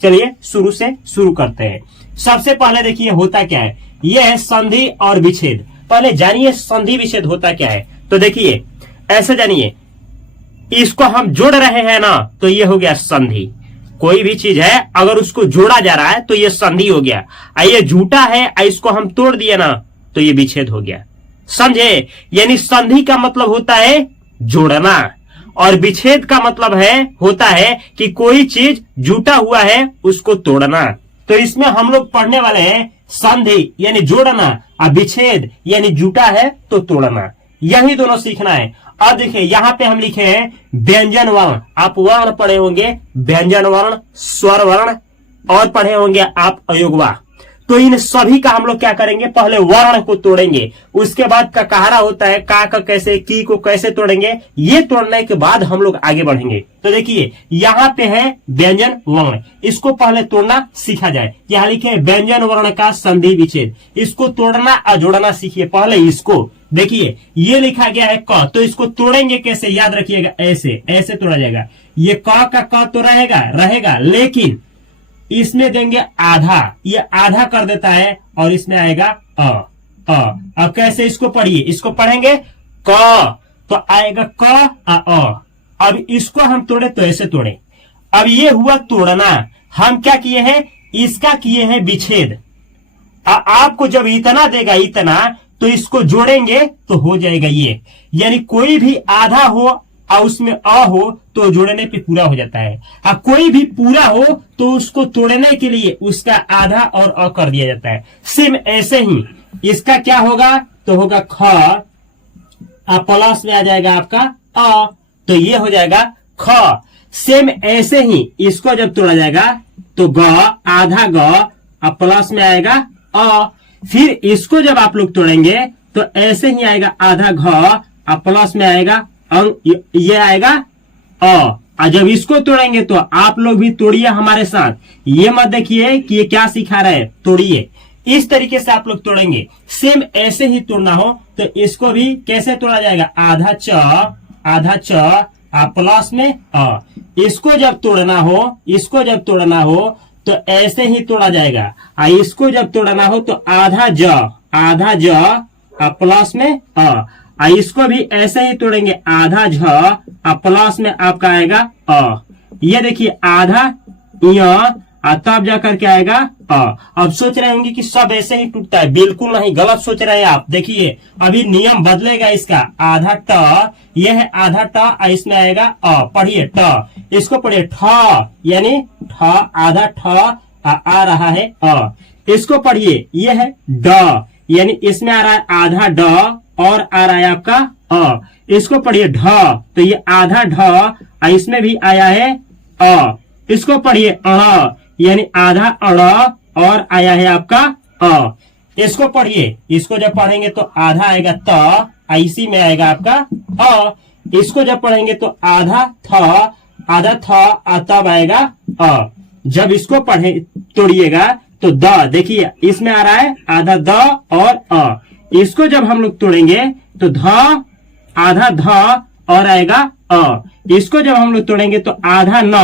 चलिए शुरू से शुरू करते हैं। सबसे पहले देखिए होता क्या है, यह है संधि और विच्छेद। पहले जानिए संधि विच्छेद होता क्या है। तो देखिए ऐसे जानिए, इसको हम जोड़ रहे हैं ना, तो ये हो गया संधि। कोई भी चीज है अगर उसको जोड़ा जा रहा है तो ये संधि हो गया। ये झूठा है, इसको हम तोड़ दिए ना, तो ये विच्छेद हो गया। समझे? यानी संधि का मतलब होता है जोड़ना, और विच्छेद का मतलब होता है कि कोई चीज जुटा हुआ है उसको तोड़ना। तो इसमें हम लोग पढ़ने वाले हैं संधि यानी जोड़ना, और विच्छेद यानी जुटा है तो तोड़ना। यही दोनों सीखना है। अब देखिए यहाँ पे हम लिखे हैं व्यंजन वर्ण। आप वर्ण पढ़े होंगे, व्यंजन वर्ण, स्वर वर्ण, और पढ़े होंगे आप अयोगवा। तो इन सभी का हम लोग क्या करेंगे, पहले वर्ण को तोड़ेंगे, उसके बाद ककारा होता है, का कैसे, की को कैसे तोड़ेंगे। ये तोड़ने के बाद हम लोग आगे बढ़ेंगे। तो देखिए यहाँ पे है व्यंजन वर्ण, इसको पहले तोड़ना सीखा जाए। यहाँ लिखे व्यंजन वर्ण का संधि विच्छेद, इसको तोड़ना और जोड़ना सीखिए। पहले इसको देखिए, ये लिखा गया है क, तो इसको तोड़ेंगे कैसे, याद रखिएगा, ऐसे ऐसे तोड़ा जाएगा। ये क का क तो रहेगा, लेकिन इसमें देंगे आधा, ये आधा कर देता है, और इसमें आएगा अब कैसे इसको पढ़िए, इसको पढ़ेंगे क, तो आएगा क अब इसको हम तोड़े तो ऐसे तोड़े। अब ये हुआ तोड़ना। हम क्या किए हैं, इसका किए हैं विच्छेद। आपको जब इतना देगा, इतना, तो इसको जोड़ेंगे तो हो जाएगा ये। यानी कोई भी आधा हो और उसमें हो तो जोड़ने पे पूरा हो जाता है, और कोई भी पूरा हो तो उसको तोड़ने के लिए उसका आधा और कर दिया जाता है। सेम ऐसे ही इसका क्या होगा, तो होगा ख, प्लस में आ जाएगा आपका तो ये हो जाएगा ख। सेम ऐसे ही इसको जब तोड़ा जाएगा तो ग, आधा ग, प्लस में आएगा फिर इसको जब आप लोग तोड़ेंगे तो ऐसे ही आएगा आधा घ, प्लस में आएगा ये आएगा और जब इसको तोड़ेंगे तो आप लोग भी तोड़िए हमारे साथ। ये मत देखिए कि ये क्या सिखा रहा है, तोड़िए। इस तरीके से आप लोग तोड़ेंगे। सेम ऐसे ही तोड़ना हो तो इसको भी कैसे तोड़ा जाएगा, आधा च प्लस में इसको जब तोड़ना हो तो ऐसे ही तोड़ा जाएगा। इसको जब तोड़ना हो तो आधा ज प्लस में इसको भी ऐसे ही तोड़ेंगे, आधा झ प्लस में आपका आएगा ये देखिए आधा तब जाकर के आएगा अब सोच रहे होंगे कि सब ऐसे ही टूटता है। बिल्कुल नहीं, गलत सोच रहे हैं आप। देखिए अभी नियम बदलेगा इसका। आधा ट, यह है आधा ट, इसमें आएगा पढ़िए ट, इसको पढ़िए ठ, यानी ठ, आधा ठ आ रहा है इसको पढ़िए, यह है ड, यानी इसमें आ रहा है आधा ड और आ रहा है आपका इसको पढ़िए ढ, तो ये आधा ढ, इसमें भी आया है इसको पढ़िए यानी आधा अड़ और आया है आपका इसको पढ़िए। इसको जब पढ़ेंगे तो आधा आएगा त, इसी में आएगा आपका इसको जब पढ़ेंगे तो आधा थ तब आएगा जब इसको पढ़े तोड़िएगा तो द, देखिए इसमें आ रहा है आधा द और इसको जब हम लोग तोड़ेंगे तो आधा ध और आएगा इसको जब हम लोग तोड़ेंगे तो आधा न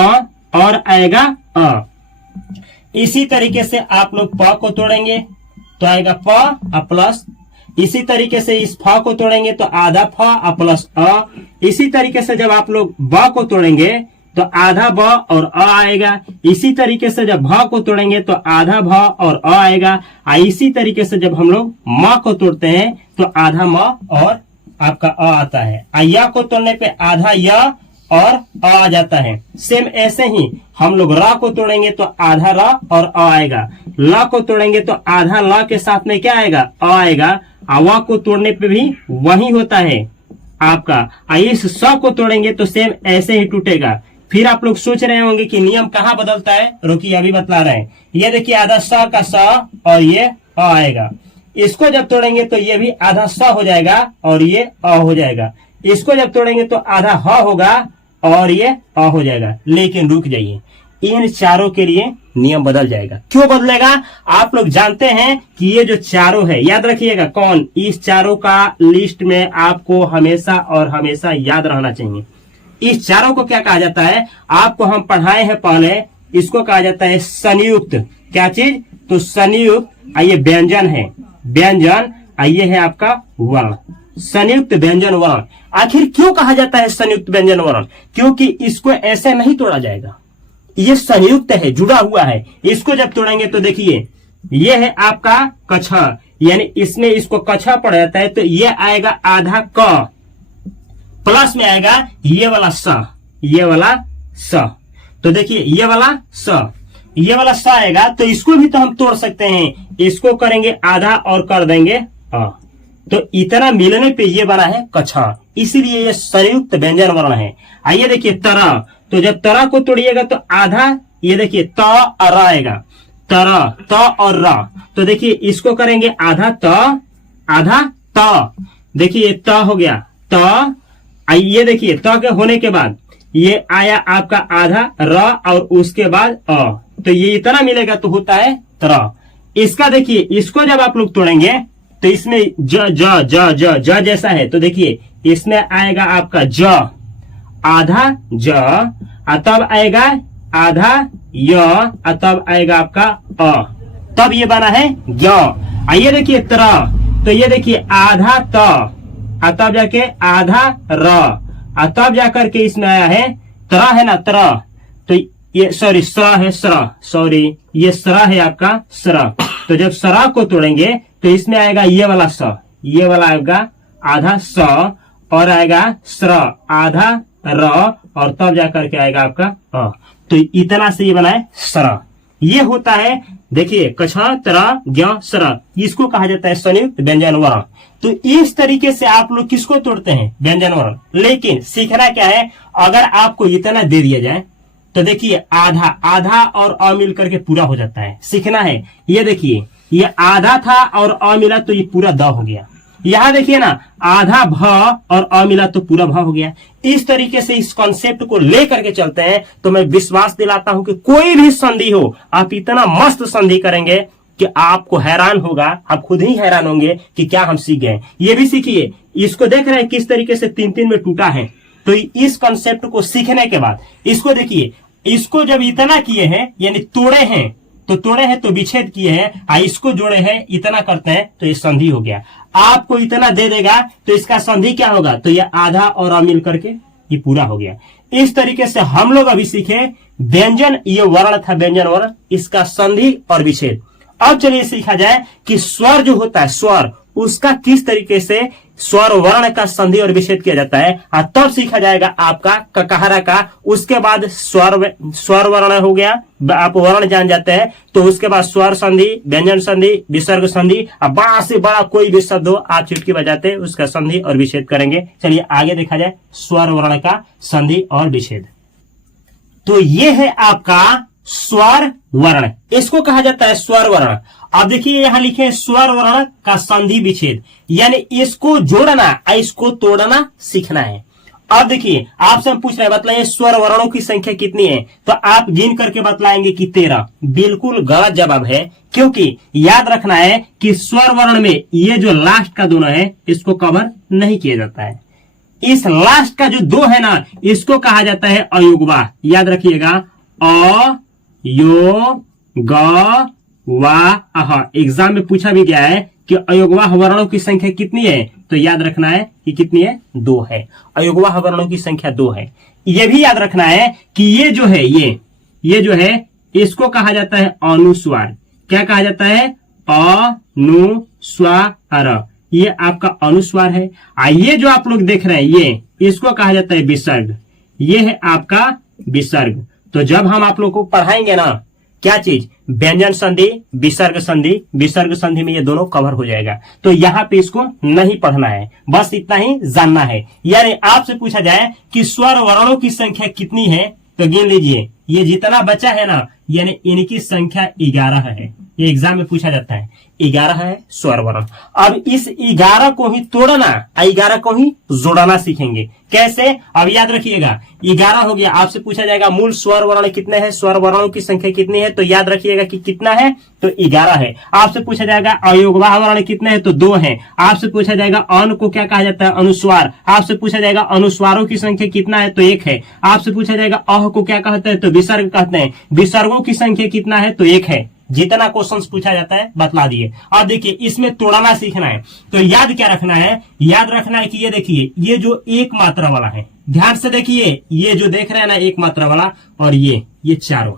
और आएगा इसी तरीके से आप लोग प को तोड़ेंगे तो आएगा प प्लस। इसी तरीके से इस फ को तोड़ेंगे तो आधा फ प्लस इसी तरीके से जब आप लोग ब को तोड़ेंगे तो आधा ब और आएगा। इसी तरीके से जब भ को तोड़ेंगे तो आधा भ और आएगा। इसी तरीके से जब हम लोग म को तोड़ते हैं तो आधा म और आपका आता है। या को तोड़ने पे आधा य और आ जाता है। सेम ऐसे ही हम लोग र को तोड़ेंगे तो आधा र और आएगा। ल को तोड़ेंगे तो आधा ल के साथ में क्या आएगा, आएगा। व को तोड़ने पे भी वही होता है आपका। इस स को तोड़ेंगे तो सेम ऐसे ही टूटेगा। फिर आप लोग सोच रहे होंगे कि नियम कहाँ बदलता है, रुकिए अभी बतला रहे हैं। ये देखिए आधा स का स और ये आएगा। इसको जब तोड़ेंगे तो ये भी आधा स हो जाएगा और ये हो जाएगा। इसको जब तोड़ेंगे तो आधा ह होगा और ये हो जाएगा। लेकिन रुक जाइए, इन चारों के लिए नियम बदल जाएगा। क्यों बदलेगा, आप लोग जानते हैं कि ये जो चारों है, याद रखिएगा कौन, इस चारों का लिस्ट में आपको हमेशा और हमेशा याद रहना चाहिए। इस चारों को क्या कहा जाता है, आपको हम पढ़ाए हैं पहले इसको कहा जाता है संयुक्त। क्या चीज? तो संयुक्त। ये व्यंजन है, व्यंजन। ये है आपका वर्ण, संयुक्त व्यंजन वर्ण। आखिर क्यों कहा जाता है संयुक्त व्यंजन वर्ण? क्योंकि इसको ऐसे नहीं तोड़ा जाएगा, ये संयुक्त है, जुड़ा हुआ है। इसको जब तोड़ेंगे तो देखिए ये है आपका कछ, यानी इसमें इसको कछा पड़ जाता है, तो ये आएगा आधा क, प्लस में आएगा ये वाला स, ये वाला स। तो देखिए ये वाला स, ये वाला स आएगा, तो इसको भी तो हम तोड़ सकते हैं। इसको करेंगे आधा और कर देंगे अ, तो इतना मिलने पे ये बना है कछा, इसीलिए ये संयुक्त व्यंजन वर्ण है। आइए देखिए तरह, तो जब तरह को तोड़िएगा तो आधा, ये देखिए त और र आएगा, तरह, त और र। तो देखिए इसको करेंगे आधा त, आधा त। देखिए त हो गया त, ये देखिए त के होने के बाद ये आया आपका आधा र और उसके बाद अ, तो ये इतना मिलेगा तो होता है तरह। इसका देखिए इसको जब आप लोग तोड़ेंगे तो इसमें ज ज ज ज ज जैसा है, तो देखिए इसमें आएगा आपका ज, आधा ज, तब आएगा आधा य, तब आएगा आपका अ, तब ये बना है ग। आइए देखिए तरह, तो ये देखिए आधा त, तब जाके आधा र, तब जाकर के इसमें आया है तरह, है ना तरह। तो ये सॉरी सरा है, सरा, सॉरी ये सरा है आपका सरा। तो जब सरा को तोड़ेंगे तो इसमें आएगा ये वाला स, ये वाला आएगा आधा स, और आएगा स्र आधा र, और तब जाकर के आएगा आपका अ। तो इतना से ये बना है सरा। ये होता है देखिए कछा तरह ज्ञ सरा, इसको कहा जाता है संयुक्त व्यंजन वर्ण। तो इस तरीके से आप लोग किसको तोड़ते हैं? व्यंजन वर्ण। लेकिन सीखना क्या है, अगर आपको इतना दे दिया जाए तो देखिए आधा, आधा और अ मिल करके पूरा हो जाता है। सीखना है, ये देखिए ये आधा था और अ मिला तो ये पूरा द हो गया। यहां देखिए ना आधा भ और अ मिला तो पूरा भ हो गया। इस तरीके से इस कॉन्सेप्ट को लेकर के चलते हैं तो मैं विश्वास दिलाता हूं कि कोई भी संधि हो, आप इतना मस्त संधि करेंगे कि आपको हैरान होगा, आप खुद ही हैरान होंगे कि क्या हम सीख गए। ये भी सीखिए, इसको देख रहे हैं किस तरीके से तीन तीन में टूटा है। तो इस कॉन्सेप्ट को सीखने के बाद इसको देखिए, इसको जब इतना किए हैं यानी तोड़े हैं, तो तोड़े हैं तो विच्छेद किए हैं, इसको जोड़े हैं इतना करते हैं तो ये संधि हो गया। आपको इतना दे देगा तो इसका संधि क्या होगा? तो ये आधा और अ मिल करके ये पूरा हो गया। इस तरीके से हम लोग अभी सीखे व्यंजन, ये वर्ण था व्यंजन वर्ण, इसका संधि और विच्छेद। अब चलिए सीखा जाए कि स्वर जो होता है, स्वर, उसका किस तरीके से स्वर वर्ण का संधि और विच्छेद किया जाता है, तब सीखा जाएगा आपका ककहरा का। उसके बाद स्वर वर्ण हो गया, आप वर्ण जान जाते हैं, तो उसके बाद स्वर संधि, व्यंजन संधि, विसर्ग संधि, बड़ा से बड़ा कोई भी शब्द हो आप चुटकी बजाते उसका संधि और विच्छेद करेंगे। चलिए आगे देखा जाए स्वर वर्ण का संधि और विच्छेद। तो ये है आपका स्वर वर्ण, इसको कहा जाता है स्वर वर्ण। अब देखिए यहां लिखे स्वर वर्ण का संधि विच्छेद, यानी इसको जोड़ना, इसको तोड़ना सीखना है। अब देखिए आपसे हम पूछ रहे हैं, बतलाइए स्वर वर्णों की संख्या कितनी है? तो आप गिन करके बतलाएंगे कि 13। बिल्कुल गलत जवाब है, क्योंकि याद रखना है कि स्वर वर्ण में ये जो लास्ट का दोनों है इसको कवर नहीं किया जाता है। इस लास्ट का जो दो है ना, इसको कहा जाता है अयुग्मा। याद रखिएगा, अ यो ग वा अह। एग्जाम में पूछा भी गया है कि अयुग्मा वर्णों की संख्या कितनी है, तो याद रखना है कि कितनी है? 2 है। अयुग्मा वर्णों की संख्या 2 है। यह भी याद रखना है कि ये जो है ये जो है इसको कहा जाता है अनुस्वार। क्या कहा जाता है? अनुस्वार। ये आपका अनुस्वार है। ये जो आप लोग देख रहे हैं ये, इसको कहा जाता है विसर्ग। ये है आपका विसर्ग। तो जब हम आप लोग को पढ़ाएंगे ना क्या चीज, व्यंजन संधि, विसर्ग संधि, विसर्ग संधि में ये दोनों कवर हो जाएगा। तो यहाँ पे इसको नहीं पढ़ना है, बस इतना ही जानना है। यानी आपसे पूछा जाए कि स्वर वर्णों की संख्या कितनी है, तो गिन लीजिए। ये जितना बचा है ना, यानी इनकी संख्या 11 है। ये एग्जाम में पूछा जाता है, 11 है स्वर वर्ण। अब इस 11 को ही तोड़ना, 11 को ही जोड़ना सीखेंगे। कैसे? अब याद रखिएगा, 11 हो गया। आपसे पूछा जाएगा मूल स्वर वर्ण कितने हैं, स्वर वर्णों की संख्या कितनी है, तो याद रखिएगा कि कितना है, तो 11 है। आपसे पूछा जाएगा अयुग्मा वर्ण कितने हैं, तो 2 है। आपसे पूछा जाएगा अन को क्या कहा जाता है, अनुस्वार। आपसे पूछा जाएगा अनुस्वारों की संख्या कितना है, तो 1 है। आपसे पूछा जाएगा अह को क्या कहते हैं, तो विसर्ग कहते हैं। विसर्गों की संख्या कितना है? तो एक है। जितना क्वेश्चन पूछा जाता है बतला दिए। अब देखिए इसमें तोड़ना सीखना है, तो याद क्या रखना है? याद रखना है कि ये देखिए ये जो एक मात्रा वाला है, ध्यान से देखिए, ये जो देख रहे हैं ना एक मात्रा वाला, और ये चारों,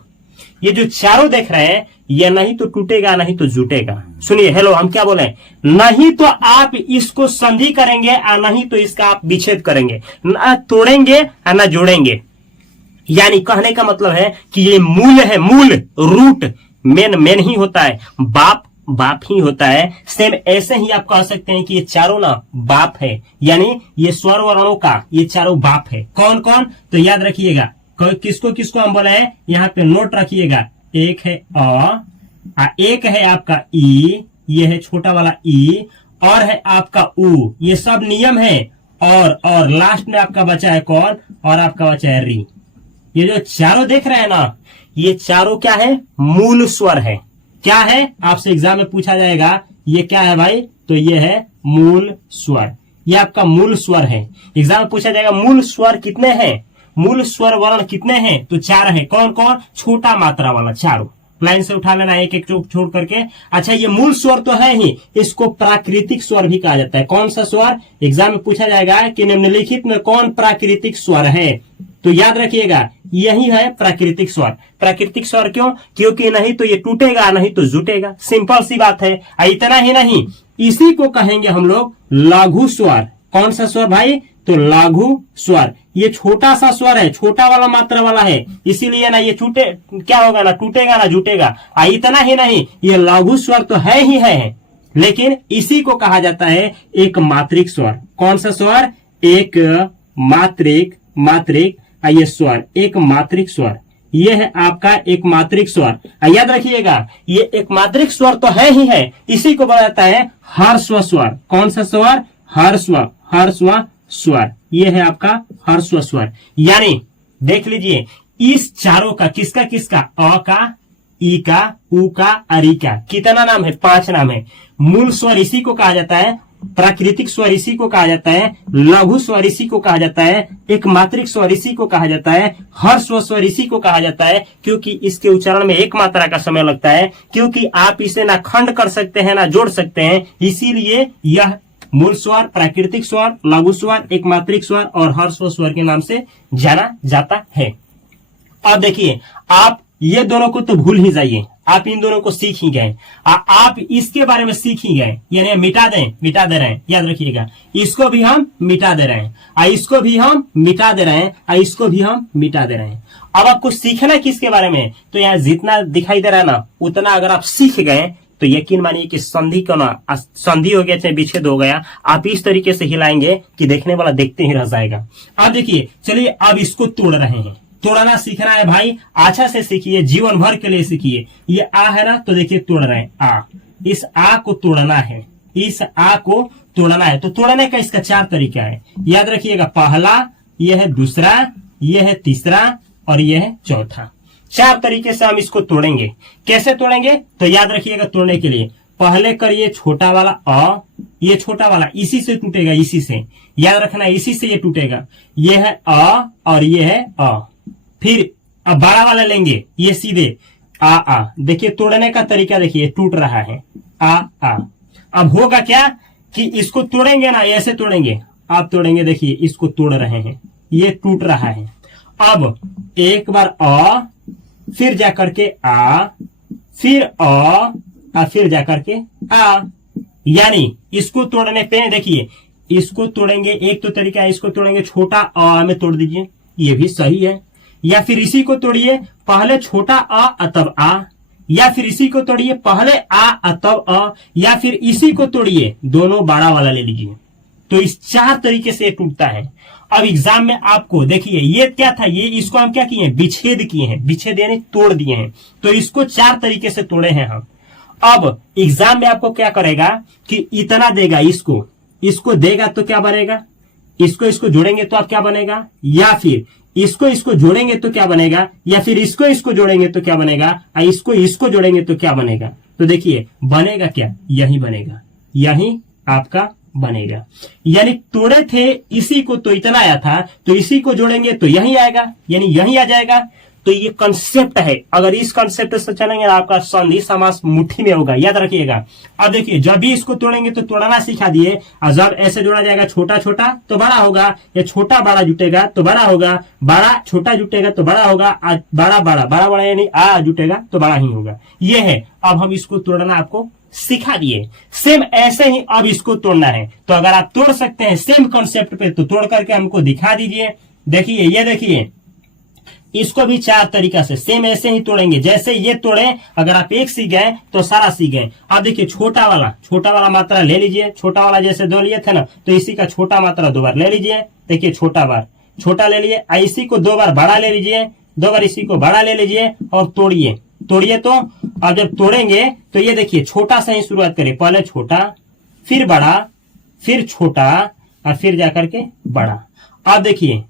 ये जो चारों देख रहे हैं, ये नहीं तो टूटेगा नहीं तो जुटेगा। सुनिए, हेलो, हम क्या बोले? नहीं तो आप इसको संधि करेंगे और नहीं तो इसका आप विच्छेद करेंगे, ना तोड़ेंगे और ना जोड़ेंगे। यानी कहने का मतलब है कि ये मूल है, मूल, रूट, मेन ही होता है, बाप ही होता है। सेम ऐसे ही आप कह सकते हैं कि ये चारों ना बाप है, यानी ये स्वर वर्णों का ये चारों बाप है। कौन कौन? तो याद रखिएगा, किसको किसको हम बोले हैं, यहाँ पे नोट रखिएगा। एक है अ, एक है आपका ई, ये है छोटा वाला ई, और है आपका उ। ये सब नियम है। और लास्ट में आपका बचा है कौन? और आपका बचा है री। ये जो चारों देख रहे हैं ना, ये चारों क्या है? मूल स्वर है। क्या है? आपसे एग्जाम में पूछा जाएगा, ये क्या है भाई? तो ये है मूल स्वर। ये आपका मूल स्वर है। एग्जाम में पूछा जाएगा मूल स्वर कितने हैं, मूल स्वर वर्ण कितने हैं? तो 4 है। कौन कौन? छोटा मात्रा वाला चारों। लाइन से उठा लेना एक एक छोड़ करके। अच्छा, ये मूल स्वर तो है ही, इसको प्राकृतिक स्वर भी कहा जाता है। कौन सा स्वर? एग्जाम में पूछा जाएगा कि निम्नलिखित में कौन प्राकृतिक स्वर है? तो याद रखिएगा, यही है प्राकृतिक स्वर। प्राकृतिक स्वर क्यों? क्योंकि नहीं तो ये टूटेगा नहीं तो जुटेगा। सिंपल सी बात है। इतना ही नहीं, इसी को कहेंगे हम लोग लघु स्वर। कौन सा स्वर भाई? तो लघु स्वर। ये छोटा सा स्वर है, छोटा वाला मात्रा वाला है, इसीलिए ना ये छूटे क्या होगा, ना टूटेगा ना जुटेगा। इतना ही नहीं, ये लघु स्वर तो है ही है, लेकिन इसी को कहा जाता है एक मात्रिक स्वर। कौन सा स्वर? एक मात्रिक ये स्वर, एक मात्रिक स्वर। ये है आपका एक मात्रिक स्वर। याद रखिएगा, ये एक मात्रिक स्वर तो है ही है, इसी को बोला जाता है ह्रस्व स्वर। कौन सा स्वर? ह्रस्व स्वर। ये है आपका ह्रस्व स्वर। यानी देख लीजिए, इस चारों का किसका किसका? अ का, ई का, उ का, अरी का कितना नाम है? 5 नाम है। मूल स्वर इसी को कहा जाता है, प्राकृतिक स्वर इसी को कहा जाता है, लघु स्वर इसी को कहा जाता है, एक मात्रिक स्वर इसी को कहा जाता है, ह्रस्व स्वर इसी को कहा जाता है। क्योंकि इसके उच्चारण में एक मात्रा का समय लगता है, क्योंकि आप इसे ना खंड कर सकते हैं ना जोड़ सकते हैं, इसीलिए यह मूल स्वर, प्राकृतिक स्वर, लघु स्वर, एक मात्रिक स्वर और ह्रस्व स्वर के नाम से जाना जाता है। अब देखिए, आप ये दोनों को तो भूल ही जाइए, आप इन दोनों को सीख ही गए, आप इसके बारे में सीख ही गए, यानी मिटा दे रहे हैं। याद रखिएगा, इसको भी हम मिटा दे रहे हैं, इसको भी हम मिटा दे रहे हैं, इसको भी हम मिटा दे रहे हैं। अब आपको सीखना किसके बारे में? तो यहाँ जितना दिखाई दे रहा है ना, उतना अगर आप सीख गए तो यकीन मानिए कि संधि को ना, संधि हो गया चाहे विच्छेद हो गया, आप इस तरीके से हिलाएंगे कि देखने वाला देखते ही रह जाएगा। अब देखिए, चलिए अब इसको तोड़ रहे हैं। तोड़ना सीखना है भाई, अच्छा से सीखिए, जीवन भर के लिए सीखिए। ये आ है ना, तो देखिए तोड़ रहे हैं आ, इस आ को तोड़ना है, इस आ को तोड़ना है। तो तोड़ने का इसका 4 तरीका है, याद रखिएगा। पहला, यह है दूसरा, यह है तीसरा और यह है चौथा। 4 तरीके से हम इसको तोड़ेंगे। कैसे तोड़ेंगे? तो याद रखिएगा, तोड़ने के लिए पहले करिए छोटा वाला अ, ये छोटा वाला इसी से टूटेगा, इसी से याद रखना, इसी से ये टूटेगा। ये है अ और ये है अ। फिर अब बड़ा वाला लेंगे, ये सीधे आ। देखिए तोड़ने का तरीका देखिए, टूट रहा है आ। अब होगा क्या कि इसको तोड़ेंगे ना, ऐसे तोड़ेंगे, आप तोड़ेंगे, देखिए इसको तोड़ रहे हैं, ये टूट रहा है। अब एक बार अ, फिर जाकर के आ, फिर अ, फिर जाकर के आ। यानी इसको तोड़ने पे देखिए, इसको तोड़ेंगे, एक तो तरीका है, इसको तोड़ेंगे छोटा अ में तोड़ दीजिए, ये भी सही है। या फिर इसी को तोड़िए, पहले छोटा अ तब आ, या फिर इसी को तोड़िए, पहले आ तब अ, या फिर इसी को तोड़िए, दोनों बड़ा वाला ले लीजिए। तो इस 4 तरीके से टूटता है। अब एग्जाम में आपको देखिए, ये क्या था, ये इसको हम क्या किए? विच्छेद किए हैं, विच्छेद यानी तोड़ दिए हैं। तो इसको 4 तरीके से तोड़े हैं हम। अब एग्जाम में आपको क्या करेगा कि इतना देगा, इसको देगा तो क्या बनेगा, इसको जोड़ेंगे तो आप क्या बनेगा, या फिर इसको जोड़ेंगे तो क्या बनेगा, या फिर इसको जोड़ेंगे तो क्या बनेगा, इसको जोड़ेंगे तो क्या बनेगा। तो देखिए बनेगा क्या, यही बनेगा, यही आपका बनेगा। यानी तोड़े थे इसी को तो इतना आया था, तो इसी को जोड़ेंगे तो यही आएगा, यानी यही आ जाएगा। तो ये कंसेप्ट है। अगर इस कंसेप्ट से चलेंगे आपका संधि समास मुट्ठी में होगा, याद रखिएगा। अब देखिए जब भी इसको तोड़ेंगे तो तोड़ना सिखा दिए, और जब ऐसे जोड़ा जाएगा छोटा छोटा तो बड़ा होगा, या छोटा बड़ा जुटेगा तो बड़ा होगा, बड़ा छोटा जुटेगा तो बड़ा होगा, बड़ा बड़ा बड़ा बड़ा यानी आ जुटेगा तो बड़ा ही होगा। ये है, अब हम इसको तोड़ना आपको सिखा दिए। सेम ऐसे ही अब इसको तोड़ना है। तो अगर आप तोड़ सकते हैं सेम कॉन्सेप्ट पे तो तोड़ करके हमको दिखा दीजिए। देखिए ये देखिए, इसको भी 4 तरीका से सेम ऐसे ही तोड़ेंगे जैसे ये तोड़े। अगर आप एक सीख गए तो सारा सीख गए। अब देखिए छोटा वाला मात्रा ले लीजिए। छोटा वाला जैसे 2 लिए थे ना, तो इसी का छोटा मात्रा 2 बार ले लीजिए। देखिए छोटा ले लिए, इसी को 2 बार बड़ा ले लीजिए, 2 बार इसी को बड़ा ले लीजिए और तोड़िए। तो अब जब तोड़ेंगे तो ये देखिए छोटा से ही शुरुआत करिए। पहले छोटा, फिर बड़ा, फिर छोटा और फिर जाकर के बड़ा। अब देखिए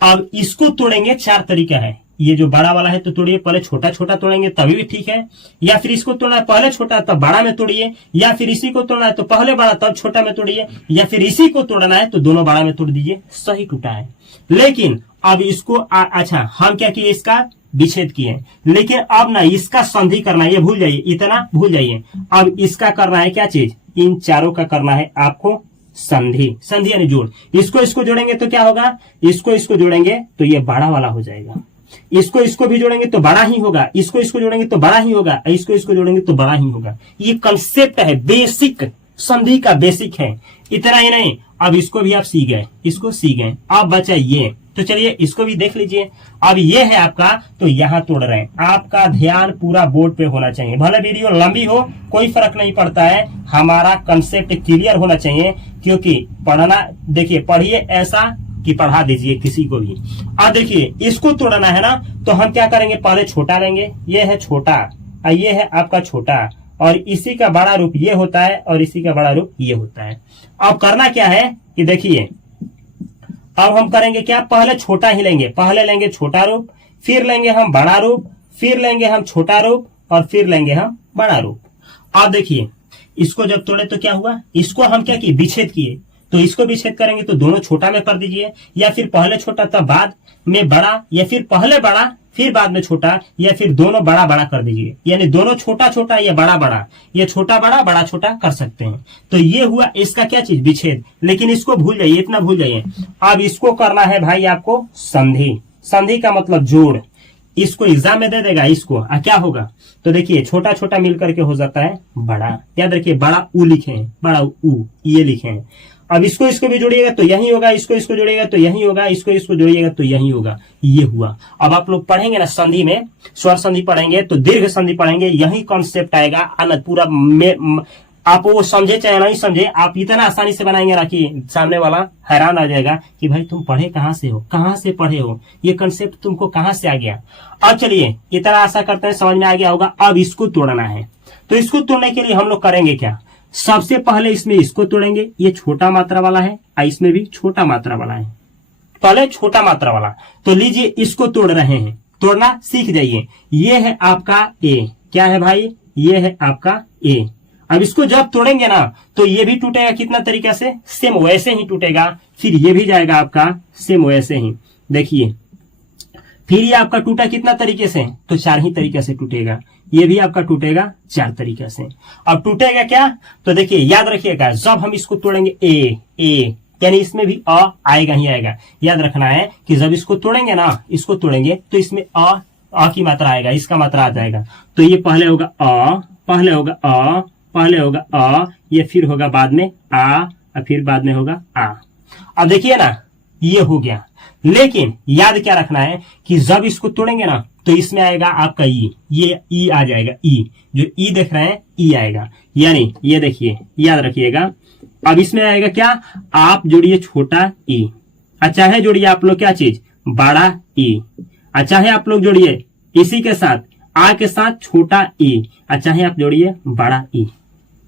अब इसको तोड़ेंगे 4 तरीका है। ये जो बड़ा वाला है तो तोड़िए, पहले छोटा छोटा तोड़ेंगे तभी भी ठीक है, या फिर इसको तोड़ना है पहले छोटा तब बड़ा में तोड़िए, या फिर इसी को तोड़ना है तो पहले बड़ा तब छोटा में तोड़िए, या फिर इसी को तोड़ना है तो दोनों बड़ा में तोड़ दीजिए। सही टूटा है। लेकिन अब इसको अच्छा हम क्या किए, इसका विच्छेद किए। लेकिन अब ना इसका संधि करना है, ये भूल जाइए, इतना भूल जाइए। अब इसका करना है क्या चीज, इन चारों का करना है आपको संधि। संधि यानी जोड़। इसको जोड़ेंगे तो क्या होगा, इसको जोड़ेंगे तो ये बड़ा वाला हो जाएगा। इसको भी जोड़ेंगे तो बड़ा ही होगा, इसको जोड़ेंगे तो बड़ा ही होगा, इसको जोड़ेंगे तो बड़ा ही होगा। ये कंसेप्ट है, बेसिक संधि का बेसिक है। इतना ही नहीं, अब इसको भी आप सीख गए, इसको सीख गए। अब बचा ये, तो चलिए इसको भी देख लीजिए। अब ये है आपका, तो यहाँ तोड़ रहे हैं। आपका ध्यान पूरा बोर्ड पे होना चाहिए, भले वीडियो लंबी हो कोई फर्क नहीं पड़ता है, हमारा कंसेप्ट क्लियर होना चाहिए। क्योंकि पढ़ना, देखिए पढ़िए ऐसा कि पढ़ा दीजिए किसी को भी। अब देखिए इसको तोड़ना है ना, तो हम क्या करेंगे, पहले छोटा लेंगे, ये है छोटा और ये है आपका छोटा, और इसी का बड़ा रूप ये होता है और इसी का बड़ा रूप ये होता है। अब करना क्या है कि देखिए अब हम करेंगे क्या, पहले छोटा ही लेंगे, पहले लेंगे छोटा रूप, फिर लेंगे हम बड़ा रूप, फिर लेंगे हम छोटा रूप और फिर लेंगे हम बड़ा रूप। अब देखिए इसको जब तोड़े तो क्या हुआ, इसको हम क्या किए, विच्छेद किए। तो इसको विच्छेद करेंगे तो दोनों छोटा में कर दीजिए, या फिर पहले छोटा तब बाद में बड़ा, या फिर पहले बड़ा फिर बाद में छोटा, या फिर दोनों बड़ा बड़ा कर दीजिए। यानी दोनों छोटा छोटा या बड़ा बड़ा, या छोटा बड़ा बड़ा छोटा कर सकते हैं। तो ये हुआ इसका क्या चीज, विच्छेद। लेकिन इसको भूल जाइए, इतना भूल जाइए। अब इसको करना है भाई आपको संधि। संधि का मतलब जोड़। इसको एग्जाम में दे देगा, इसको क्या होगा, तो देखिए छोटा छोटा मिलकर के हो जाता है बड़ा। याद रखिए बड़ा ऊ लिखे हैं, बड़ा ऊ ये लिखे हैं। अब इसको भी जोड़िएगा तो यही होगा, इसको जोड़िएगा तो यही होगा, इसको जोड़िएगा तो यही होगा। ये हुआ। अब आप लोग पढ़ेंगे ना संधि में, स्वर संधि पढ़ेंगे तो दीर्घ संधि पढ़ेंगे, यही कॉन्सेप्ट आएगा। पूरा आप वो समझे चाहे नहीं समझे, आप इतना आसानी से बनाएंगे ना कि सामने वाला हैरान आ जाएगा कि भाई तुम पढ़े कहाँ से हो, कहाँ से पढ़े हो, ये कंसेप्ट तुमको कहाँ से आ गया। अब चलिए इतना आशा करते हैं समझ में आ गया होगा। अब इसको तोड़ना है, तो इसको तोड़ने के लिए हम लोग करेंगे क्या, सबसे पहले इसमें इसको तोड़ेंगे। ये छोटा मात्रा वाला है और इसमें भी छोटा मात्रा वाला है। पहले छोटा मात्रा वाला, तो लीजिए इसको तोड़ रहे हैं, तोड़ना सीख जाइए। ये है आपका ए, क्या है भाई, ये है आपका ए। अब इसको जब तोड़ेंगे ना तो ये भी टूटेगा कितना तरीका से, सेम वैसे ही टूटेगा। फिर ये भी जाएगा आपका सेम वैसे ही। देखिए फिर ये आपका टूटा कितना तरीके से, तो 4 ही तरीके से टूटेगा। ये भी आपका टूटेगा 4 तरीके से। अब टूटेगा क्या, तो देखिए याद रखिएगा जब हम इसको तोड़ेंगे ए यानी इसमें भी अ आएगा ही आएगा। याद रखना है कि जब इसको तोड़ेंगे ना, इसको तोड़ेंगे तो इसमें अ की मात्रा आएगा, इसका मात्रा आ जाएगा। तो ये पहले होगा अ, पहले होगा अ, पहले होगा अ, ये फिर होगा बाद में आ और फिर बाद में होगा आ। अब देखिए ना ये हो गया। लेकिन याद क्या रखना है कि जब इसको तोड़ेंगे ना तो इसमें आएगा आपका ई, ये ई आ जाएगा। ई जो ई देख रहे हैं ई आएगा, यानी ये देखिए याद रखिएगा। अब इसमें आएगा क्या, आप जोड़िए छोटा ई, अच्छा है जोड़िए आप लोग क्या चीज, बड़ा ई। अच्छा है आप लोग जोड़िए इसी के साथ आ के साथ छोटा ई, अच्छा है आप जोड़िए बड़ा ई।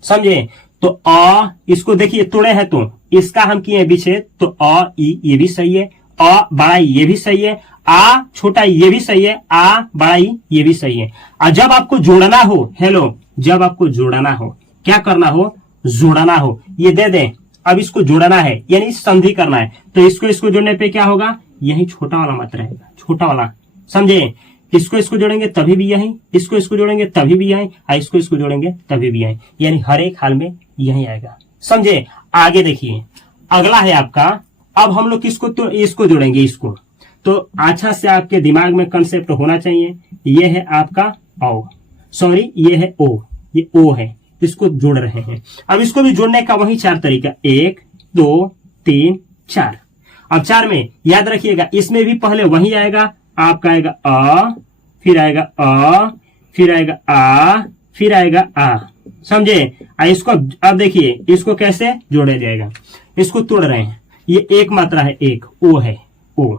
समझे, तो अ इसको देखिए तोड़े हैं तो इसका हम किए विच्छेद, तो अ ई ये भी सही है, अ बड़ा ई ये भी सही है, आ छोटा ई ये भी सही है, आ बड़ा ई ये भी सही है। और जब आपको जोड़ना हो, हेलो जब आपको जोड़ना हो, क्या करना हो, जोड़ना हो, ये दे दें। अब इसको जोड़ना है यानी संधि करना है, तो इसको जोड़ने पे क्या होगा, यही छोटा वाला मात्रा रहेगा, छोटा वाला। समझे, इसको इसको जोड़ेंगे तभी भी यही, इसको इसको जोड़ेंगे तभी भी यही, और इसको इसको जोड़ेंगे तभी भी यही, यानी हर एक हाल में यही आएगा। समझे? आगे देखिए, अगला है आपका, अब हम लोग किसको तो इसको जोड़ेंगे, इसको तो अच्छा से आपके दिमाग में कंसेप्ट होना चाहिए। ये है आपका ओ, सॉरी ये है ओ, ये ओ है, इसको जोड़ रहे हैं। अब इसको भी जोड़ने का वही 4 तरीका, 1 2 3 4। अब 4 में याद रखिएगा, इसमें भी पहले वही आएगा, आपका आएगा अ, फिर आएगा अ, फिर आएगा आ, फिर आएगा आ। समझे? इसको अब देखिए, इसको कैसे जोड़ा जाएगा, इसको तोड़ रहे हैं। ये एक मात्रा है, एक ओ है, ओ।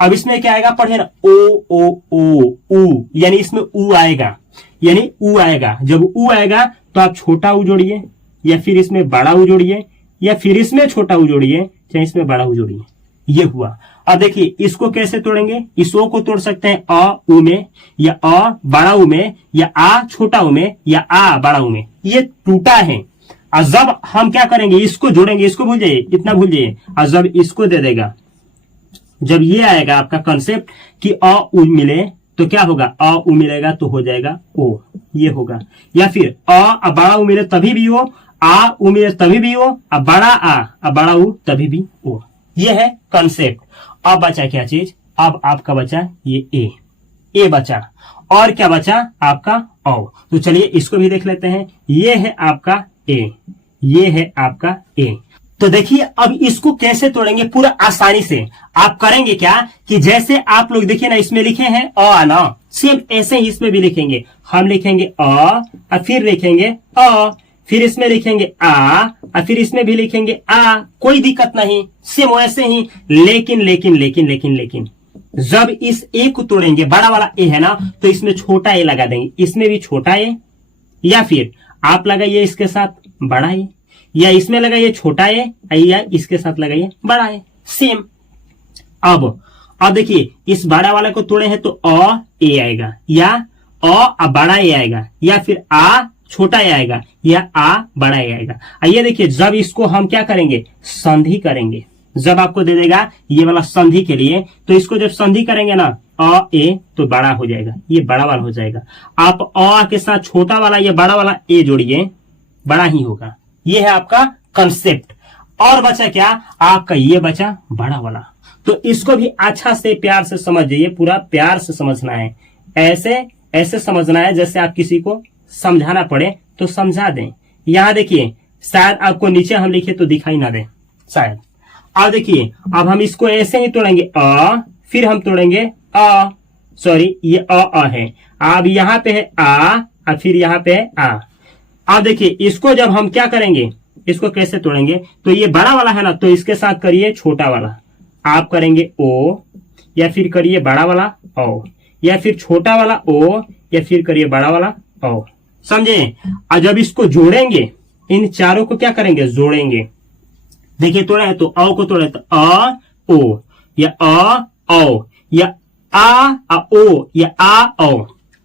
अब इसमें क्या आएगा, पढ़े ना, ओ ओ ओ ऊ, यानी इसमें ऊ आएगा, यानी ऊ आएगा। जब ऊ आएगा तो आप छोटा ऊ जोड़िए, या फिर इसमें बड़ा ऊ जोड़िए, या फिर इसमें छोटा ऊ जोड़िए, चाहे इसमें बड़ा ऊ जोड़िए। ये हुआ। अब देखिए इसको कैसे तोड़ेंगे, इस ओ को तोड़ सकते हैं अ ऊ में, या अ बड़ा ऊ में, या आ छोटा ऊ में, या आ बड़ा ऊ में। ये टूटा है। और जब हम क्या करेंगे, इसको जोड़ेंगे, इसको भूल जाइए, इतना भूल जाइए। और जब इसको दे देगा, जब ये आएगा आपका कंसेप्ट कि अ उ मिले, तो क्या होगा, अ उ मिलेगा तो हो जाएगा ओ, ये होगा। या फिर अ बड़ा उ मिले तभी भी हो, आ उ मिले तभी भी हो, बड़ा आ बड़ा उ तभी भी ओ। ये है कंसेप्ट। अब बचा क्या चीज, अब आपका बचा ये ए बचा, और क्या बचा आपका ओ। तो चलिए इसको भी देख लेते हैं। ये है आपका ए, ये है आपका ए। तो देखिए अब इसको कैसे तोड़ेंगे पूरा आसानी से। आप करेंगे क्या कि जैसे आप लोग देखिए ना, इसमें लिखे हैं अ ना, सेम ऐसे ही इसमें भी लिखेंगे। हम लिखेंगे अ, फिर लिखेंगे अ, फिर इसमें लिखेंगे आ, और फिर इसमें भी लिखेंगे आ। कोई दिक्कत नहीं, सेम वैसे ही। लेकिन लेकिन लेकिन लेकिन लेकिन जब इस ए को तोड़ेंगे, बड़ा वाला ए है ना, तो इसमें छोटा ए लगा देंगे, इसमें भी छोटा ए, या फिर आप लगाइए इसके साथ बड़ा ए, या इसमें लगाइए छोटा ए, या इसके साथ लगाइए बड़ा ए, सेम। अब देखिए इस बड़ा वाला को तोड़े हैं तो अ ए आएगा, या अ बड़ा ए आएगा, या फिर आ छोटा ए आएगा, या आ बड़ा ए आएगा। ये देखिए जब इसको हम क्या करेंगे, संधि करेंगे। जब आपको दे देगा ये वाला संधि के लिए, तो इसको जब संधि करेंगे ना, अ ए तो बड़ा हो जाएगा, ये बड़ा वाला हो जाएगा। आप अ के साथ छोटा वाला या बड़ा वाला ए जोड़िए, बड़ा ही होगा। ये है आपका कंसेप्ट। और बचा क्या आपका, ये बचा बड़ा वाला। तो इसको भी अच्छा से प्यार से समझ जाइए, पूरा प्यार से समझना है, ऐसे ऐसे समझना है जैसे आप किसी को समझाना पड़े तो समझा दें। यहां देखिए, शायद आपको नीचे हम लिखे तो दिखाई ना दे शायद। अब देखिए, अब हम इसको ऐसे ही तोड़ेंगे अ, फिर हम तोड़ेंगे अ, सॉरी ये अ है। अब यहाँ पे है आ, और फिर यहाँ पे है आ। अब देखिए इसको जब हम क्या करेंगे, इसको कैसे तोड़ेंगे, तो ये बड़ा वाला है ना, तो इसके साथ करिए छोटा वाला, आप करेंगे ओ, या फिर करिए बड़ा वाला ओ, या फिर छोटा वाला ओ, या फिर करिए बड़ा वाला ओ। समझे? और जब इसको जोड़ेंगे, इन चारों को क्या करेंगे, जोड़ेंगे। देखिए तोड़े हैं तो अ को तोड़े तो अ ओ, या अ ओ, या आ ओ, या आ ओ।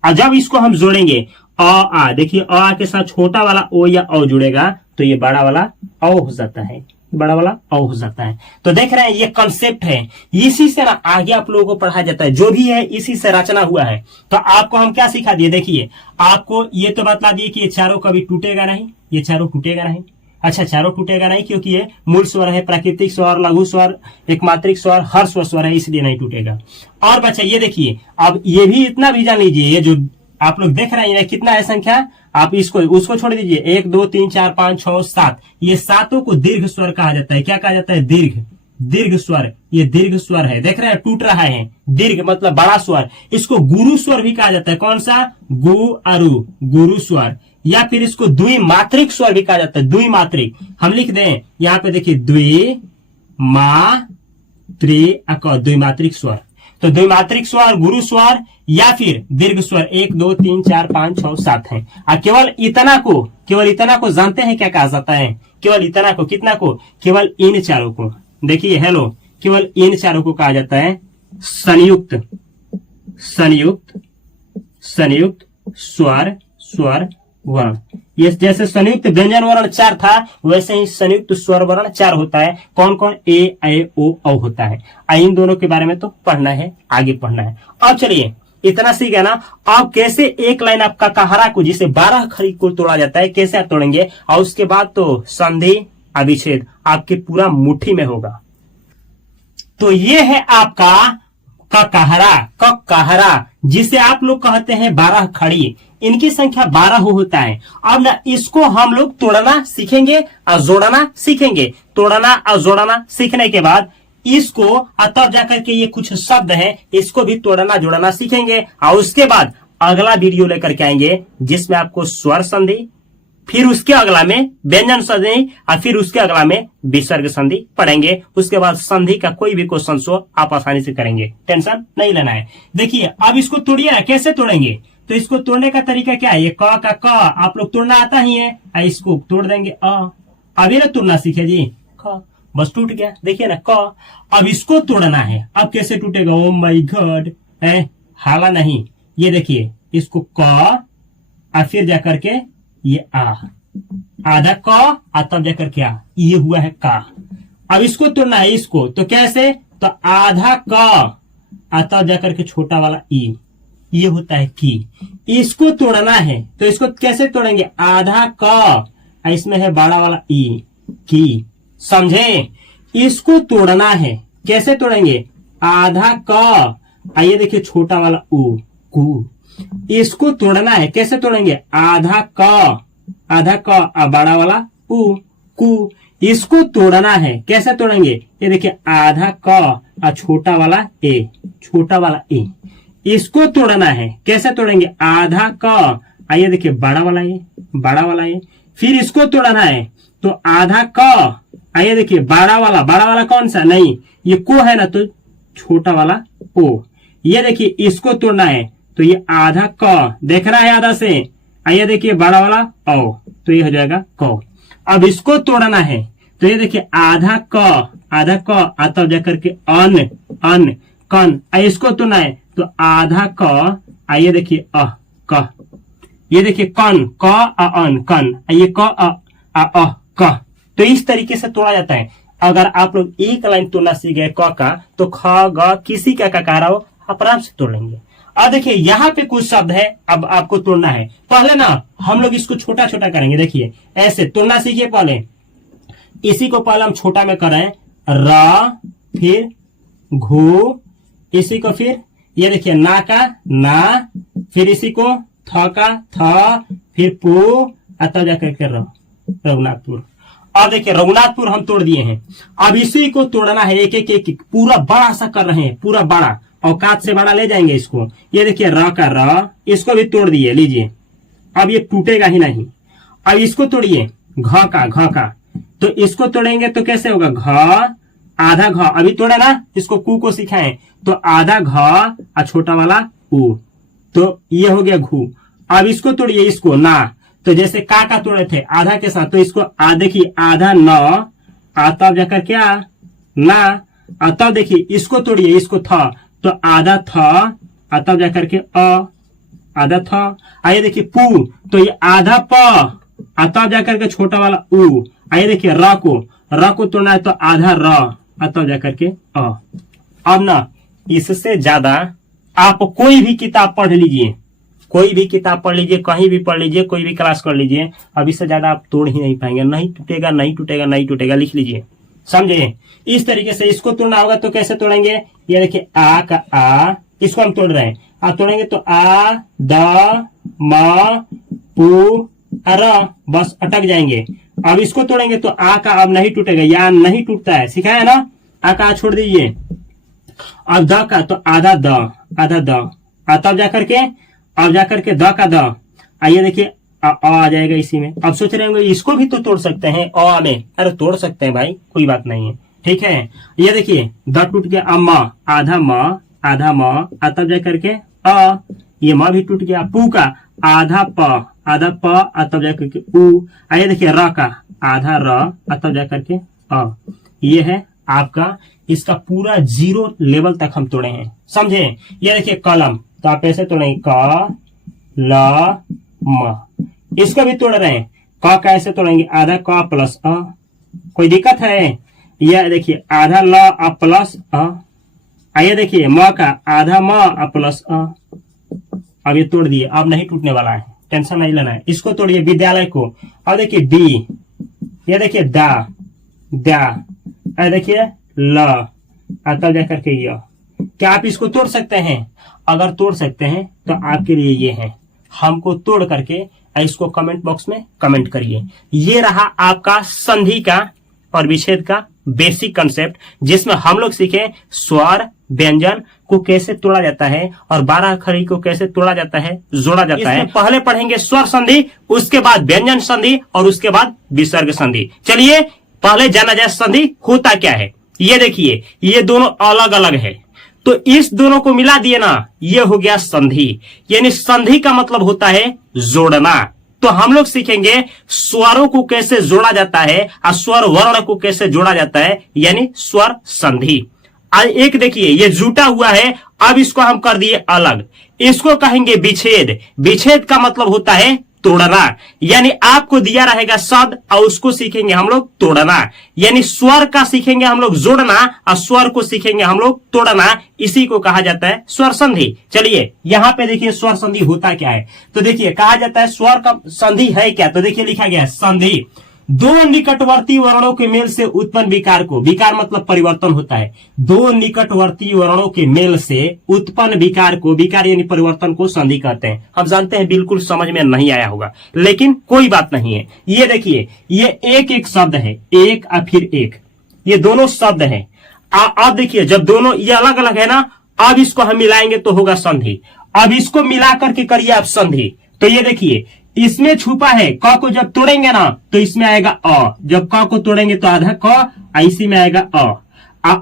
और जब इसको हम जोड़ेंगे आ, देखिए अ के साथ छोटा वाला ओ या ओ जुड़ेगा, तो ये बड़ा वाला ओ हो जाता है, बड़ा वाला ओ हो जाता है। तो देख रहे हैं ये कंसेप्ट है, इसी से ना आगे आप लोगों को पढ़ाया जाता है, जो भी है इसी से रचना हुआ है। तो आपको हम क्या सिखा दिए, देखिए आपको ये तो बता दिए कि ये चारों कभी टूटेगा नहीं, ये चारों टूटेगा नहीं। अच्छा, चारों टूटेगा नहीं क्योंकि ये मूल स्वर है, प्राकृतिक स्वर, लघु स्वर, एकमात्रिक स्वर, हर स्वर है, इसलिए नहीं टूटेगा। और बच्चा ये देखिए, अब ये भी इतना भी जान लीजिए, ये जो आप लोग देख रहे हैं कितना है संख्या, आप इसको उसको छोड़ दीजिए, 1 2 3 4 5 6 7, ये सातों को दीर्घ स्वर कहा जाता है। क्या कहा जाता है, दीर्घ स्वर। ये दीर्घ स्वर है, देख रहे हैं टूट रहा है, दीर्घ मतलब बड़ा स्वर। इसको गुरु स्वर भी कहा जाता है। कौन सा, गु अरु, गुरु स्वर। या फिर इसको द्विमात्रिक स्वर भी कहा जाता है, द्विमात्रिक। हम लिख दें यहाँ पे, देखिए द्वि मा त्रि अक, द्विमात्रिक स्वर। तो द्विमात्रिक स्वर, गुरु स्वर, या फिर दीर्घ स्वर 1 2 3 4 5 6 7 है। केवल इतना को जानते हैं क्या कहा जाता है, केवल इतना को, कितना को, केवल इन चारों को। देखिए हेलो, केवल इन चारों को कहा जाता है संयुक्त स्वर वर्ण। ये जैसे संयुक्त व्यंजन वर्ण 4 था, वैसे ही संयुक्त स्वर वर्ण 4 होता है। कौन कौन, ए ऐ ओ औ होता है। इन दोनों के बारे में तो पढ़ना है, आगे पढ़ना है। अब चलिए इतना सीख गया ना। अब कैसे एक लाइन आपका कहारा को जिसे 12 खड़ी को तोड़ा जाता है कैसे आप तोड़ेंगे, और उसके बाद तो संधि अविच्छेद आपके पूरा मुट्ठी में होगा। तो ये है आपका ककहरा जिसे आप लोग कहते हैं 12 खड़ी। इनकी संख्या 12 होता है। अब ना इसको हम लोग तोड़ना सीखेंगे और जोड़ना सीखेंगे। तोड़ना और जोड़ना सीखने के बाद इसको तब जाकर के ये कुछ शब्द हैं इसको भी तोड़ना जोड़ना सीखेंगे, और उसके बाद अगला वीडियो लेकर के आएंगे जिसमें आपको स्वर संधि, फिर उसके अगला में व्यंजन संधि, और फिर उसके अगला में विसर्ग संधि पढ़ेंगे। उसके बाद संधि का कोई भी क्वेश्चन सो आप आसानी से करेंगे, टेंशन नहीं लेना है। देखिए अब इसको तोड़िए ना, कैसे तोड़ेंगे, तो इसको तोड़ने का तरीका क्या है, ये क का क आप लोग तोड़ना आता ही है, इसको तोड़ देंगे अभी ना तोड़ना सीखे जी, ख बस टूट गया। देखिए ना क, अब इसको तोड़ना है। अब कैसे टूटेगा, ओ माय गॉड, हाला नहीं, ये देखिए इसको क और फिर जाकर के ये आधा क और तब जाकर क्या ये हुआ है का। अब इसको तोड़ना है इसको, तो कैसे, तो आधा क और तब जाकर के छोटा वाला ई, ये होता है की। इसको तोड़ना है तो इसको कैसे तोड़ेंगे, आधा क इसमें है बड़ा वाला ई की, समझे। इसको तोड़ना है, कैसे तोड़ेंगे, आधा क आइए देखिए छोटा वाला ऊ कु। इसको तोड़ना है, कैसे तोड़ेंगे, आधा क और बड़ा वाला ऊ कु। इसको तोड़ना है, कैसे तोड़ेंगे, ये देखिए आधा क और छोटा वाला ए। इसको तोड़ना है, कैसे तोड़ेंगे, आधा क आइए देखिए बड़ा वाला ए। फिर इसको तोड़ना है तो आधा क आइए देखिए बड़ा वाला कौन सा, नहीं ये को है ना, तो छोटा वाला ओ। ये देखिए इसको तोड़ना है तो ये आधा क देखना है आधा से, आइए देखिए बड़ा वाला ओ, तो ये हो जाएगा क। अब इसको तोड़ना है तो ये देखिए आधा क तब जाकर के अन कन। इसको तोड़ना है तो आधा क आइए देखिए क, ये देखिए कन क अन कन, ये क क। तो इस तरीके से तोड़ा जाता है। अगर आप लोग एक लाइन तोड़ना सीख गए क का, तो ख ग किसी का ककारा हो आप आराम से तोड़ लेंगे। अब देखिए यहाँ पे कुछ शब्द है, अब आपको तोड़ना है। पहले ना हम लोग इसको छोटा छोटा करेंगे, देखिए ऐसे तोड़ना सीखिए। पहले इसी को पहले हम छोटा में करें, र, फिर घू, इसी को फिर ये देखिए ना का ना, फिर इसी को थ का थ, फिर पू, तब जाकर के रघुनाथपुर। अब देखिए रघुनाथपुर हम तोड़ दिए हैं। अब इसी को तोड़ना है, एक एक पूरा बड़ा सा कर रहे हैं, पूरा बड़ा, औकात से बड़ा ले जाएंगे इसको। ये देखिए र का र, इसको भी तोड़ दिए, लीजिए अब ये टूटेगा ही नहीं। अब इसको तोड़िए घ का, तो इसको तोड़ेंगे तो कैसे होगा, घ आधा घ, अभी तोड़े ना, इसको कू को सिखाएं, तो आधा घ और छोटा वाला ऊ, तो ये हो गया घू। अब इसको तोड़िए, इसको ना, तो जैसे का तोड़े थे आधा के साथ, तो इसको देखिए आधा न, तब जाकर क्या ना, तब देखिए इसको तोड़िए, इसको थ, तो आधा थ तब जाकर के आधा थ। आइए देखिए पू, तो ये आधा प तब जाकर के छोटा वाला ऊ। आइए देखिए र को तोड़ना है तो आधा र तब जाकर के अ। अब ना इससे ज्यादा आप कोई भी किताब पढ़ लीजिए, कहीं भी पढ़ लीजिए, कोई भी क्लास कर लीजिए, अब इससे ज्यादा आप तोड़ ही नहीं पाएंगे। नहीं टूटेगा, लिख लीजिए, समझे। इस तरीके से इसको तोड़ना होगा, तो कैसे तोड़ेंगे, ये देखिए आ का आ, इसको हम तोड़ रहे हैं। आप तोड़ेंगे तो आ द म पू र, बस अटक जाएंगे। अब इसको तोड़ेंगे तो आ का अब नहीं टूटेगा, या नहीं टूटता है, सिखाया ना, आ का छोड़ दीजिए। अब द का तो आधा द, तब जाकर के द का द, आइए देखिए आ जाएगा इसी में। अब सोच रहे होंगे इसको भी तो तोड़ सकते हैं अ में, अरे तोड़ सकते हैं भाई, कोई बात नहीं है, ठीक है। ये देखिए द टूट गया, अब म आधा म तब जाकर के अ, ये म भी टूट गया। पू का आधा प तब जाकर के ऊ। आइए देखिए र का आधा र तब जाकर के अ। ये है आपका, इसका पूरा 0 लेवल तक हम तोड़े हैं, समझे। ये देखिए कलम, तो आप ऐसे तोड़ेंगे क ल म, इसको भी तोड़ रहे हैं। क कैसे तोड़ेंगे, आधा क प्लस अ, कोई दिक्कत है। यह देखिए आधा ल प्लस अ। आइए देखिए म का आधा म प्लस अ, अब ये तोड़ दिए, अब नहीं टूटने वाला है, टेंशन नहीं लेना है। इसको तोड़िए विद्यालय को। अब देखिए बी, ये देखिए दा दा, देखिए ल, तब जाकर के य। क्या आप इसको तोड़ सकते हैं? अगर तोड़ सकते हैं तो आपके लिए ये है, हमको तोड़ करके इसको कमेंट बॉक्स में कमेंट करिए। ये रहा आपका संधि का और विच्छेद का बेसिक कंसेप्ट, जिसमें हम लोग सीखे स्वर व्यंजन को कैसे तोड़ा जाता है और 12 अक्षरी को कैसे तोड़ा जाता है, जोड़ा जाता है। पहले पढ़ेंगे स्वर संधि, उसके बाद व्यंजन संधि और उसके बाद विसर्ग संधि। चलिए पहले जाना जाए संधि होता क्या है। ये देखिए ये दोनों अलग अलग है, तो इस दोनों को मिला दिए ना, ये हो गया संधि। यानी संधि का मतलब होता है जोड़ना। तो हम लोग सीखेंगे स्वरों को कैसे जोड़ा जाता है और स्वर वर्ण को कैसे जोड़ा जाता है, यानी स्वर संधि। एक देखिए ये जुटा हुआ है, अब इसको हम कर दिए अलग, इसको कहेंगे विच्छेद। विच्छेद का मतलब होता है तोड़ना, यानी आपको दिया रहेगा शब्द और उसको सीखेंगे हम लोग तोड़ना। यानी स्वर का सीखेंगे हम लोग जोड़ना और स्वर को सीखेंगे हम लोग तोड़ना, इसी को कहा जाता है स्वर संधि। चलिए यहाँ पे देखिए स्वर संधि होता क्या है। तो देखिए कहा जाता है स्वर का संधि है क्या, तो देखिए लिखा गया है संधि दो निकटवर्ती वर्णों के मेल से उत्पन्न विकार को, विकार मतलब परिवर्तन होता है, दो निकटवर्ती वर्णों के मेल से उत्पन्न विकार को, विकार यानी परिवर्तन को संधि कहते हैं। हम जानते हैं बिल्कुल समझ में नहीं आया होगा, लेकिन कोई बात नहीं है। ये देखिए ये एक एक शब्द है, एक और फिर एक, ये दोनों शब्द है। अब देखिए जब दोनों ये अलग अलग है ना, अब इसको हम मिलाएंगे तो होगा संधि। अब इसको मिला करके करिए आप संधि। तो ये देखिए इसमें छुपा है, क को जब तोड़ेंगे ना तो इसमें आएगा अ, जब क को तोड़ेंगे तो आधा क, इसी में आएगा अ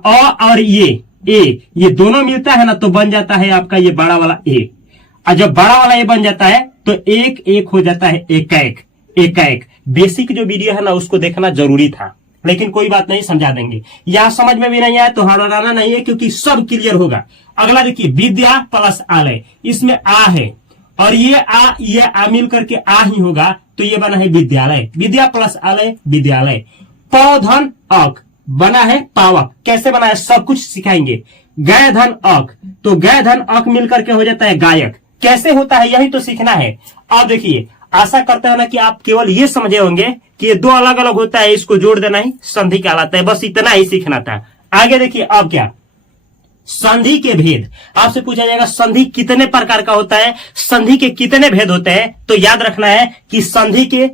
और ए, ये दोनों मिलता है ना तो बन जाता है आपका ये बड़ा वाला ए। और जब बड़ा वाला ए बन जाता है तो एक एक हो जाता है एक। बेसिक जो वीडियो है ना उसको देखना जरूरी था, लेकिन कोई बात नहीं, समझा देंगे। यहां समझ में भी नहीं आया तो हड़बड़ाना नहीं है, क्योंकि सब क्लियर होगा। अगला देखिए विद्या प्लस आलय, इसमें आ है और ये आ मिल करके आ ही होगा, तो ये बना है विद्यालय। विद्या प्लस आलय विद्यालय। पौधन अक बना है पावक, कैसे बना है सब कुछ सिखाएंगे। गय धन अक, तो गय धन अक मिल करके हो जाता है गायक, कैसे होता है यही तो सीखना है। अब देखिए आशा करते हैं ना कि आप केवल ये समझे होंगे कि ये दो अलग अलग होता है, इसको जोड़ देना ही संधि कहलाता है, बस इतना ही सीखना था। आगे देखिए अब क्या, संधि के भेद। आपसे पूछा जाएगा संधि कितने प्रकार का होता है, संधि के कितने भेद होते हैं, तो याद रखना है कि संधि के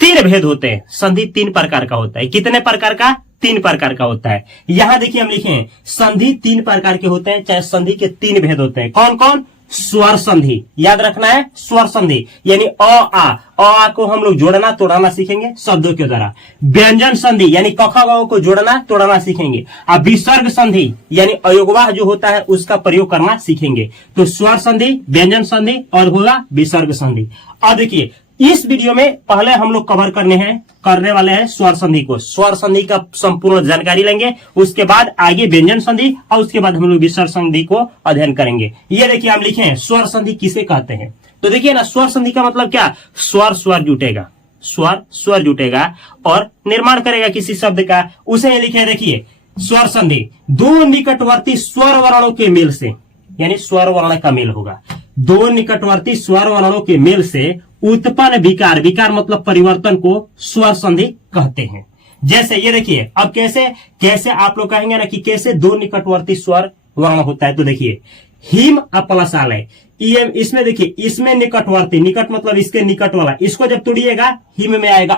3 भेद होते हैं। संधि 3 प्रकार का होता है। कितने प्रकार का? 3 प्रकार का होता है। यहां देखिए हम लिखे हैं संधि 3 प्रकार के होते हैं, चाहे संधि के 3 भेद होते हैं। कौन कौन? स्वर संधि, याद रखना है स्वर संधि, यानी आ को हम लोग जोड़ना तोड़ना सीखेंगे शब्दों के द्वारा। व्यंजन संधि यानी क ख ग को जोड़ना तोड़ना सीखेंगे। अब विसर्ग संधि यानी अयोगवाह जो होता है उसका प्रयोग करना सीखेंगे। तो स्वर संधि, व्यंजन संधि और होगा विसर्ग संधि। अब देखिए इस वीडियो में पहले हम लोग कवर करने वाले हैं स्वर संधि को। स्वर संधि का संपूर्ण जानकारी लेंगे, उसके बाद आगे व्यंजन संधि और उसके बाद हम लोग विसर्ग संधि को अध्ययन करेंगे। ये देखिए हम लिखे हैं स्वर संधि किसे कहते हैं। तो देखिए ना स्वर संधि का मतलब क्या, स्वर जुटेगा, स्वर जुटेगा और निर्माण करेगा किसी शब्द का, उसे लिखे। देखिए स्वर संधि दो निकटवर्ती स्वर वर्णों के मेल से, यानी स्वर वर्ण का मेल होगा, दो निकटवर्ती स्वर वर्णों के मेल से उत्पन्न विकार, विकार मतलब परिवर्तन को स्वर संधि कहते हैं। जैसे ये देखिए अब कैसे आप लोग कहेंगे ना कि कैसे दो निकटवर्ती स्वर वर्ण होता है। तो देखिए हिम प्लस आलय, इसमें देखिए इसमें निकटवर्ती, निकट मतलब इसके निकट वाला, इसको जब तोड़िएगा हिम में आएगा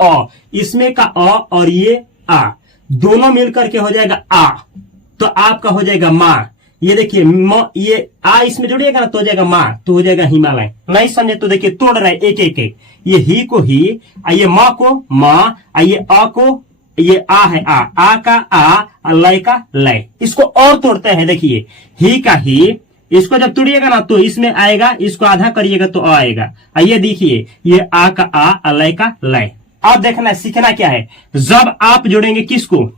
अ, इसमें का अ और ये आ दोनों मिलकर के हो जाएगा आ, तो आपका हो जाएगा माँ। ये देखिए ये आ इसमें जोड़िएगा ना तो हो जाएगा माँ, तो हो जाएगा हिमालय। नहीं समझे तो देखिए तोड़ रहे एक, ये ही को ही, ये माँ को माँ, ये अ को, ये आ है आ का आ, लय का लय। इसको और तोड़ते हैं, देखिए ही का ही, इसको जब तोड़िएगा ना तो इसमें आएगा, इसको आधा करिएगा तो अ आएगा। ये देखिए ये आ का आ, लय का लय। अब देखना सीखना क्या है, जब आप जोड़ेंगे किसको,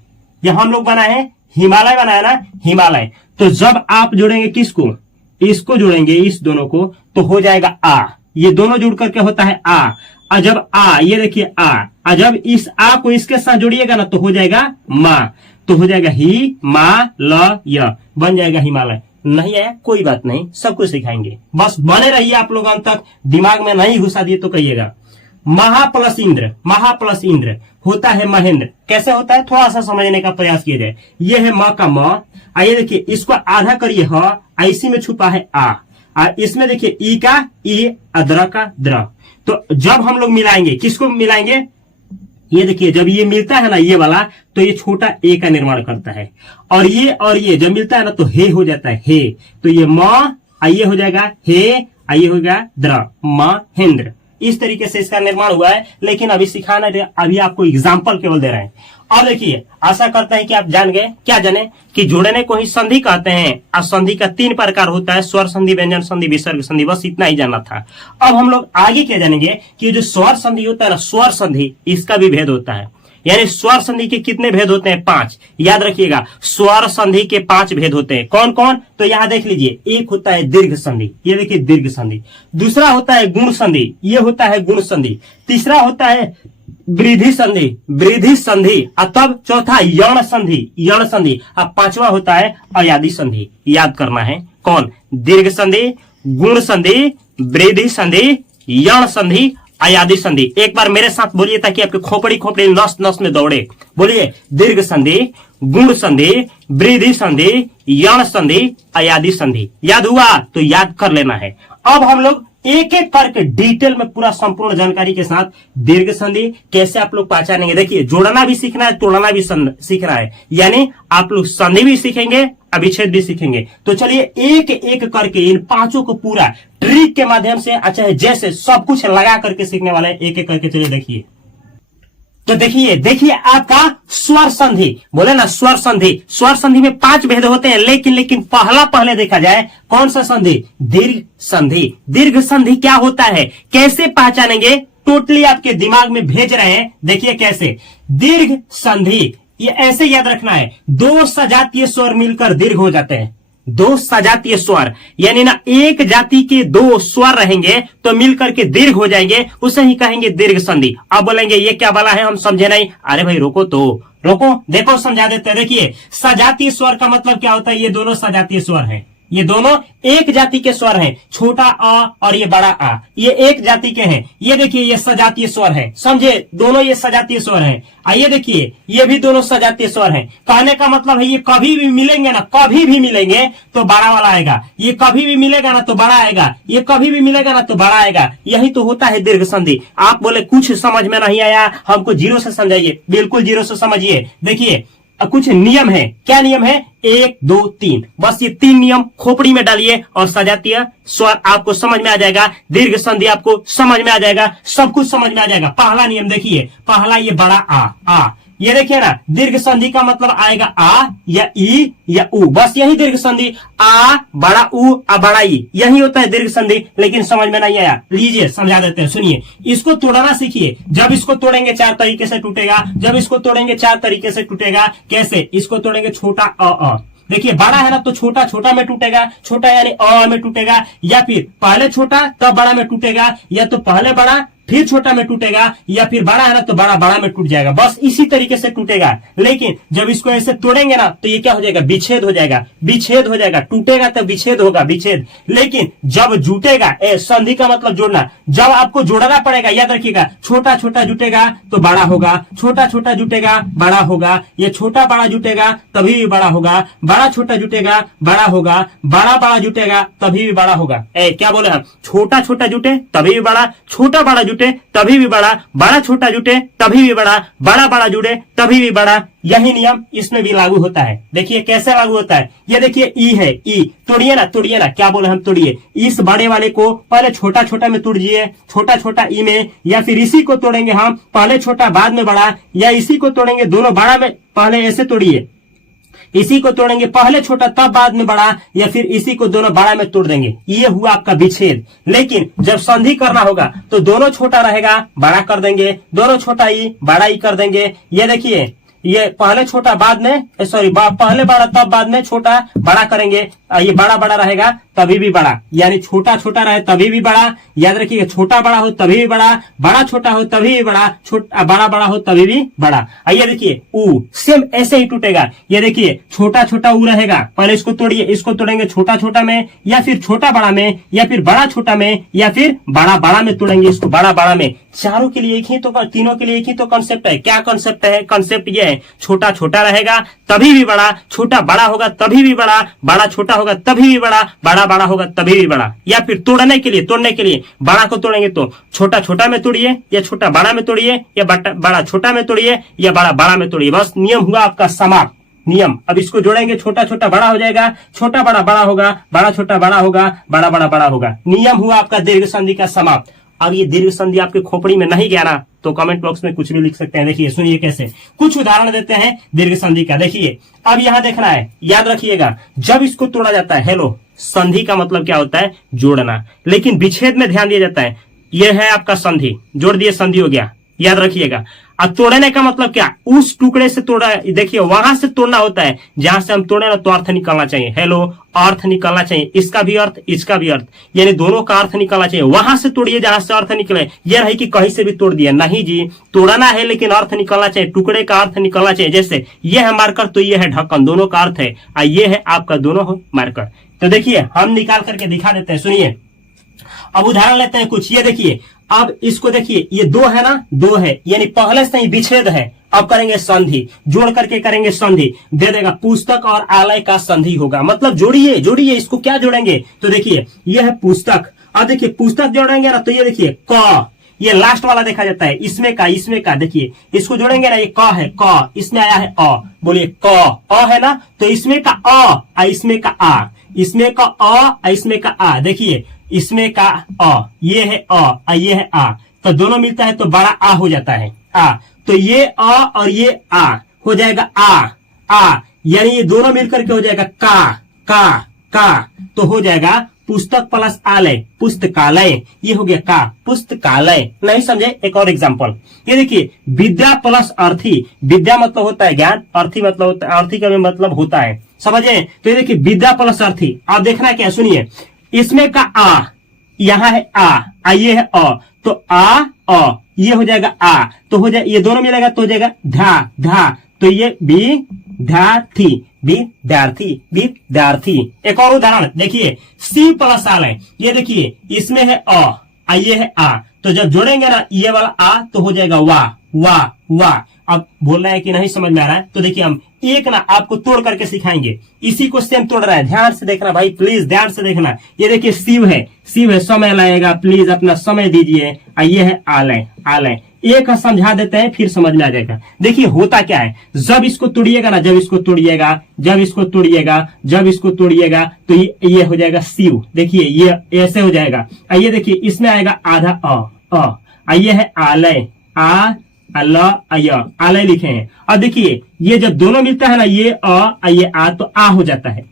यह हम लोग बनाए हैं हिमालय, बनाया ना हिमालय, तो जब आप जोड़ेंगे किसको, इसको जोड़ेंगे इस दोनों को तो हो जाएगा आ, ये दोनों जुड़ करके होता है आ। जब आ, ये देखिए आ, जब इस आ को इसके साथ जोड़िएगा ना तो हो जाएगा माँ, तो हो जाएगा ही मा ल य, बन जाएगा हिमालय। नहीं आया कोई बात नहीं, सब कुछ सिखाएंगे, बस बने रहिए आप लोग अंत तक। दिमाग में नहीं घुसा दिए तो कहिएगा। महा प्लस इंद्र, महा प्लस इंद्र होता है महेंद्र। कैसे होता है थोड़ा सा समझने का प्रयास किया जाए। ये है म का म, आइए देखिए इसको आधा करिए ह, इसी में छुपा है आ, और इसमें देखिए ई का ई, अद्र का द्र। तो जब हम लोग मिलाएंगे, किसको मिलाएंगे, ये देखिए जब ये मिलता है ना ये वाला, तो ये छोटा ए का निर्माण करता है, और ये जब मिलता है ना तो हे हो जाता है हे। तो ये म आइए हो जाएगा हे, आइए हो गया द्र, महेंद्र। इस तरीके से इसका निर्माण हुआ है, लेकिन अभी सिखाना है, अभी आपको एग्जाम्पल केवल दे रहे हैं। और देखिए आशा करते हैं कि आप जान गए, क्या जाने कि जोड़ने को ही संधि कहते हैं, और संधि का 3 प्रकार होता है, स्वर संधि, व्यंजन संधि, विसर्ग संधि। बस इतना ही जानना था। अब हम लोग आगे क्या जानेंगे कि जो स्वर संधि होता है ना, स्वर संधि, इसका भी भेद होता है। यानी स्वर संधि के कितने भेद होते हैं, 5। याद रखिएगा स्वर संधि के 5 भेद होते हैं। कौन कौन, तो यहां देख लीजिए, एक होता है दीर्घ संधि, ये देखिए दीर्घ संधि। दूसरा होता है गुण संधि, ये होता है गुण संधि। तीसरा होता है वृद्धि संधि, वृद्धि संधि। और तब चौथा यण संधि, यण संधि। और 5वां होता है अयादि संधि। याद करना है, कौन, दीर्घ संधि, गुण संधि, वृद्धि संधि, यण संधि, अयादि संधि। एक बार मेरे साथ बोलिए ताकि आपके खोपड़ी खोपड़ी नस नस में दौड़े। बोलिए, दीर्घ संधि, गुण संधि, वृद्धि संधि, यण संधि, अयादि संधि। याद हुआ तो याद कर लेना है। अब हम लोग एक एक करके डिटेल में पूरा संपूर्ण जानकारी के साथ दीर्घ संधि कैसे आप लोग पहचानेंगे। देखिए जोड़ना भी सीखना है, तोड़ना भी सीखना है, यानी आप लोग संधि भी सीखेंगे, अभिच्छेद भी सीखेंगे। तो चलिए एक एक करके इन 5 को पूरा ट्रिक के माध्यम से, अच्छा जैसे सब कुछ लगा करके सीखने वाले हैं। एक एक करके चलिए देखिए। तो देखिए आपका स्वर संधि, बोले ना स्वर संधि। स्वर संधि में 5 भेद होते हैं, लेकिन पहले देखा जाए कौन सा संधि, दीर्घ संधि। दीर्घ संधि क्या होता है, कैसे पहचानेंगे, टोटली आपके दिमाग में भेज रहे हैं। देखिए कैसे, दीर्घ संधि, ये ऐसे याद रखना है, 2 सजातीय स्वर मिलकर दीर्घ हो जाते हैं। 2 सजातीय स्वर, यानी ना एक जाति के 2 स्वर रहेंगे तो मिलकर के दीर्घ हो जाएंगे, उसे ही कहेंगे दीर्घ संधि। अब बोलेंगे ये क्या वाला है, हम समझे नहीं। अरे भाई रोको तो, रोको, देखो समझा देते हैं। देखिए सजातीय स्वर का मतलब क्या होता है, ये दोनों सजातीय स्वर हैं, ये दोनों एक जाति के स्वर हैं। छोटा अ और ये बड़ा आ, ये एक जाति के हैं। ये देखिए ये सजातीय स्वर है, समझे, दोनों ये सजातीय स्वर हैं। आइए देखिए ये भी दोनों सजातीय स्वर हैं। कहने का मतलब है ये कभी भी मिलेंगे ना, कभी भी मिलेंगे तो बड़ा वाला आएगा, ये कभी भी मिलेगा ना तो बड़ा आएगा, ये कभी भी मिलेगा ना तो बड़ा आएगा। यही तो होता है दीर्घ संधि। आप बोले कुछ समझ में नहीं आया, हमको 0 से समझाइए। बिल्कुल 0 से समझिए। देखिए कुछ नियम है, क्या नियम है, 1 2 3, बस ये 3 नियम खोपड़ी में डालिए और सजातीय स्वर आपको समझ में आ जाएगा, दीर्घ संधि आपको समझ में आ जाएगा, सब कुछ समझ में आ जाएगा। पहला नियम देखिए, पहला ये बड़ा आ, ये देखिए ना, दीर्घ संधि का मतलब आएगा आ या ई या उ, बस यही दीर्घ संधि, आ बड़ा उ आ बड़ा ई, यही होता है दीर्घ संधि। लेकिन समझ में नहीं आया, लीजिए समझा देते हैं, सुनिए। इसको तोड़ना सीखिए। जब इसको तोड़ेंगे 4 तरीके से टूटेगा, जब इसको तोड़ेंगे 4 तरीके से टूटेगा। कैसे, इसको तोड़ेंगे छोटा अ, देखिए बड़ा है ना तो छोटा छोटा में टूटेगा, छोटा यानी अ में टूटेगा, या फिर पहले छोटा तब बड़ा में टूटेगा, या तो पहले बड़ा फिर छोटा में टूटेगा, या फिर बड़ा है ना तो बड़ा बड़ा में टूट जाएगा। बस इसी तरीके से टूटेगा। लेकिन जब इसको ऐसे तोड़ेंगे ना तो ये क्या हो जाएगा, विच्छेद हो जाएगा, विच्छेद हो जाएगा। टूटेगा तो विच्छेद होगा, विच्छेद। लेकिन जब जुटेगा, संधि का मतलब जोड़ना, जब आपको जोड़ना पड़ेगा, याद रखिएगा, छोटा छोटा जुटेगा तो बड़ा होगा, छोटा छोटा जुटेगा बड़ा होगा, ये छोटा बड़ा जुटेगा तभी भी बड़ा होगा, बड़ा छोटा जुटेगा बड़ा होगा, बड़ा बड़ा जुटेगा तभी भी बड़ा होगा। क्या बोले हम, छोटा छोटा जुटे तभी भी बड़ा, छोटा बड़ा जुटे तभी भी बड़ा, बड़ा छोटा जुटे तभी भी बड़ा, बड़ा बड़ा जुटे तभी भी बड़ा। यही नियम इसमें भी लागू होता है। देखिए कैसे लागू होता है, ये देखिए ई है, ई तोड़िए ना, क्या बोले हम, तोड़िए। इस बड़े वाले को पहले छोटा छोटा में तोड़िए, छोटा छोटा ई में, या फिर इसी को तोड़ेंगे हम, पहले छोटा बाद में बड़ा, या इसी को तोड़ेंगे दोनों बड़ा में, पहले ऐसे तोड़िए, इसी को तोड़ेंगे पहले छोटा तब बाद में बड़ा, या फिर इसी को दोनों बड़ा में तोड़ देंगे। ये हुआ आपका विच्छेद। लेकिन जब संधि करना होगा तो दोनों छोटा रहेगा, बड़ा कर देंगे, दोनों छोटा ही बड़ा ही कर देंगे। ये देखिए ये पहले छोटा बाद में सॉरी पहले बड़ा तब बाद में छोटा, बड़ा करेंगे ये बड़ा बड़ा रहेगा तभी भी बड़ा, यानी छोटा छोटा रहे तभी भी बड़ा, याद रखिएगा छोटा बड़ा हो तभी भी बड़ा, बड़ा छोटा हो तभी भी बड़ा, छोटा बड़ा बड़ा हो तभी भी बड़ा। आइए देखिए ऊ सेम ऐसे ही टूटेगा, ये देखिए छोटा छोटा ऊ रहेगा, पहले इसको तोड़िए, इसको तोड़ेंगे छोटा छोटा में या फिर छोटा बड़ा में या फिर बड़ा छोटा में या फिर बड़ा बड़ा में तोड़ेंगे इसको बड़ा बड़ा में। चारों के लिए एक ही तो, तीनों के लिए एक ही तो कॉन्सेप्ट है। क्या कॉन्सेप्ट है? कॉन्सेप्ट ये है छोटा छोटा रहेगा तभी भी बड़ा, छोटा बड़ा होगा तभी भी बड़ा, बड़ा छोटा होगा तभी भी बड़ा, बड़ा बड़ा होगा तभी भी बड़ा। या फिर तोड़ने के लिए बड़ा को तोड़ेंगे तो छोटा छोटा में तोड़िए या छोटा बड़ा में तोड़िए या बड़ा छोटा में तोड़िए या बड़ा बड़ा में तोड़िए। बस नियम हुआ आपका समाप्त। नियम अब इसको जोड़ेंगे, छोटा छोटा बड़ा हो जाएगा, छोटा बड़ा बड़ा होगा, बड़ा छोटा बड़ा होगा, बड़ा बड़ा बड़ा होगा। नियम हुआ आपका दीर्घ संधि का समाप्त। अब ये दीर्घ संधि आपके खोपड़ी में नहीं गया ना तो कमेंट बॉक्स में कुछ भी लिख सकते हैं। देखिए सुनिए कैसे, कुछ उदाहरण देते हैं दीर्घ संधि का। देखिए अब यहां देखना है, याद रखिएगा जब इसको तोड़ा जाता है, हेलो संधि का मतलब क्या होता है? जोड़ना। लेकिन विच्छेद में ध्यान दिया जाता है, यह है आपका संधि, जोड़ दिए संधि हो गया, याद रखिएगा। अब तोड़ने का मतलब क्या? उस टुकड़े से तोड़ा, देखिए वहां से तोड़ना होता है जहां से हम तोड़े ना तो अर्थ निकलना चाहिए। हेलो अर्थ निकलना चाहिए, इसका भी अर्थ इसका भी अर्थ, यानी दोनों का अर्थ निकलना चाहिए। वहां से तोड़िए जहां से अर्थ निकले, यह नहीं कि कहीं से भी तोड़ दिया, नहीं जी, तोड़ना है लेकिन अर्थ निकलना चाहिए, टुकड़े का अर्थ निकलना चाहिए। जैसे ये है मार्कर तो ये है ढक्कन, दोनों का अर्थ है, और ये है आपका दोनों मार्कर। तो देखिए हम निकाल करके दिखा देते हैं, सुनिए। अब उदाहरण लेते हैं कुछ, ये देखिए अब इसको देखिए, ये दो है ना, दो है यानी पहले से ही विच्छेद है। अब करेंगे संधि, जोड़ करके करेंगे संधि, दे देगा पुस्तक और आलय का संधि होगा। मतलब जोड़िए जोड़िए, इसको क्या जोड़ेंगे? तो देखिए ये है पुस्तक, अब देखिए पुस्तक जोड़ेंगे ना तो ये देखिए क, ये लास्ट वाला देखा जाता है, इसमें का देखिए इसको जोड़ेंगे ना, ये क है, क इसमें आया है अ, बोलिए क, अ है ना तो इसमें का अ, इसमें का आ, इसमें का अ, इसमें का आ, देखिए इसमें का अ, ये है अ, ये है आ, तो दोनों मिलता है तो बड़ा आ हो जाता है आ, तो ये अ और ये आ हो जाएगा आ, यानी ये दोनों मिलकर के हो जाएगा का, तो हो जाएगा पुस्तक प्लस आलय, पुस्तकालय, ये हो गया का, पुस्तकालय। नहीं समझे? एक और एग्जांपल, ये देखिए विद्या प्लस अर्थी, विद्या मतलब होता है ज्ञान, अर्थी मतलब होता है, अर्थी का भी मतलब होता है, समझे? तो ये देखिए विद्या प्लस अर्थी। आप देखना क्या, सुनिए, इसमें का आ, यहाँ है आ, ये है अ, तो आ ये हो जाएगा आ, तो हो जाए ये दोनों मिलेगा तो हो जाएगा धा, तो ये विद्यार्थी। एक और उदाहरण देखिए, सी प्लस आलय, ये देखिए इसमें है अ, ये है आ, तो जब जोड़ेंगे ना ये वाला आ तो हो जाएगा वाह। अब बोलना है कि नहीं समझ में आ रहा है तो देखिए हम एक ना आपको तोड़ करके सिखाएंगे, इसी को सेम तोड़ रहा है, ध्यान से देखना भाई, प्लीज ध्यान से देखना। ये देखिए शिव है, समय लगेगा, प्लीज अपना समय दीजिए। ये है आलय, एक समझा देते हैं फिर समझ में आ जाएगा। देखिए होता क्या है, जब इसको तोड़िएगा ना, जब इसको तोड़िएगा तो ये हो जाएगा शिव, देखिए ये ऐसे हो जाएगा। ये देखिए इसमें आएगा आधा अ, ये है आलय, आलय लिखे हैं। और देखिए ये जब दोनों मिलता है ना, ये अ ये आ, तो आ हो जाता है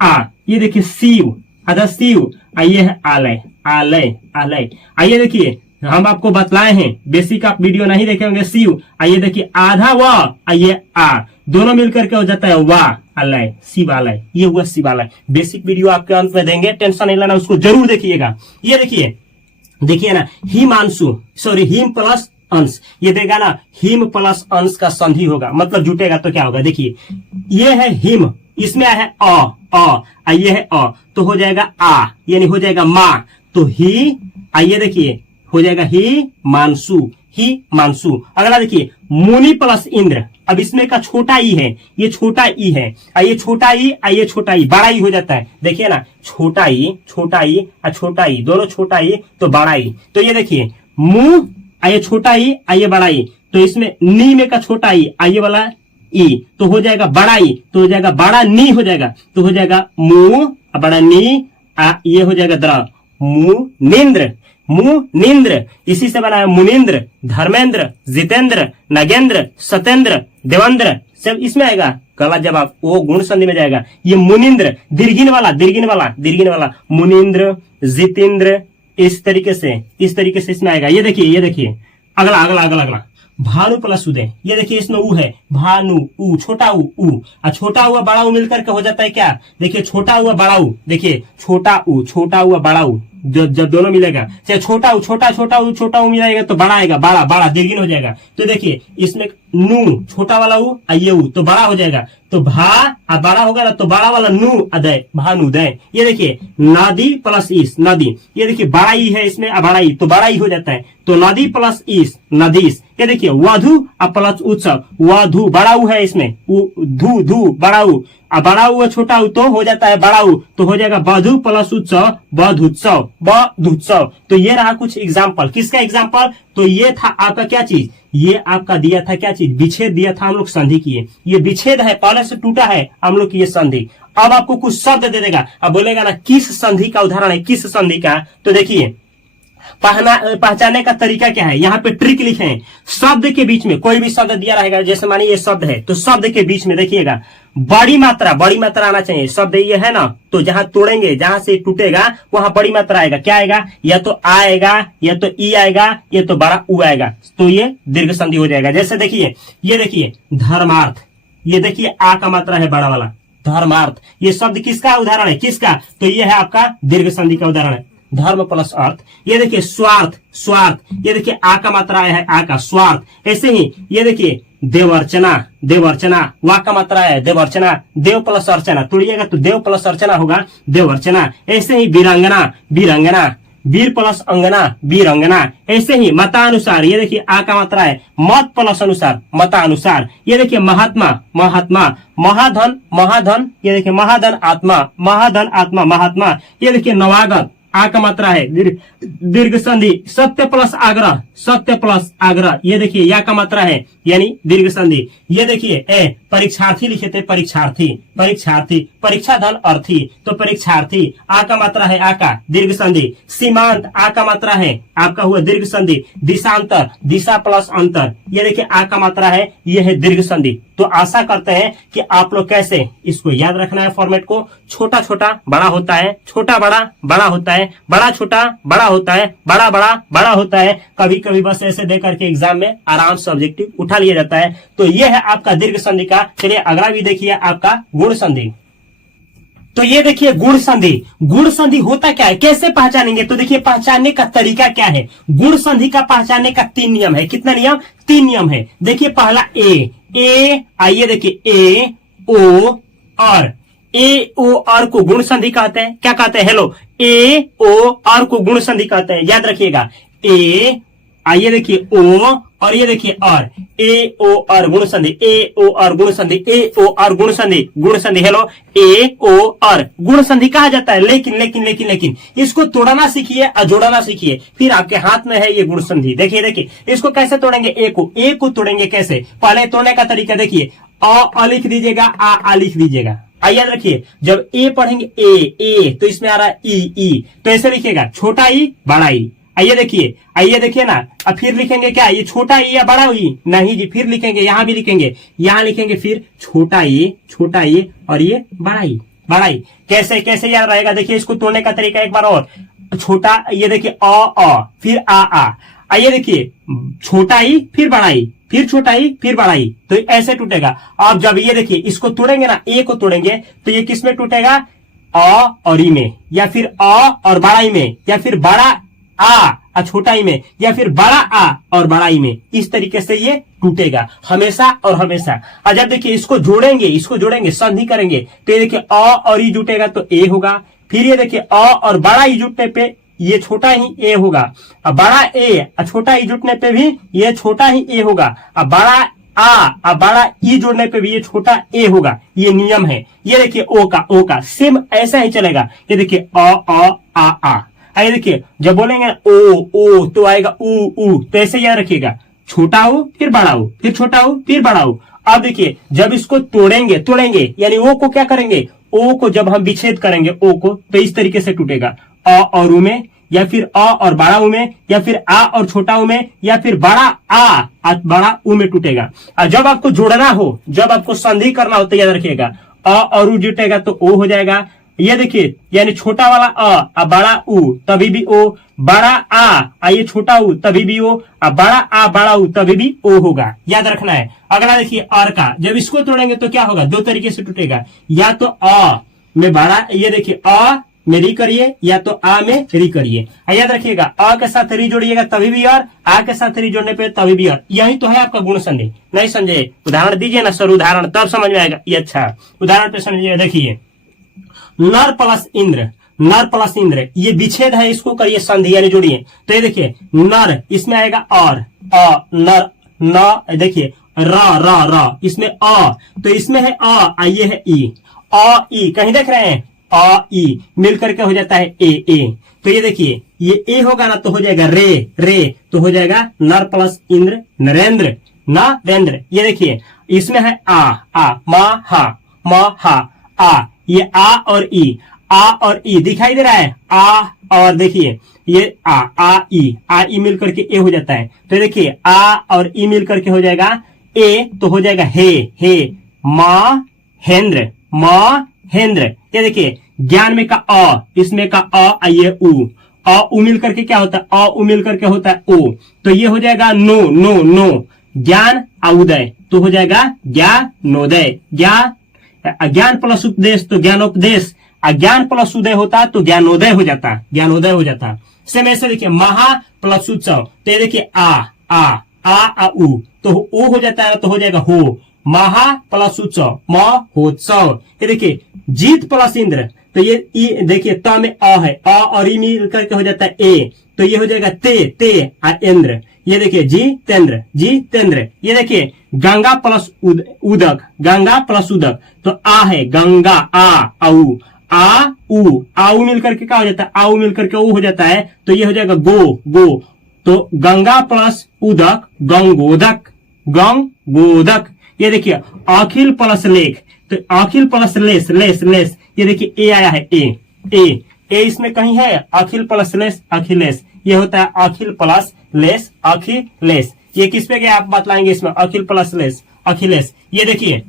आ, ये देखिए शिव, आधा शिव, ये है आलय। आइए देखिए हम आपको बतलाए हैं, बेसिक आप वीडियो नहीं देखे होंगे, शिव, आइए देखिए आधा व ये आ, दोनों मिलकर के हो जाता है आलय, शिवालय, ये हुआ शिवालय। बेसिक वीडियो आपके अंत में देंगे, टेंशन नहीं लेना, उसको जरूर देखिएगा। ये देखिए ना, हिम प्लस अंश, ये देगा ना हिम प्लस अंश का संधि होगा, मतलब जुटेगा तो क्या होगा? देखिए ये है हिम, इसमें है अ, ये है अ, तो हो जाएगा आ, यानी हो जाएगा माँ, तो ही, आइए देखिए हो जाएगा ही मानसू। अगला देखिए मुनि प्लस इंद्र, अब इसमें का छोटा ई है, ये छोटा ई है, ये छोटा ई, बड़ा ई हो जाता है। देखिए ना छोटा ई, दोनों छोटा ई तो बड़ा ई, तो ये देखिए मुंह, ये छोटा ई, ये बड़ा ई, तो इसमें नी में का छोटा ई, ये वाला ई, तो हो जाएगा बड़ा ई, तो हो जाएगा बड़ा नी हो जाएगा, तो हो जाएगा मुंह बड़ा नी, ये हो जाएगा द्र, मुनिंद्र, इसी से बना है मुनिंद्र, धर्मेंद्र, जितेंद्र, नगेंद्र, सतेंद्र, देवेंद्र, सब इसमें आएगा। गलत जवाब, वो गुण संधि में जाएगा। ये मुनिंद्र, दीर्घिन वाला मुनिंद्र, जितेंद्र, इस तरीके से इसमें आएगा। ये देखिए अगला भानु प्लस उदय, ये देखिए इसमें ऊ है, भानु ऊ, छोटा ऊ ऊ, और छोटा हुआ बड़ा ऊ मिलकर के हो जाता है क्या, देखिए छोटा हुआ बड़ा ऊ, देखिए छोटा हुआ बड़ा ऊ, जब दोनों मिलेगा, चाहे छोटा ऊ छोटा ऊ मिलाएगा तो बड़ा आएगा, बड़ा बड़ा दीर्घिन हो जाएगा। तो देखिए इसमें नू छोटा वाला ऊ ये ऊ तो बड़ा हो जाएगा, तो भा बड़ा होगा ना, तो बड़ा वाला नू अदय, भानुदय। ये देखिए नदी प्लस ईस, नदी, ये देखिए बड़ा ई है इसमें, बड़ा ई तो बड़ा ही हो जाता है, तो नदी प्लस ईस, नदीस। ये देखिए वधु प्लस उत्सव, वधु बड़ा ऊ है इसमें, धू धू बड़ा ऊ, बड़ा ऊ छोटा ऊ तो हो जाता है बड़ा ऊ, तो हो जाएगा बधु प्लस उत्सव, बधुत्सव, बधुत्सव। तो ये रहा कुछ एग्जाम्पल, किसका एग्जाम्पल, तो ये था आपका क्या चीज, ये आपका दिया था क्या चीज, विच्छेद दिया था हम लोग, संधि किए, ये विच्छेद है, पहले से टूटा है हम लोग की ये संधि। अब आपको कुछ शब्द दे देगा, अब बोलेगा ना किस संधि का उदाहरण है, किस संधि का, तो देखिए पहचानने का तरीका क्या है, यहाँ पे ट्रिक लिखे हैं, शब्द के बीच में कोई भी शब्द दिया रहेगा, जैसे मानिए ये शब्द है, तो शब्द के बीच में देखिएगा बड़ी मात्रा आना चाहिए, शब्द ये है ना, तो जहां तोड़ेंगे, जहां से टूटेगा वहां बड़ी मात्रा आएगा, क्या आएगा, या तो आ आएगा, या तो ई आएगा, या तो बड़ा ऊ आएगा, तो ये दीर्घ संधि हो जाएगा। जैसे देखिए ये देखिए धर्मार्थ, ये देखिए आ का मात्रा है बड़ा वाला, धर्मार्थ, ये शब्द किसका उदाहरण है, किसका, तो ये है आपका दीर्घ संधि का उदाहरण है, धर्म प्लस अर्थ। ये देखिए स्वार्थ, स्वार्थ, ये देखिए आ का मात्रा है, आ का स्वार्थ। ऐसे ही ये देखिए देवर्चना, देवर्चना, वा का मात्रा है देवर्चना, देव प्लस अर्चना, तोड़िएगा तो देव प्लस अर्चना होगा, देवर्चना। ऐसे ही वीरांगना, वीरांगना, वीर प्लस अंगना, वीरंगना। ऐसे ही मतानुसार, ये देखिए आ का मात्रा है, मत प्लस अनुसार, मतानुसार। ये देखिए महात्मा, महात्मा, महाधन, महाधन, ये देखिए महाधन आत्मा, महाधन आत्मा, महात्मा। ये देखिए नवागत, आ का मात्रा है दीर्घ संधि, सत्य प्लस आग्रह, सत्य प्लस आग्रह। ये देखिए या का मात्रा है यानी दीर्घ संधि। ये देखिए ए परीक्षार्थी लिखे थे, परीक्षार्थी, परीक्षार्थी, परीक्षा धन अर्थी, तो परीक्षार्थी, आ का मात्रा है, आ का दीर्घ संधि। सीमांत, आ का मात्रा है, आपका हुआ दीर्घ संधि। दिशांतर, दिशा प्लस अंतर, ये देखिए आ का मात्रा है, ये है दीर्घ संधि। तो आशा करते हैं कि आप लोग कैसे इसको याद रखना है, फॉर्मेट को, छोटा छोटा बड़ा होता है, छोटा बड़ा बड़ा होता है, बड़ा छोटा बड़ा होता है, बड़ा बड़ा बड़ा होता है। कभी कभी बस ऐसे दे करके एग्जाम में आराम से ऑब्जेक्टिव उठा लिया जाता है। तो ये है आपका दीर्घ संधि का। चलिए अगला भी देखिए आपका गुण संधि। तो ये देखिए गुण संधि, गुण संधि होता क्या है, कैसे पहचानेंगे, तो देखिए पहचानने का तरीका क्या है। गुण संधि का पहचानने का 3 नियम है। कितना नियम, 3 नियम है। देखिए पहला ए, आइए देखिए ए ओ और, ए ओ और को गुण संधि कहते हैं। क्या कहते हैं, हेलो, ए ओ और को गुण संधि कहते हैं, याद रखिएगा। ए, आइए देखिए ओ और ये देखिए और, ए ओ और गुण संधि, ए ओ और गुण संधि, ए ओ और गुण संधि, गुण संधि, हेलो, ए ओ और गुण संधि कहा जाता है। लेकिन लेकिन लेकिन लेकिन इसको तोड़ना सीखिए और जोड़ना सीखिए, फिर आपके हाथ में है ये गुण संधि। देखिए देखिए इसको कैसे तोड़ेंगे, ए को तोड़ेंगे कैसे, पहले तोड़ने का तरीका देखिए, अ लिख दीजिएगा, आ लिख दीजिएगा। याद रखिए जब ए पढ़ेंगे ए तो इसमें आ रहा है ई, तो ऐसे लिखिएगा, छोटा ई बड़ा ई। आइए देखिए ना, अब फिर लिखेंगे क्या, ये छोटा ई या बड़ा ई, नहीं जी, फिर लिखेंगे, यहाँ भी लिखेंगे, यहाँ लिखेंगे, फिर छोटा ई और ये बड़ा ई। कैसे कैसे याद रहेगा, देखिए इसको तोड़ने का तरीका एक बार और, छोटा, ये देखिए अ फिर आ, आइए देखिए छोटा ई फिर बड़ा ई, फिर छोटा ई फिर बड़ा ई, तो ऐसे टूटेगा। अब जब ये देखिए इसको तोड़ेंगे ना, ए को तोड़ेंगे तो ये किस में टूटेगा, अ और ई में, या फिर अ और बड़ा ई में, या फिर बड़ा आ छोटा ई में, या फिर बड़ा आ और बड़ा ई में। इस तरीके से ये टूटेगा हमेशा और हमेशा। और जब देखिए इसको जोड़ेंगे संधि करेंगे तो ये देखिए अ और ई जुटेगा तो ए होगा, फिर ये देखिए अ और बड़ा ई जुटने पे ये छोटा ही ए होगा, अब बड़ा ए और छोटा ई जुटने पे भी ये छोटा ही ए होगा, अब बड़ा आ बड़ा ई जोड़ने पे भी ये छोटा ए होगा। ये नियम है। ये देखिए ओ का सेम ऐसा ही चलेगा। ये देखिए आ, ये देखिए जब बोलेंगे ओ तो आएगा ऊ, तो ऐसे याद रखिएगा, छोटा ओ फिर बड़ा ओ, फिर छोटा ओ फिर बड़ा ओ। अब देखिए जब इसको तोड़ेंगे यानी ओ को क्या करेंगे, ओ को जब हम विच्छेद करेंगे ओ को, तो इस तरीके से टूटेगा, अ और ऊ में, या फिर अ और बड़ा ऊ में, या फिर आ और छोटा ऊ में, या फिर बड़ा आ बड़ा ऊ में टूटेगा। और जब आपको जोड़ना हो, जब आपको संधि करना हो तो याद रखिएगा, अ और ऊ जुटेगा तो ओ हो जाएगा, ये देखिए यानी छोटा वाला अ बड़ा उ तभी भी ओ, बड़ा आ ये छोटा उ तभी भी ओ, बड़ा आ बड़ा उ तभी भी ओ होगा, याद रखना है। अगला देखिए और का, जब इसको तोड़ेंगे तो क्या होगा, दो तरीके से टूटेगा, या तो अ में बड़ा, ये देखिए अ में री करिए या तो आ में री करिए। याद रखिएगा अ के साथ री जोड़िएगा तभी भी और, आ के साथ री जोड़ने पे तभी भी और। यही तो है आपका गुण संधि। नहीं समझे, उदाहरण दीजिए ना सर, उदाहरण तब समझ में आएगा। ये अच्छा उदाहरण पे समझिए, देखिए नर प्लस इंद्र, नर प्लस इंद्र ये विच्छेद है, इसको करिए संधि यानी जोड़िए। तो ये देखिए नर इसमें आएगा और अ नर, न देखिए र इसमें अ, तो इसमें है अ ये है ई, अ ई कहीं देख रहे हैं, अ ई मिल करके हो जाता है ए। तो ये देखिए ये ए होगा ना तो हो जाएगा रे तो हो जाएगा नर प्लस इंद्र नरेंद्र, नरेंद्र। ये देखिए इसमें है आ म हा आ, ये आ और ई दिखाई दे रहा है, आ और देखिए ये आ ई मिल करके ए हो जाता है। तो देखिए आ और ई मिल करके हो जाएगा ए, तो हो जाएगा हे महेंद्र। ये देखिए ज्ञान में का अ, इसमें का अ ये उ मिल करके क्या होता है, अ उ मिल करके होता है ओ, तो ये हो जाएगा नो ज्ञान उदय, तो हो जाएगा ज्ञानोदय। ज्ञान प्लस उपदेश तो ज्ञानोपदेश, अज्ञान प्लस उदय होता तो ज्ञानोदय हो जाता। सेम ऐसे देखिए महा प्लस उत्सव, तो ये देखिए आ उ तो ओ हो जाता है तो हो जाएगा हो, महा प्लस उत्सव महोत्सव। ये देखिए जीत प्लस इंद्र, तो ये देखिए त में अ है, अ और ई मिल करके हो जाता है ए, तो ये हो जाएगा ते इंद्र। ये देखिए जीतेंद्र। ये देखिए गंगा प्लस उदक, गंगा प्लस उदक, तो आ है गंगा आ उ मिल करके क्या हो जाता है, आऊ मिल करके ऊ हो जाता है, तो ये हो जाएगा गो, तो गंगा प्लस उदक गंगोदक। ये देखिए अखिल प्लस लेख, तो अखिल प्लस लेस, ये देखिए ए आया है ए इसमें कहीं है, अखिल प्लस लेस अखिलेश, ये होता है अखिल प्लस लेस अखिलेश। ये किस पे गया आप बतलाएंगे इसमें, अखिल प्लस लेस अखिलेश। ये देखिए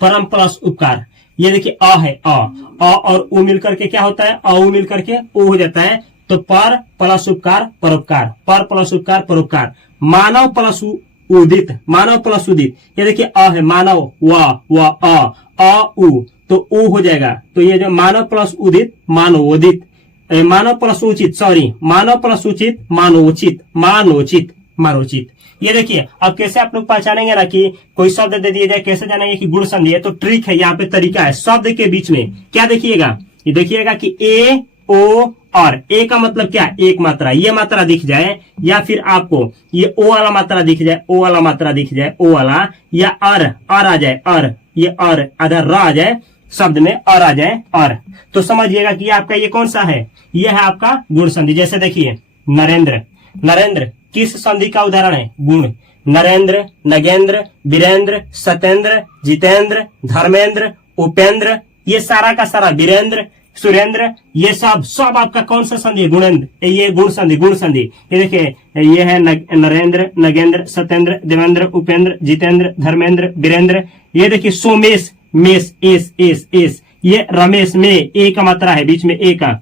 परम प्लस उपकार, ये देखिए अ है अ और उ मिल करके क्या होता है, अ उ मिल करके ओ हो जाता है, तो पर प्लस उपकार परोपकार, पर प्लस उपकार परोपकार। मानव प्लस उदित, ये देखिए अ है मानव व अ उ तो उ हो जाएगा, तो ये जो मानव प्लस उदित मानवोदित, मानव प्लस उचित सॉरी मानव प्लस उचित मानोचित। ये देखिए अब कैसे आप लोग पहचानेंगे ना कि कोई शब्द दे दिया जाए, कैसे जानेंगे कि गुण संधि है, तो ट्रिक है यहाँ पे, तरीका है। शब्द के बीच में क्या देखिएगा, ये देखिएगा कि ए ओ और, ए का मतलब क्या, एक मात्रा, ये मात्रा दिख जाए, या फिर आपको ये ओ वाला मात्रा दिख जाए, ओ वाला मात्रा दिख जाए, ओ वाला, या अर आ जाए, अर ये अर अदर र आ जाए, शब्द में अर आ जाए अर, तो समझिएगा कि आपका ये कौन सा है, ये है आपका गुण संधि। जैसे देखिए नरेंद्र किस संधि का उदाहरण है, गुण। नरेंद्र, नगेंद्र, वीरेंद्र, सत्येंद्र, जितेंद्र, धर्मेंद्र, उपेंद्र, ये सारा का सारा, वीरेंद्र, सुरेंद्र, ये सब आपका कौन सा संधि है, गुणेंद्र, ये गुण संधि। ये देखिए ये है नरेंद्र, नगेंद्र, सत्येंद्र, देवेंद्र, उपेंद्र, जितेंद्र, धर्मेंद्र, वीरेंद्र। ये देखिए सोमेश, मेष एस, ये रमेश में ए का मात्रा है, बीच में ए का।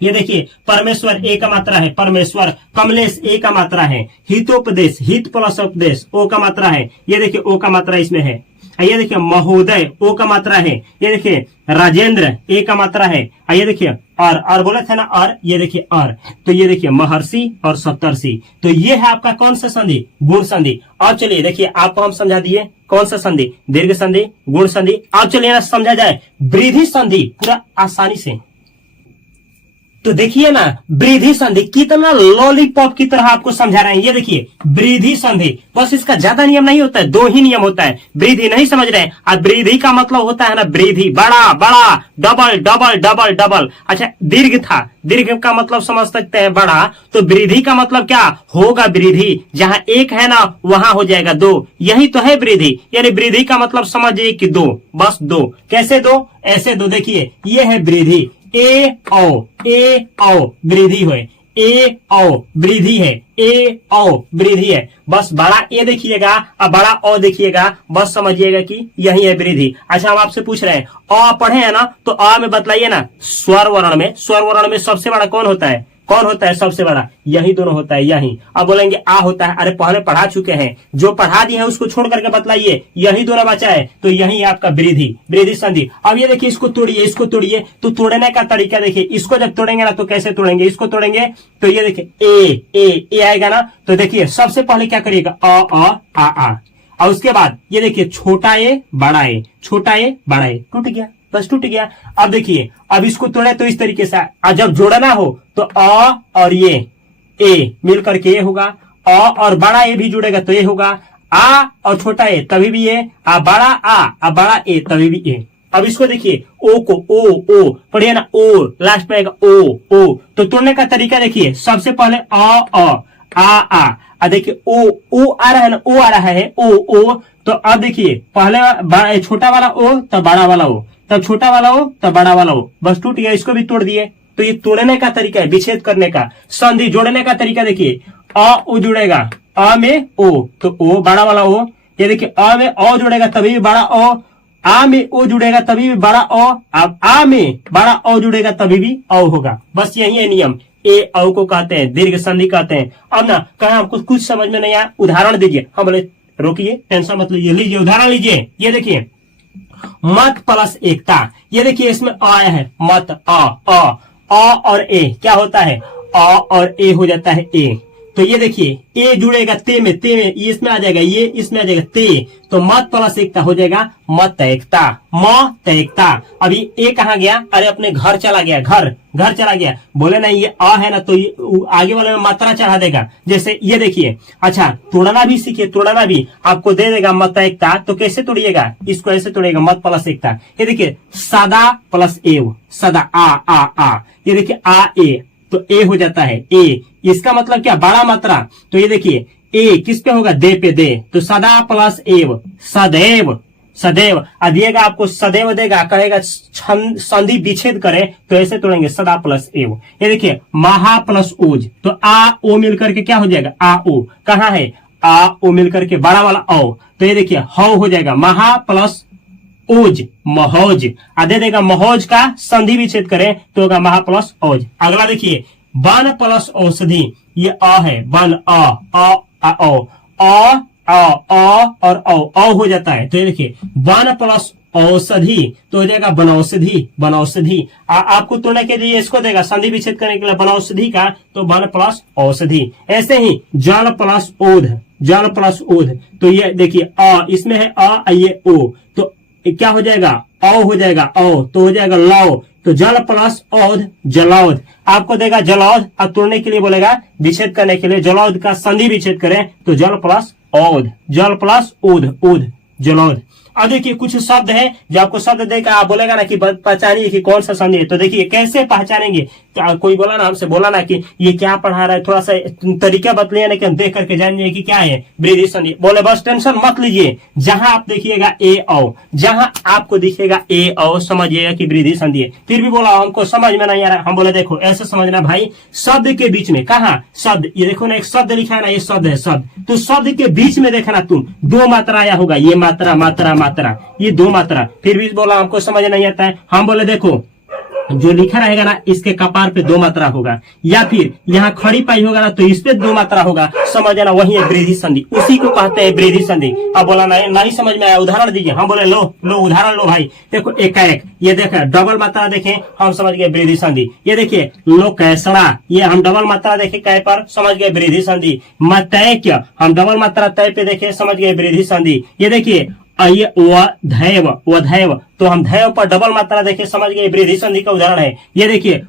ये देखिए परमेश्वर ए का मात्रा है, परमेश्वर। कमलेश ए का मात्रा है। हितोपदेश, हित प्लस उपदेश ओ का मात्रा है, ये देखिए ओ का मात्रा इसमें है। ये देखिए महोदय ओ का मात्रा है। ये देखिए राजेंद्र ए का मात्रा है। ये देखिए और बोला था ना और, ये देखिए और, तो ये देखिए महर्षि और सप्तर्षि। तो ये है आपका कौन सा संधि, गुण संधि। अब चलिए देखिए आपको हम समझा दिए कौन सा संधि, दीर्घ संधि, गुण संधि। अब चलिए ना समझा जाए वृद्धि संधि पूरा आसानी से। तो देखिए ना वृद्धि संधि कितना लॉलीपॉप की तरह आपको समझा रहे हैं। ये देखिए वृद्धि संधि, बस इसका ज्यादा नियम नहीं होता है, दो ही नियम होता है। वृद्धि नहीं समझ रहे हैं, अब वृद्धि का मतलब होता है ना वृद्धि, बड़ा बड़ा, डबल डबल डबल डबल। अच्छा दीर्घ था, दीर्घ का मतलब समझ सकते हैं बड़ा, तो वृद्धि का मतलब क्या होगा, वृद्धि जहां एक है ना वहां हो जाएगा दो, यही तो है वृद्धि। यानी वृद्धि का मतलब समझिए कि दो, बस दो। कैसे दो, ऐसे दो। देखिए ये है वृद्धि, ए औ वृद्धि हुए, ए औ वृद्धि है, ए औ वृद्धि है। बस बड़ा ए देखिएगा और बड़ा औ देखिएगा, बस समझिएगा कि यही है वृद्धि। अच्छा हम आपसे पूछ रहे हैं अ पढ़े हैं ना, तो अ में बतलाइए ना, स्वर वर्ण में सबसे बड़ा कौन होता है, कौन होता है सबसे बड़ा, यही दोनों होता है, यही। अब बोलेंगे आ होता है, अरे पहले पढ़ा चुके हैं, जो पढ़ा दिए हैं उसको छोड़ करके बतलाइए, यही दोनों बचा है, तो यही है आपका वृद्धि संधि। अब ये देखिए इसको तोड़िए, तो तोड़ने का तरीका देखिए, इसको जब तोड़ेंगे ना तो कैसे तोड़ेंगे, इसको तोड़ेंगे तो ये देखिए ए आएगा ना, तो देखिए सबसे पहले क्या करिएगा आ, और उसके बाद ये देखिए छोटा ए बड़ा ए, छोटा ए बड़ा ए, टूट गया, बस टूट गया। अब देखिए अब इसको तोड़े तो इस तरीके से, जब जोड़ना हो तो अ और ये ए मिल करके ये होगा, अ और बड़ा ए भी जुड़ेगा तो ये होगा, आ और छोटा ए तभी भी ए, बड़ा आ बड़ा ए तभी भी ए। अब इसको देखिए ओ को ओ पढ़िए ना, ओ लास्ट में आएगा ओ, तो तोड़ने का तरीका देखिए, सबसे पहले आ देखिए ओ आ रहा है ना, ओ आ रहा है ओ, तो अब देखिए पहले छोटा वाला ओ तब बड़ा वाला ओ, तब छोटा वाला हो तब बड़ा वाला हो, बस टूट गया, इसको भी तोड़ दिए। तो ये तोड़ने का तरीका है, विच्छेद करने का। संधि जोड़ने का तरीका देखिए, अ ओ जुड़ेगा, अ में ओ तो ओ बड़ा वाला ओ, ये देखिए अ में ओ जुड़ेगा तभी भी बड़ा ओ, आ में ओ जुड़ेगा तभी भी बड़ा ओ, अब आ में बड़ा ओ जुड़ेगा तभी भी ओ होगा। बस यही है नियम, ए औ को कहते हैं दीर्घ संधि कहते हैं। अब ना कहा हमको कुछ समझ में नहीं आया, उदाहरण दीजिए। हम बोले रोकिए, टेंशन मत लीजिए, लीजिए उदाहरण लीजिए। ये देखिए मत प्लस एकता, ये देखिए इसमें आया है मत, अ और ए क्या होता है, अ और ए हो जाता है ए, तो ये देखिए ए जुड़ेगा ते में ये इसमें आ जाएगा, ये इसमें आ जाएगा ते, तो मत प्लस एकता हो जाएगा मत एकता, म एकता। अभी ए कहाँ गया, अरे अपने घर चला गया, घर चला गया, बोले नहीं ये अ है ना, तो ये आगे वाले में मात्रा चढ़ा देगा। जैसे ये देखिए, अच्छा तोड़ना भी सीखिए, तोड़ना भी आपको दे देगा मत एकता, तो कैसे तोड़िएगा, इसको ऐसे तोड़िएगा मत प्लस एकता। ये देखिए सदा प्लस एव, सदा आ, ये देखिए आ ए, तो ए हो जाता है ए, इसका मतलब क्या, बड़ा मात्रा। तो ये देखिए ए किस पे होगा, दे पे दे, तो सदा प्लस एव, सदैव दिएगा आपको, सदैव देगा, कहेगा संधि विच्छेद करे तो ऐसे तोड़ेंगे सदा प्लस एव। ये देखिए महा प्लस ओज, तो आ ओ मिल करके क्या हो जाएगा, आ ओ कहाँ है, आ ओ मिल करके बड़ा वाला ओ, तो ये देखिए हौ हो जाएगा महा प्लस ओज, महौज, दे देगा महौज का संधि विच्छेद करें तो होगा महा प्लस ओज। अगला देखिए वन प्लस औषधि, ये अ है वन, और औ हो जाता है, तो ये देखिए वन प्लस औषधि तो हो जाएगा बनौषधि। आपको तोड़ने के लिए इसको देगा, संधि विच्छेद करने के लिए बनौषधि का, तो वन प्लस औषधि। ऐसे ही जल प्लस ओध, तो ये देखिए अ इसमें है अ, ये ओ, तो क्या हो जाएगा, औ हो जाएगा, औ तो हो जाएगा लौ, तो जल प्लस औध जलौध, आपको देगा जलौध। अब तोड़ने के लिए बोलेगा विच्छेद करने के लिए जलौध का संधि विच्छेद करें तो जल प्लस ओध जलौध। अब देखिए कुछ शब्द है जो आपको शब्द देगा, आप बोलेगा ना कि पहचानिए कि कौन सा संधि है, तो देखिए कैसे पहचानेंगे। तो कोई बोला ना, हमसे बोला ना कि ये क्या पढ़ा रहा है, थोड़ा सा तरीका बतलिए ना कि हम देख करके जानिए कि क्या है वृद्धि संधि। बोले बस टेंशन मत लीजिए, जहां आप देखिएगा ए औ, जहां आपको दिखेगा ए औ समझिएगा कि वृद्धि संधि है। फिर भी बोला हमको समझ में नहीं आ रहा, हम बोले देखो ऐसे समझना भाई, शब्द के बीच में, कहा शब्द, ये देखो ना एक शब्द लिखा है ना, ये शब्द है शब्द, तो शब्द के बीच में देखना तुम दो मात्रा आया होगा, ये मात्रा, ये दो मात्रा। फिर भी बोला हमको समझ नहीं आता है, हम बोले देखो जो लिखा रहेगा ना इसके कपार पे दो मात्रा होगा, या फिर यहाँ खड़ी पाई होगा ना तो इस पे दो मात्रा होगा, समझ ना, वही है वृद्धि संधि, उसी को कहते हैं वृद्धि संधि। अब बोला नहीं समझ में आया, उदाहरण दीजिए। हम बोले लो उदाहरण लो भाई, देखो एकाएक, ये देखे डबल मात्रा देखें हम समझ गए वृद्धि संधि। ये देखिए लो कैसड़ा, ये हम डबल मात्रा देखे कै पर समझ गए वृद्धि संधि। मतैक्य हम डबल मात्रा तय पे देखे समझ गए वृद्धि संधि। ये देखिए ये वधैव, तो हम धैव पर डबल मात्रा देखे समझ गए वृद्धि संधि का उदाहरण है। ये देखिए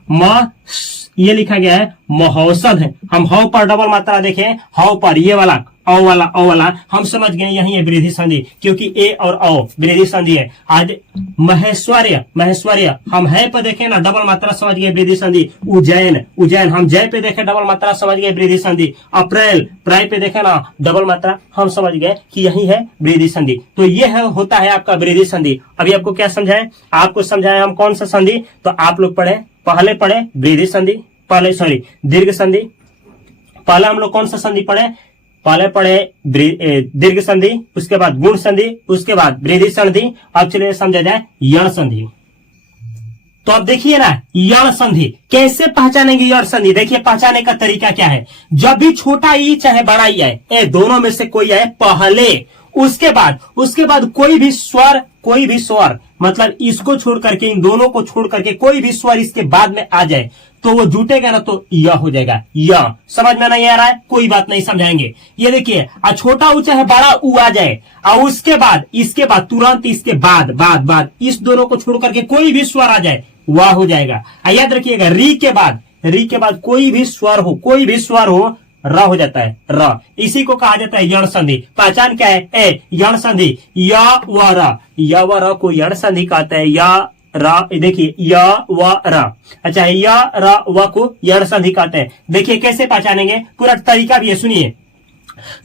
ये लिखा गया है महौषध, हम हौ पर डबल मात्रा देखे, हौ पर ये वाला औ वाला हम समझ गए यही है वृद्धि संधि, क्योंकि ए और औ वृद्धि संधि है। आज महेश्वर्य हम है पे देखे ना डबल मात्रा समझ गए वृद्धि संधि। उज्जैन हम जय पे देखे डबल मात्रा समझ गए वृद्धि संधि। अप्रैल प्राय पे देखे ना डबल मात्रा, हम समझ गए कि यही है वृद्धि संधि। तो ये है होता है आपका वृद्धि संधि। अभी आपको क्या समझाए, आपको समझाए हम कौन सा संधि, तो आप लोग पहले पढ़े वृद्धि संधि, पहले सॉरी दीर्घ संधि, पहले हम लोग कौन सा संधि पढ़े, पहले पढ़े दीर्घ संधि, उसके बाद गुण संधि, उसके बाद वृद्धि संधि। अब चलिए समझा जाए यण संधि। तो अब देखिए ना यण संधि कैसे पहचानेंगे। यण संधि देखिए पहचाने का तरीका क्या है। जब भी छोटा ई चाहे बड़ा ई आए, दोनों में से कोई आए पहले, उसके बाद कोई भी स्वर मतलब इसको छोड़ करके, इन दोनों को छोड़ करके कोई भी स्वर इसके बाद में आ जाए तो वो जुटेगा ना तो य हो जाएगा। य समझ में नहीं आ रहा है, कोई बात नहीं, समझाएंगे। ये देखिए छोटा ऊ चाहे बड़ा ऊ आ जाए और इसके बाद तुरंत इसके बाद इस दोनों को छोड़ करके कोई भी स्वर आ जाए वह हो जाएगा। याद रखिएगा री के बाद कोई भी स्वर हो र हो जाता है, र। इसी को कहा जाता है यण संधि। पहचान क्या है, यण संधि य व र को यण संधि कहते हैं। य र देखिए य व र, अच्छा य र व को यण संधि कहते हैं। देखिए कैसे पहचानेंगे, पूरा तरीका भी है, सुनिए।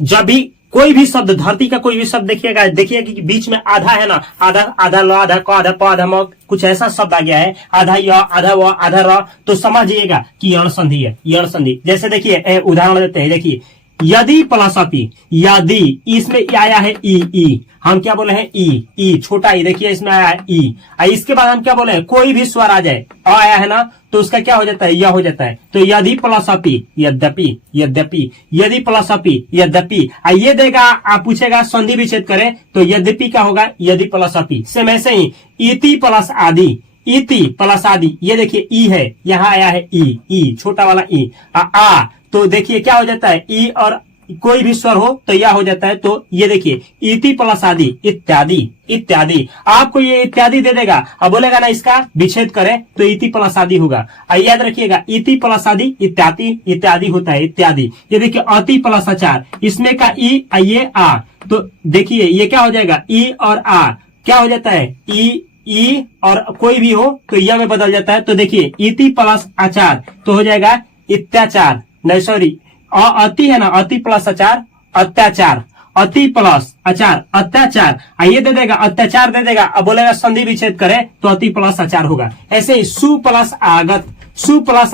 जब भी कोई भी शब्द, धरती का कोई भी शब्द देखिएगा कि बीच में आधा है ना, आधा ल, आधा क, आधा प, आधा म, कुछ ऐसा शब्द आ गया है, आधा य, आधा व, आधा र, तो समझिएगा कि यण संधि है, यण संधि। जैसे देखिए उदाहरण देते हैं, देखिए यदि प्लस अपी, यदि इसमें आया है ई, हम क्या बोले हैं ई, छोटा ई, देखिए इसमें आया है ई। इसके बाद हम क्या बोले हैं, कोई भी स्वर आ जाए, अ आया है ना, तो उसका क्या हो जाता है, यह हो जाता है। तो यदि प्लस अपी, यद्यपि, यदि प्लस अपी, यद्यपि। ये देगा, आप पूछेगा संधि विच्छेद करें तो यद्यपि क्या होगा, यदि प्लस अपी। सेम ऐसे ही इति प्लस आदि, इति प्लस आदि। ये देखिए ई है, यहाँ आया है ई, छोटा वाला ई, तो देखिए क्या हो जाता है, ई और कोई भी स्वर हो तो यह हो जाता है। तो ये देखिए इति प्लस आदि, इत्यादि। आपको ये इत्यादि दे देगा, अब बोलेगा ना इसका विच्छेद करें तो इति प्लस आदि होगा। याद रखिएगा इति प्लस आदि इत्यादि होता है, इत्यादि। ये देखिए अति प्लस आचार, इसमें का ई, ये आ, तो देखिए ये क्या हो जाएगा, ई और आ क्या हो जाता है, ई और कोई भी हो तो यह में बदल जाता है। तो देखिए इति प्लस आचार तो हो जाएगा इत्याचार, नहीं सॉरी अति है ना, अति प्लस आचार अत्याचार, अति प्लस आचार अत्याचार। ये दे देगा, अत्याचार दे देगा, अब बोलेगा संधि विच्छेद करे तो अति प्लस आचार होगा। ऐसे ही सु प्लस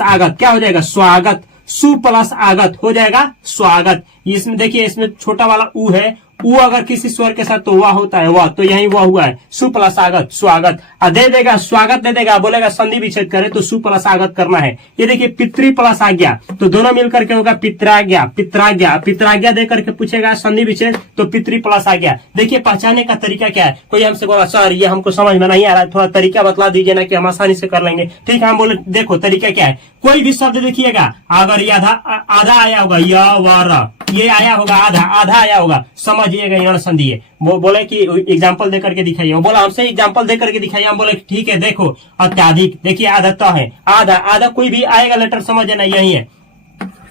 आगत क्या हो जाएगा, स्वागत, सु प्लस आगत हो जाएगा स्वागत। इसमें देखिए इसमें छोटा वाला ऊ है, ऊ अगर किसी स्वर के साथ तो वह होता है वह, तो यही वह हुआ है, सु प्लस आगत स्वागत। दे देगा स्वागत दे देगा, बोलेगा संधि विच्छेद करे तो सु प्लस आगत करना है। ये देखिए पितृ प्लस आज्ञा, तो दोनों मिलकर के होगा पित्राज्ञा दे करके पूछेगा संधि विच्छेद तो पितृ प्लस आज्ञा। देखिए पहचाने का तरीका क्या है। कोई हमसे बोला सर ये हमको समझ में नहीं आ रहा है, थोड़ा तरीका बतला दीजिए ना कि हम आसानी से कर लेंगे। ठीक है, हम बोले देखो तरीका क्या है। कोई भी शब्द देखिएगा अगर ये आधा आया होगा, य व र, ये आया होगा आधा आया होगा, समझिएगा यण संधि है। वो बोले कि एग्जांपल देकर के दिखाइए, वो बोला हमसे एग्जांपल देकर के दिखाइए। हम बोले ठीक है, देखो अत्याधिक, देखिए आधा त है, आधा कोई भी आएगा लेटर समझ ना, यही है।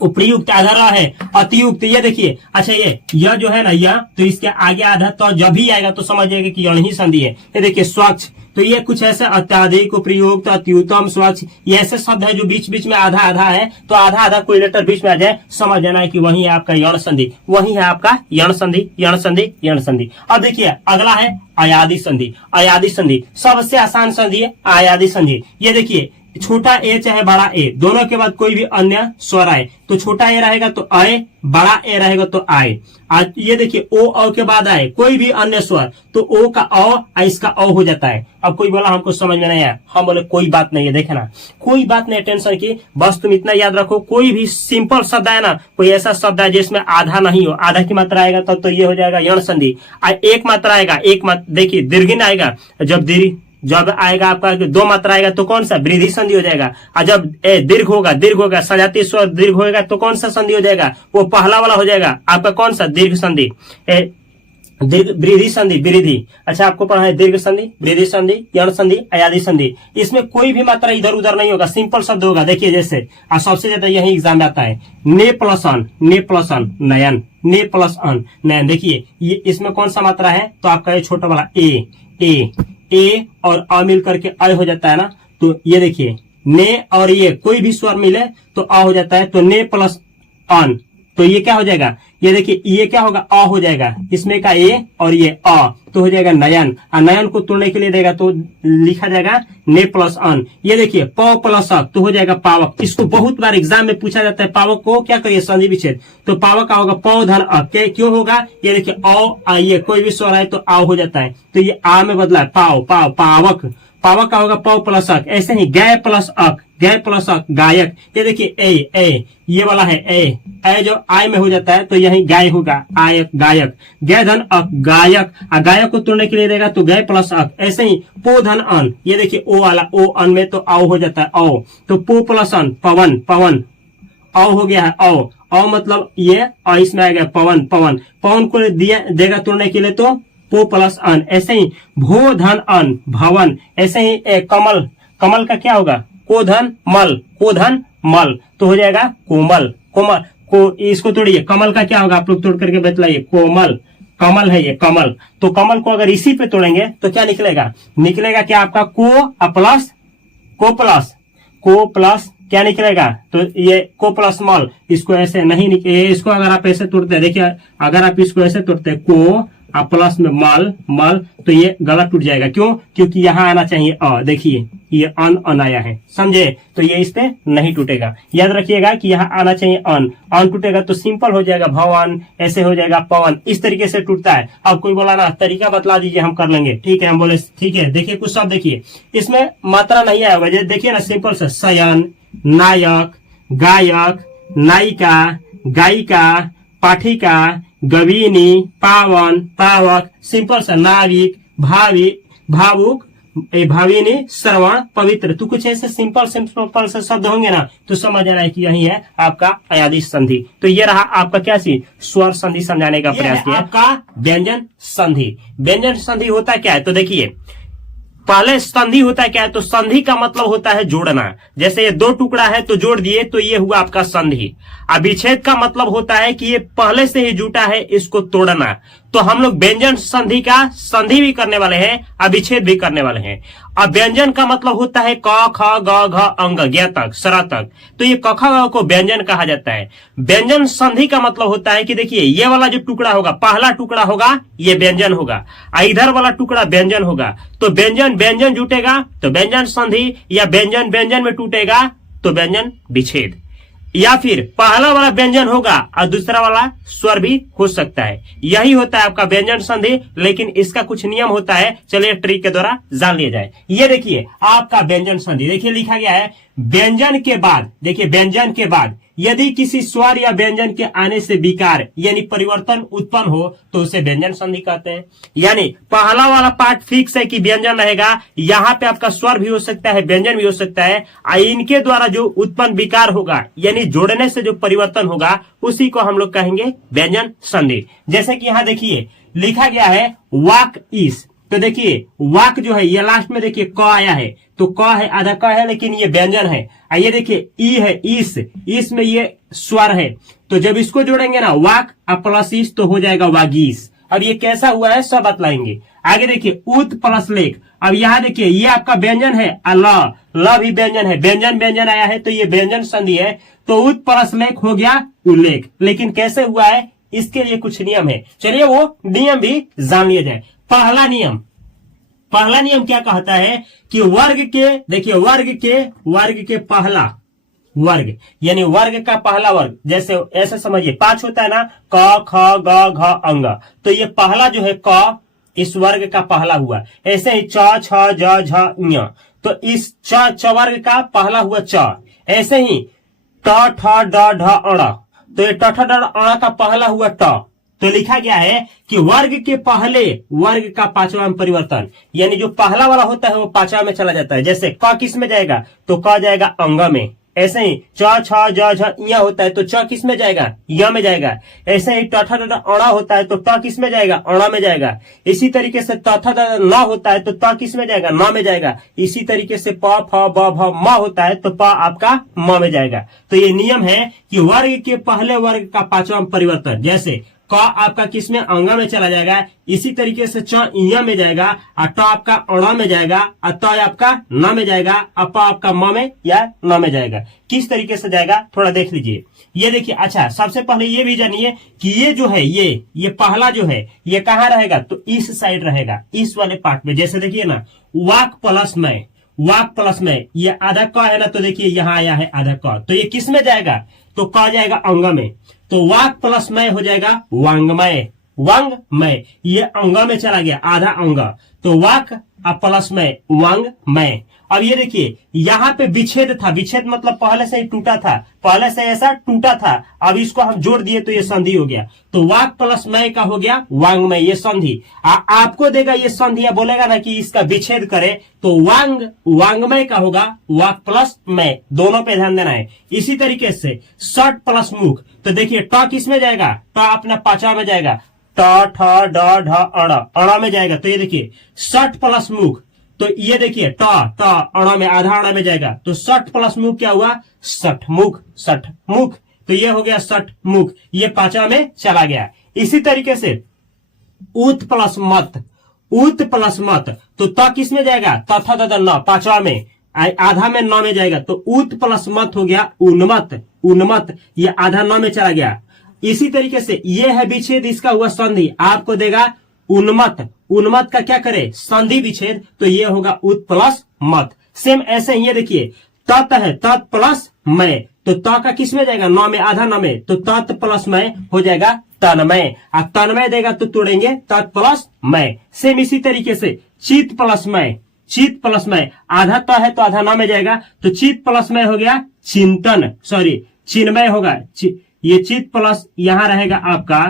उपयुक्त आधा र है, अतियुक्त ये देखिए, अच्छा यह जो है ना यह, तो इसके आगे आधा तो जब भी आएगा तो समझिएगा कि यण ही संधि है। ये देखिए स्वच्छ, तो ये कुछ ऐसे अत्याधिक, उपयुक्त, अत्युत्तम, स्वच्छ, ये ऐसे शब्द है जो बीच बीच में आधा आधा है, तो आधा कोई लेटर बीच में आ जाए समझ जाना है कि वही है आपका यण संधि, वही है आपका यण संधि। अब देखिए अगला है अयादि संधि, सबसे आसान संधि है अयादि संधि। ये देखिए छोटा ए चाहे बड़ा ए, दोनों के बाद कोई भी अन्य स्वर आए तो छोटा ए रहेगा तो आए, बड़ा ए रहेगा तो आए। आज ये देखिए ओ औ के बाद आए कोई भी अन्य स्वर तो ओ का औ इसका औ हो जाता है। अब कोई बोला हमको समझ में नहीं आया, हम बोले कोई बात नहीं है, देखे ना कोई बात नहीं, टेंशन की, बस तुम इतना याद रखो कोई भी सिंपल शब्द है ना, कोई ऐसा शब्द है जिसमें आधा नहीं हो, आधा की मात्रा आएगा तब तो ये हो जाएगा यण संधि। एक मात्रा आएगा, देखिए दीर्घिन आएगा, जब आएगा आपका दो मात्रा आएगा तो कौन सा, वृद्धि संधि हो जाएगा। और जब दीर्घ होगा सजातीय स्वर दीर्घ होगा तो कौन सा संधि हो जाएगा, वो पहला वाला हो जाएगा आपका कौन सा, दीर्घ संधि, वृद्धि संधि। अच्छा आपको पढ़ा है दीर्घ संधि, वृद्धि संधि, यण संधि, अयादि संधि। इसमें कोई भी मात्रा इधर उधर नहीं होगा, सिंपल शब्द होगा। देखिए जैसे सबसे ज्यादा यही एग्जाम आता है, ने प्लस अन नयन, ने प्लस अन नयन। देखिए ये इसमें कौन सा मात्रा है, तो आपका ये छोटा वाला ए और अ मिल करके अ हो जाता है ना, तो ये देखिए ने और ये कोई भी स्वर मिले तो अ हो जाता है, तो ने प्लस अन तो ये क्या हो जाएगा, ये देखिए ये क्या होगा, अ हो जाएगा, इसमें का ए और ये अ, तो हो जाएगा नयन। और नयन को तोड़ने के लिए देगा तो लिखा जाएगा ने प्लस अन। ये देखिए प प्लस अ तो हो जाएगा पावक। इसको बहुत बार एग्जाम में पूछा जाता है, पावक को क्या करिए संधि विच्छेद, तो पावक का होगा प धन अ। क्यों होगा, ये देखिए अ ये कोई भी स्वर है तो आ हो जाता है, तो ये आ में बदला है पाव पाव पावक। पावक का होगा प प्लस अक। ऐसे ही गय प्लस अक, गय प्लस अक गायक। ये देखिए ए ये वाला है ए जो आय में हो जाता है तो यही गाय होगा, आयक गायक। गय धन अक गायक, और गायक को तोड़ने के लिए देगा तो गय प्लस अक। ऐसे ही पो धन अन, ये देखिए ओ वाला, ओ अन में तो आओ हो जाता है औ, तो पो प्लस अन पवन पवन, औ हो गया है औ। औ मतलब ये इसमें आ गया पवन पवन। पवन को दिया देगा तोड़ने के लिए तो पो प्लस अन। ऐसे ही भो धन अन भवन। ऐसे ही कमल, कमल का क्या होगा, को धन मल, को धन मल, तो हो जाएगा कोमल। कोमल को इसको तोड़िए, कमल का क्या होगा आप लोग तोड़ करके बतलाइए, कोमल। कमल है ये कमल, तो कमल को अगर इसी पे तोड़ेंगे तो क्या निकलेगा, निकलेगा क्या आपका को प्लस को प्लस क्या निकलेगा, तो ये को प्लस मल। इसको ऐसे नहीं इसको अगर आप ऐसे तोड़ते हैं, देखिए अगर आप इसको ऐसे तोड़ते हैं को प्लस में मल मल, तो ये गला टूट जाएगा। क्यों, क्योंकि यहाँ आना चाहिए अ। देखिए ये अन आया है, समझे, तो ये इस पे नहीं टूटेगा। याद रखिएगा कि यहाँ आना चाहिए अन टूटेगा तो सिंपल हो जाएगा भवन, ऐसे हो जाएगा पवन। इस तरीके से टूटता है। अब कोई बोला ना तरीका बतला दीजिए, हम कर लेंगे। ठीक है, हम बोले ठीक है। देखिए कुछ शब्द देखिए इसमें मात्रा नहीं आया हुआ, देखिए ना सिंपल से शयन, नायक, गायक, नायिका, गायिका, पाठिका, गवीनी, पावन, पावक, सिंपल सा नाविक, भावुक, भाविनी, श्रवण, पवित्र। तो कुछ ऐसे सिंपल से शब्द होंगे ना तो समझ आना है कि यही है आपका अयादी संधि। तो ये रहा आपका क्या सी स्वर संधि समझाने का प्रयास किया। आपका व्यंजन संधि। व्यंजन संधि होता क्या है, तो देखिए पहले संधि होता है क्या है, तो संधि का मतलब होता है जोड़ना। जैसे ये दो टुकड़ा है तो जोड़ दिए तो ये हुआ आपका संधि। अब विच्छेद का मतलब होता है कि ये पहले से ही जुटा है, इसको तोड़ना। तो हम लोग व्यंजन संधि का संधि भी करने वाले हैं और विच्छेद भी करने वाले हैं। अब व्यंजन का मतलब होता है क ख ग घ अंग ज्ञ तक सरा तक, तो ये क ख ग को व्यंजन कहा जाता है। व्यंजन संधि का मतलब होता है कि देखिए ये वाला जो टुकड़ा होगा, पहला टुकड़ा होगा ये व्यंजन होगा, इधर वाला टुकड़ा व्यंजन होगा। तो व्यंजन व्यंजन जुटेगा तो व्यंजन संधि, या व्यंजन व्यंजन में टूटेगा तो व्यंजन विच्छेद, या फिर पहला वाला व्यंजन होगा और दूसरा वाला स्वर भी हो सकता है। यही होता है आपका व्यंजन संधि, लेकिन इसका कुछ नियम होता है, चलिए ट्रिक के द्वारा जान लिया जाए। ये देखिए आपका व्यंजन संधि, देखिए लिखा गया है व्यंजन के बाद, देखिए व्यंजन के बाद यदि किसी स्वर या व्यंजन के आने से विकार यानी परिवर्तन उत्पन्न हो तो उसे व्यंजन संधि कहते हैं। यानी पहला वाला पार्ट फिक्स है कि व्यंजन रहेगा, यहाँ पे आपका स्वर भी हो सकता है, व्यंजन भी हो सकता है, इनके द्वारा जो उत्पन्न विकार होगा यानी जोड़ने से जो परिवर्तन होगा उसी को हम लोग कहेंगे व्यंजन संधि। जैसे कि यहाँ देखिए लिखा गया है वाक इस, तो देखिए वाक जो है ये लास्ट में देखिए क आया है, तो क है आधा क है लेकिन ये व्यंजन है। ये देखिए ई है इस में ये स्वर है, तो जब इसको जोड़ेंगे ना वाक प्लस इस तो हो जाएगा वागीस। अब ये कैसा हुआ है सब बतलाएंगे। आगे देखिए उत प्लस लेख, अब यहाँ देखिए ये आपका व्यंजन है, ल भी व्यंजन है, व्यंजन व्यंजन आया है तो ये व्यंजन संधि है। तो उत प्लस लेख हो गया उल्लेख, लेकिन कैसे हुआ है इसके लिए कुछ नियम है, चलिए वो नियम भी जान लिया जाए। पहला नियम क्या कहता है कि वर्ग के, देखिए वर्ग के पहला वर्ग यानी वर्ग का पहला वर्ग, जैसे ऐसे समझिए 5 होता है ना, क ख ग घ अंग, तो ये पहला जो है क इस वर्ग का पहला हुआ। ऐसे ही च छ ज झ ञ, तो इस च वर्ग का पहला हुआ च। ऐसे ही ट ठ ड ढ अण, तो ये ट ठ ड अण का पहला हुआ ट। तो लिखा गया है कि वर्ग के पहले वर्ग का पांचवा में परिवर्तन, यानी जो पहला वाला होता है वो पांचवा में चला जाता है। जैसे क किस में जाएगा, तो क जाएगा अंग में। ऐसे ही च छ ज झ ञ होता है तो च किस में जाएगा, य में जाएगा। ऐसे ही ट ठ ड अणा होता है तो ट किस में जाएगा, अणा में जाएगा। इसी तरीके से त थ द न होता है तो त किस में जाएगा, न में जाएगा। इसी तरीके से प फ ब भ म होता है तो प आपका म में जाएगा। तो ये नियम है कि वर्ग के पहले वर्ग का पांचवा में परिवर्तन, जैसे क क आपका किस में, अंगा में चला जाएगा। इसी तरीके से च इया में जाएगा, और ट आपका अड़ा में जाएगा, और त आपका न में जाएगा, और प आपका म में या न में जाएगा। किस तरीके से जाएगा थोड़ा देख लीजिए। ये देखिए, अच्छा सबसे पहले ये भी जानिए कि ये जो है ये पहला जो है ये कहाँ रहेगा, तो इस साइड रहेगा, इस वाले पार्ट में। जैसे देखिए ना, वाक प्लस में, वाक प्लस में ये आधा क है ना, तो देखिए यहाँ आया है आधा क, तो ये किस में जाएगा, तो क जाएगा अंग में। तो वाक प्लस में हो जाएगा वांगमय, वांगमय। ये अंग में चला गया आधा अंग, तो वाक प्लस में वांगमय। अब ये देखिए यहाँ पे विच्छेद था, विच्छेद मतलब पहले से ही टूटा था, पहले से ऐसा टूटा था, अब इसको हम जोड़ दिए तो ये संधि हो गया। तो वाक प्लस मय का हो गया वांगमय, ये संधि। आपको देगा ये संधि, बोलेगा ना कि इसका विच्छेद करे, तो वांगमय का होगा वाक प्लस मय, दोनों पे ध्यान देना है। इसी तरीके से सट प्लस मुख, तो देखिए ट किस में जाएगा, ट अपना पांचवा में जाएगा, ट ठ ड ढ अड़ा में जाएगा। तो ये देखिए सट प्लस मुख, तो ये देखिए ट अड़ा में, आधा अड़ा में जाएगा, तो सट प्लस मुख क्या हुआ, सठ मुख, सठ मुख। तो ये हो गया सठ मुख, ये पांचवा में चला गया। इसी तरीके से उत प्लस मत, उत प्लस मत, तो त किस में जाएगा, तथा तथा न, पांचवा में, आधा में न में जाएगा, तो उत प्लस मत हो गया उन्मत, उन्मत। ये आधा न में चला गया। इसी तरीके से ये है विच्छेद, इसका हुआ संधि, आपको देगा उन्मत। उन्मत का क्या करे, संधि विच्छेद, तो ये होगा उत प्लस मत। सेम ऐसे ही ये देखिए तत् है, तत् प्लस मय, तो त का किस में जाएगा, न में, आधा न में, तो तत् प्लस मय हो जाएगा तन्मय। तन्मय देगा तो तोड़ेंगे तत् प्लस मय। सेम इसी तरीके से चित प्लस मय, चित प्लस मय, आधा त है तो आधा न में जाएगा, तो चित प्लस मय हो गया चिंतन, सॉरी चिन्मय होगा। ये चित प्लस यहाँ रहेगा आपका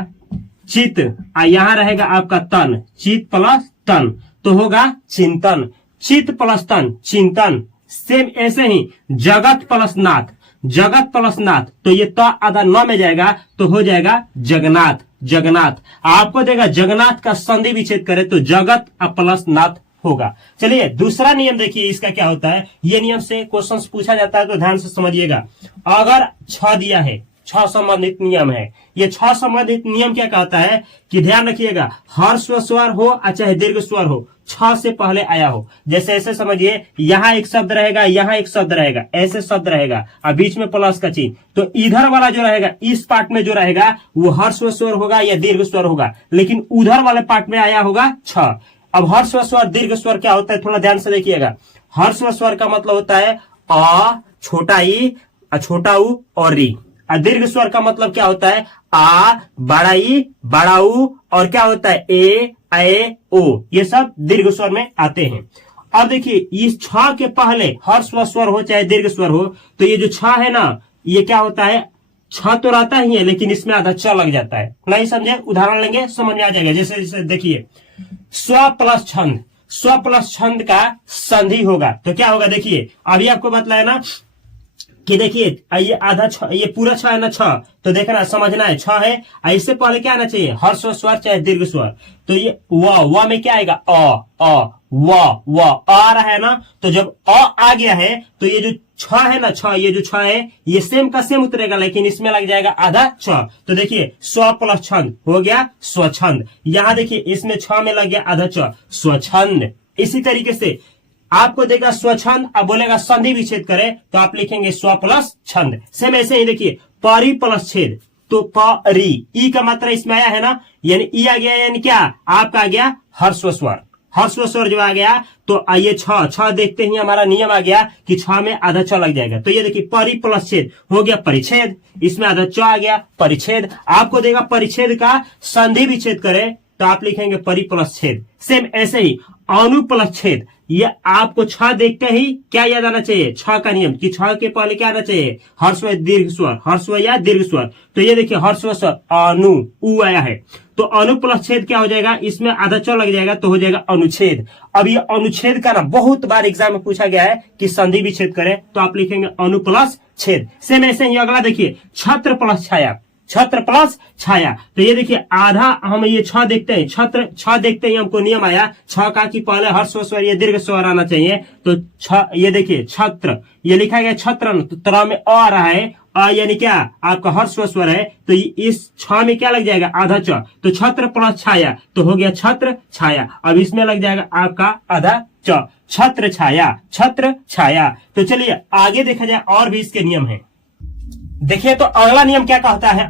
चित, यहाँ रहेगा आपका तन, चित प्लस तन, तो होगा चिंतन। चित प्लस तन चिंतन। सेम ऐसे ही जगत प्लस नाथ, जगत प्लस नाथ, तो ये त आधा न में जाएगा, तो हो जाएगा जगन्नाथ, जगन्नाथ। आपको देगा जगन्नाथ का संधि विच्छेद करे तो जगत प्लस नाथ होगा। चलिए दूसरा नियम देखिए, इसका क्या होता है। ये नियम से क्वेश्चन पूछा जाता है, तो ध्यान से समझिएगा। अगर 6 दिया है, 6 संबंधित नियम है। ये 6 संबंधित नियम क्या कहता है कि ध्यान रखिएगा, हर्ष स्वर हो चाहे दीर्घ स्वर हो, 6 से पहले आया हो। जैसे ऐसे समझिए, यहाँ एक शब्द रहेगा, यहाँ एक शब्द रहेगा, ऐसे शब्द रहेगा, और बीच में प्लस का चिन्ह, तो इधर वाला जो रहेगा, इस पार्ट में जो रहेगा वो हर्ष स्वर होगा या दीर्घ स्वर होगा, लेकिन उधर वाले पार्ट में आया होगा 6। अब हर्ष स्वर दीर्घ स्वर क्या होता है, थोड़ा ध्यान से देखिएगा। हर्ष स्वर का मतलब होता है अ, छोटा ई, छोटा ऊ और री। दीर्घ स्वर का मतलब क्या होता है, आ, बड़ा ई, बड़ा ऊ, और क्या होता है ए, ओ। ये सब दीर्घ स्वर में आते हैं। अब देखिए इस 6 के पहले हर्ष स्वर हो चाहे दीर्घ स्वर हो, तो ये जो 6 है ना, ये क्या होता है, 6 तो रहता ही है, लेकिन इसमें आधा च लग जाता है। नहीं समझे, उदाहरण लेंगे समझ में आ जाएगा। जैसे जैसे देखिए, स्व प्लस छंद, स्व प्लस छंद का संधि होगा, तो क्या होगा, देखिए अभी आपको बतलाया ना कि देखिए ये आधा ये पूरा 6 है ना, 6, तो देखना समझना है 6 है। इससे पहले क्या आना चाहिए, हर्ष स्वर चाहे दीर्घ स्वर। तो ये व में क्या आएगा, व आ रहा है ना, तो जब आ गया है तो ये जो 6 है ना, 6, ये जो 6 है ये सेम का सेम उतरेगा, लेकिन इसमें लग जाएगा आधा 6। तो देखिए स्व प्लस छंद हो गया स्वच्छंद। यहाँ देखिए इसमें 6 में लग गया आधा 6, स्वच्छंद। इसी तरीके से आपको देगा स्वच्छंद, अब बोलेगा संधि विच्छेद करे, तो आप लिखेंगे स्व प्लस छंद। सेम ऐसे ही देखिए परि प्लस छेद, तो परि, ई का मात्रा इसमें आया है ना, यानी ई आ गया, यानी क्या आपका आ गया हर्ष स्वर। हर्ष स्वर जो आ गया, तो आइए 6 देखते ही हमारा नियम आ गया कि 6 में आधा च लग जाएगा। तो ये देखिए परि प्लस छेद हो गया परिच्छेद, इसमें आधा च आ गया परिच्छेद। आपको देगा परिच्छेद का संधि विच्छेद करे, तो आप लिखेंगे परि प्लस छेद। सेम ऐसे ही अनु प्लस छेद, ये आपको 6 देखते ही क्या याद आना चाहिए, 6 का नियम कि 6 के पहले क्या आना चाहिए, हर्ष दीर्घ स्वर, हर्ष या दीर्घ स्वर। तो ये देखिए हर्ष स्वर अनु, उ आया है, तो अनु प्लस छेद क्या हो जाएगा, इसमें आधा च लग जाएगा, तो हो जाएगा अनुच्छेद। अब ये अनुच्छेद का ना बहुत बार एग्जाम में पूछा गया है कि संधि विच्छेद करें, तो आप लिखेंगे अनु प्लस छेद। सेम ऐसे ही अगला देखिए छत्र प्लस छाया, छत्र प्लस छाया। तो ये देखिए आधा हम ये 6 देखते हैं, छत्र 6 देखते ही हमको नियम आया 6 का कि पहले हर्ष स्वर या दीर्घ स्वर आना चाहिए। तो ये देखिए छत्र, ये लिखा गया छत्र, तो तरह में अ आ रहा है, यानी क्या आपका हर्स्व स्वर है, तो इस छ में क्या लग जाएगा, आधा च, तो छत्र प्लस छाया तो हो गया छत्र छाया। अब इसमें लग जाएगा आपका आधा च, छत्र छाया, छत्र छाया। तो चलिए आगे देखा जाए और भी इसके नियम है। देखिए तो अगला नियम क्या कहता है,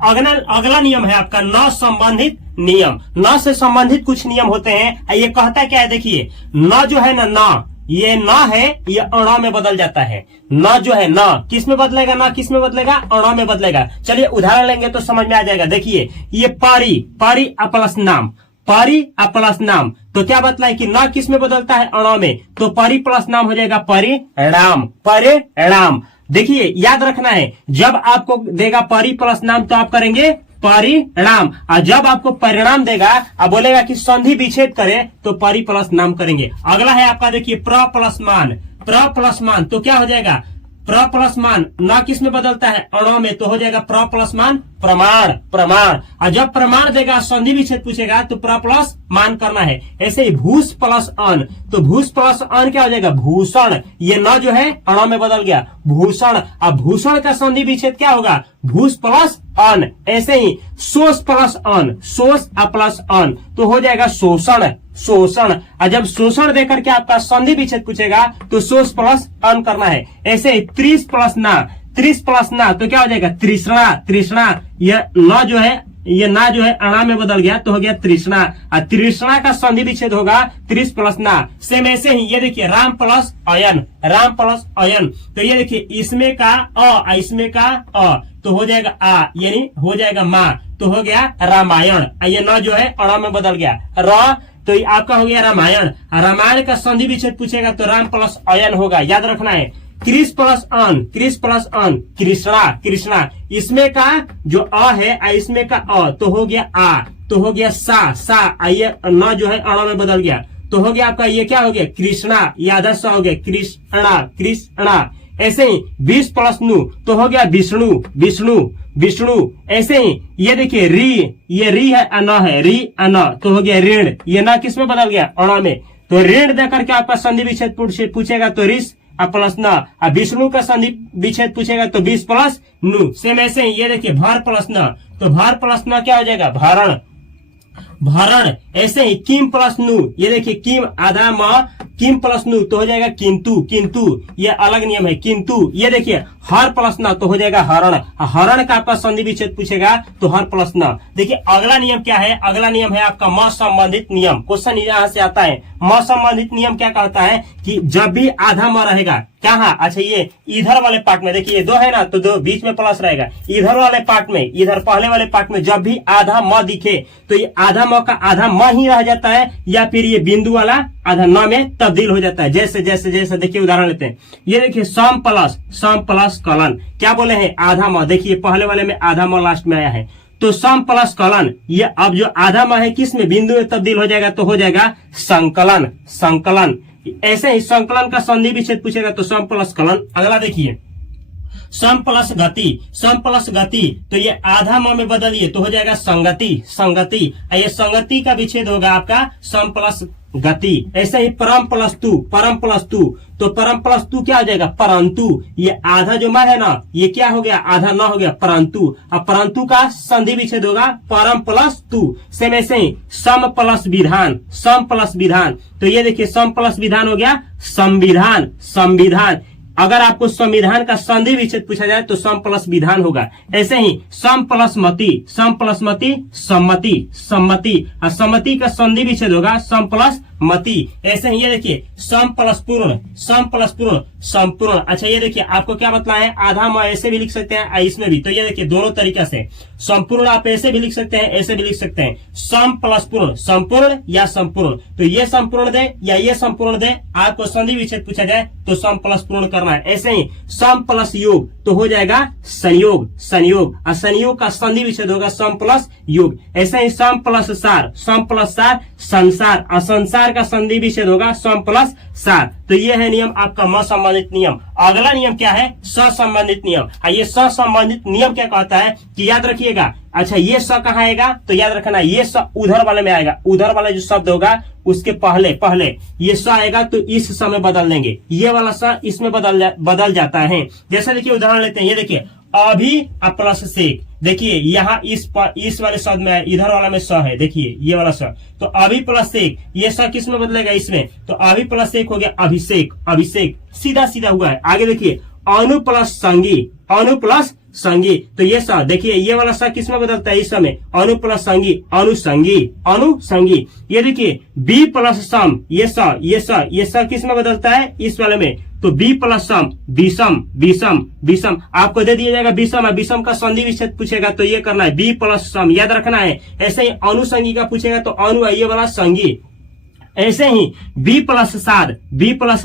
अगला नियम है आपका न संबंधित नियम। न से संबंधित कुछ नियम होते हैं। ये कहता क्या है, देखिए न जो है ना, न ये न है, ये अण में बदल जाता है। न जो है न किस में बदलेगा, न किस में बदलेगा, अण में बदलेगा। चलिए उदाहरण लेंगे तो समझ में आ जाएगा। देखिए ये पारी, पारी प्लस नाम, पारी प्लस नाम, तो क्या बतला है कि न किस में बदलता है, अण में, तो पारी प्लस नाम हो जाएगा परिणाम, परिणाम। देखिए याद रखना है, जब आपको देगा परि प्लस नाम तो आप करेंगे परिणाम, और जब आपको परिणाम देगा अब बोलेगा कि संधि विच्छेद करें तो परि प्लस नाम करेंगे। अगला है आपका देखिए प्र प्लस मान, प्र प्लस मान, तो क्या हो जाएगा, प्र प्लस मान न किस में बदलता है, अण में, तो हो जाएगा प्र प्लस मान प्रमाण, प्रमाण। और जब प्रमाण देगा संधि विच्छेद पूछेगा तो प्र प्लस मान करना है। ऐसे ही भूष प्लस अन, तो भूष प्लस अन क्या हो जाएगा, भूषण। ये न जो है अण में बदल गया भूषण। अब भूषण का संधि विच्छेद क्या होगा, भूष प्लस अन। ऐसे ही शोष प्लस अन, शोष प्लस अन, तो हो जाएगा शोषण, शोषण। और जब शोषण देकर के आपका संधि विच्छेद पूछेगा तो शोष प्लस अन करना है। ऐसे ही त्रिश प्लस ना, त्रिश प्लस ना, तो क्या हो जाएगा तृष्णा, तृष्णा। यह न जो है, ये ना जो है अणा में बदल गया तो हो गया तृष्णा, और तृष्णा का संधि विच्छेद होगा त्रिश प्लस ना। सेम ऐसे ही ये देखिए राम प्लस अयन, राम प्लस अयन, तो ये देखिए इसमें का अ, इसमें का अ, तो हो जाएगा आ, यानी हो जाएगा माँ, तो हो गया रामायण। ये न जो है अणा में बदल गया र, तो ये आपका हो गया रामायण। रामायण का संधि विच्छेद पूछेगा तो राम प्लस अयन होगा, याद रखना है। कृष प्लस अन, कृष प्लस अन, कृष्णा, कृष्णा। इसमें का जो अ है, इसमें का अ, तो हो गया आ, तो हो गया सा, सा। ये न जो है अण में बदल गया तो हो गया आपका ये क्या हो गया, कृष्णा, ये आधा सा हो गया कृष्णा, कृष्णा। ऐसे ही 20 प्लस नु तो हो गया विष्णु, विष्णु, विष्णु। ऐसे ही ये देखिए री, ये री है अन है, री अन, तो हो गया ऋण। ये न किस में बदल गया, अण में, तो ऋण देकर के आपका संधि विच्छेद पूछेगा तो ऋष प्लस न, और विष्णु का संधि विच्छेद पूछेगा तो 20 प्लस नु। सेम ऐसे ही ये देखिए भर प्लस न, तो भर प्लस न क्या हो जाएगा, भरण, भरण। ऐसे ही किम प्लस नु, ये देखिए किम आधा म, किम प्लस नु तो हो जाएगा किंतु, किंतु। ये अलग नियम है किंतु। ये देखिए हर प्लस न तो हो जाएगा हरण, हरण का आपका संधि विच्छेद पूछेगा तो हर प्लस न। देखिए अगला नियम क्या है, अगला नियम है आपका म संबंधित नियम। क्वेश्चन यहाँ से आता है, म संबंधित नियम क्या कहता है कि जब भी आधा म रहेगा, कहाँ, अच्छा ये इधर वाले पार्ट में, देखिए दो है ना, तो दो बीच में प्लस रहेगा। इधर वाले पार्ट में, इधर पहले वाले पार्ट में जब भी आधा म दिखे तो ये आधा म का आधा म ही रह जाता है, या फिर ये बिंदु वाला आधा न में तब्दील हो जाता है। जैसे जैसे जैसे देखिए उदाहरण लेते हैं, ये देखिए सम प्लस कलन, क्या बोले हैं, आधा म। देखिए पहले वाले में आधा म लास्ट में आया है, तो सम प्लस कलन, ये अब जो आधा म है किस में, बिंदु में तब्दील हो जाएगा तो हो जाएगा संकलन, संकलन। ऐसे ही संकलन का संधि विच्छेद पूछेगा तो सम प्लस कलन। अगला देखिए सम प्लस गति, सम प्लस गति, तो ये आधा म में बदलिए तो हो जाएगा संगति, संगति। ये संगति का विच्छेद होगा आपका सम प्लस गति। ऐसे ही परम प्लस तू, परम प्लस तू, तो परम प्लस तू क्या हो जाएगा, परंतु। ये आधा जो म है ना, ये क्या हो गया, आधा न हो गया परंतु। अब परंतु का संधि विच्छेद होगा परम प्लस तू। सेम ऐसे ही सम प्लस विधान, सम प्लस विधान, तो ये देखिए सम प्लस विधान हो गया संविधान, संविधान। अगर आपको संविधान का संधि विच्छेद पूछा जाए तो सम प्लस विधान होगा। ऐसे ही सम प्लस मति, सम प्लस मति सम्मति, सम्मति। और सम्मति का संधि विच्छेद होगा सम प्लस मति। ऐसे ही ये देखिए सम प्लस पूर्ण, सम प्लस पूर्ण संपूर्ण। अच्छा ये देखिए आपको क्या मतलब है, आधा म ऐसे भी लिख सकते हैं, इसमें भी, तो ये देखिए दोनों तरीका से संपूर्ण आप ऐसे भी लिख सकते हैं, ऐसे भी लिख सकते हैं। सम प्लस पूर्ण, संपूर्ण या संपूर्ण, तो ये संपूर्ण दे या ये संपूर्ण दे, आपको संधि विच्छेद पूछा जाए तो सम प्लस पूर्ण करना है। ऐसे ही सम प्लस योग तो हो जाएगा संयोग, संयोग। और संयोग का संधि विच्छेद होगा सम प्लस योग। ऐसे ही सम प्लस सार, सम प्लस सार संसार, और संसार का संधि विच्छेद होगा सम प्लस सार। तो ये है नियम आपका म संबंधित नियम। अगला नियम क्या है, स संबंधित नियम। ये स संबंधित नियम क्या कहता है कि याद रखिएगा, अच्छा ये स कहाँ आएगा, तो याद रखना ये स उधर वाले में आएगा, उधर वाला जो शब्द होगा उसके पहले पहले ये स आएगा तो इस स में बदल देंगे, ये वाला स इसमें बदल जाता है। जैसे देखिए उदाहरण लेते हैं, ये देखिए अभी प्लस सेक, देखिए यहाँ इस वाले शब्द में इधर वाला में स है, देखिए ये वाला स, तो अभी प्लस सेक, ये स किस में बदलेगा इसमें, तो अभी प्लस सेक हो गया अभिषेक, अभिषेक सीधा सीधा हुआ है। आगे देखिए अनु प्लस संगी, अनु प्लस संगी, तो ये स देखिए ये वाला स किस में बदलता है इस समय, अनु प्लस संगी अनुसंगी, अनुसंगी। ये देखिए बी प्लस सम, ये स किस में बदलता है इस वाले में, तो बी प्लस सम विषम, विषम विषम आपको दे दिया जाएगा विषम है, विषम का संधि विच्छेद पूछेगा तो ये करना है बी प्लस सम, याद रखना है। ऐसे ही अनुसंगी का पूछेगा तो अनु है ये वाला संगी। ऐसे ही बी प्लस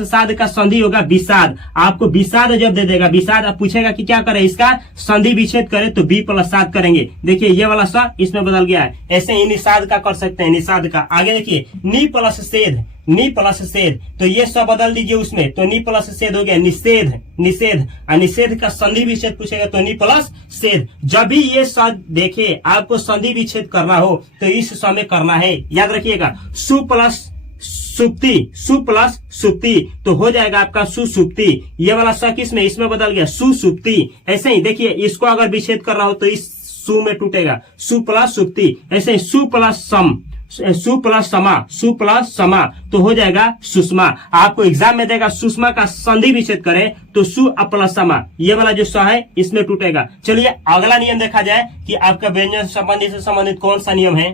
साध का संधि होगा विषाद, आपको विषाद जब दे देगा, विषाद पूछेगा कि क्या करे इसका संधि विच्छेद करे तो बी प्लस साध करेंगे, देखिए ये वाला स इसमें बदल गया है। ऐसे ही निषाद का कर सकते हैं, निषाद का। आगे देखिए नी प्लस सेध, नी प्लस सेध, तो ये सब बदल दीजिए उसमें, तो नी प्लस सेध हो गया निषेध, निषेध, निषेध का संधि विच्छेद पूछेगा तो नी प्लस सेध। जब भी ये शब्द देखे आपको संधि विच्छेद करना हो तो इस समय करना है, याद रखिएगा। सु प्लस सुप्ति, सु प्लस सुप्ति, तो हो जाएगा आपका सुसुप्ति, ये वाला स किसमें इसमें बदल गया सुसुप्ति। ऐसे ही देखिए इसको अगर विच्छेद करना हो तो इस सु में टूटेगा, सु प्लस सुप्ति। ऐसे ही सु प्लस सम, सु प्लस समा, सु प्लस समा, तो हो जाएगा सुषमा। आपको एग्जाम में देगा सुषमा का संधि विच्छेद करें तो सु प्लस समा, ये वाला जो स है इसमें टूटेगा। चलिए अगला नियम देखा जाए कि आपका व्यंजन संबंधी से संबंधित कौन सा नियम है।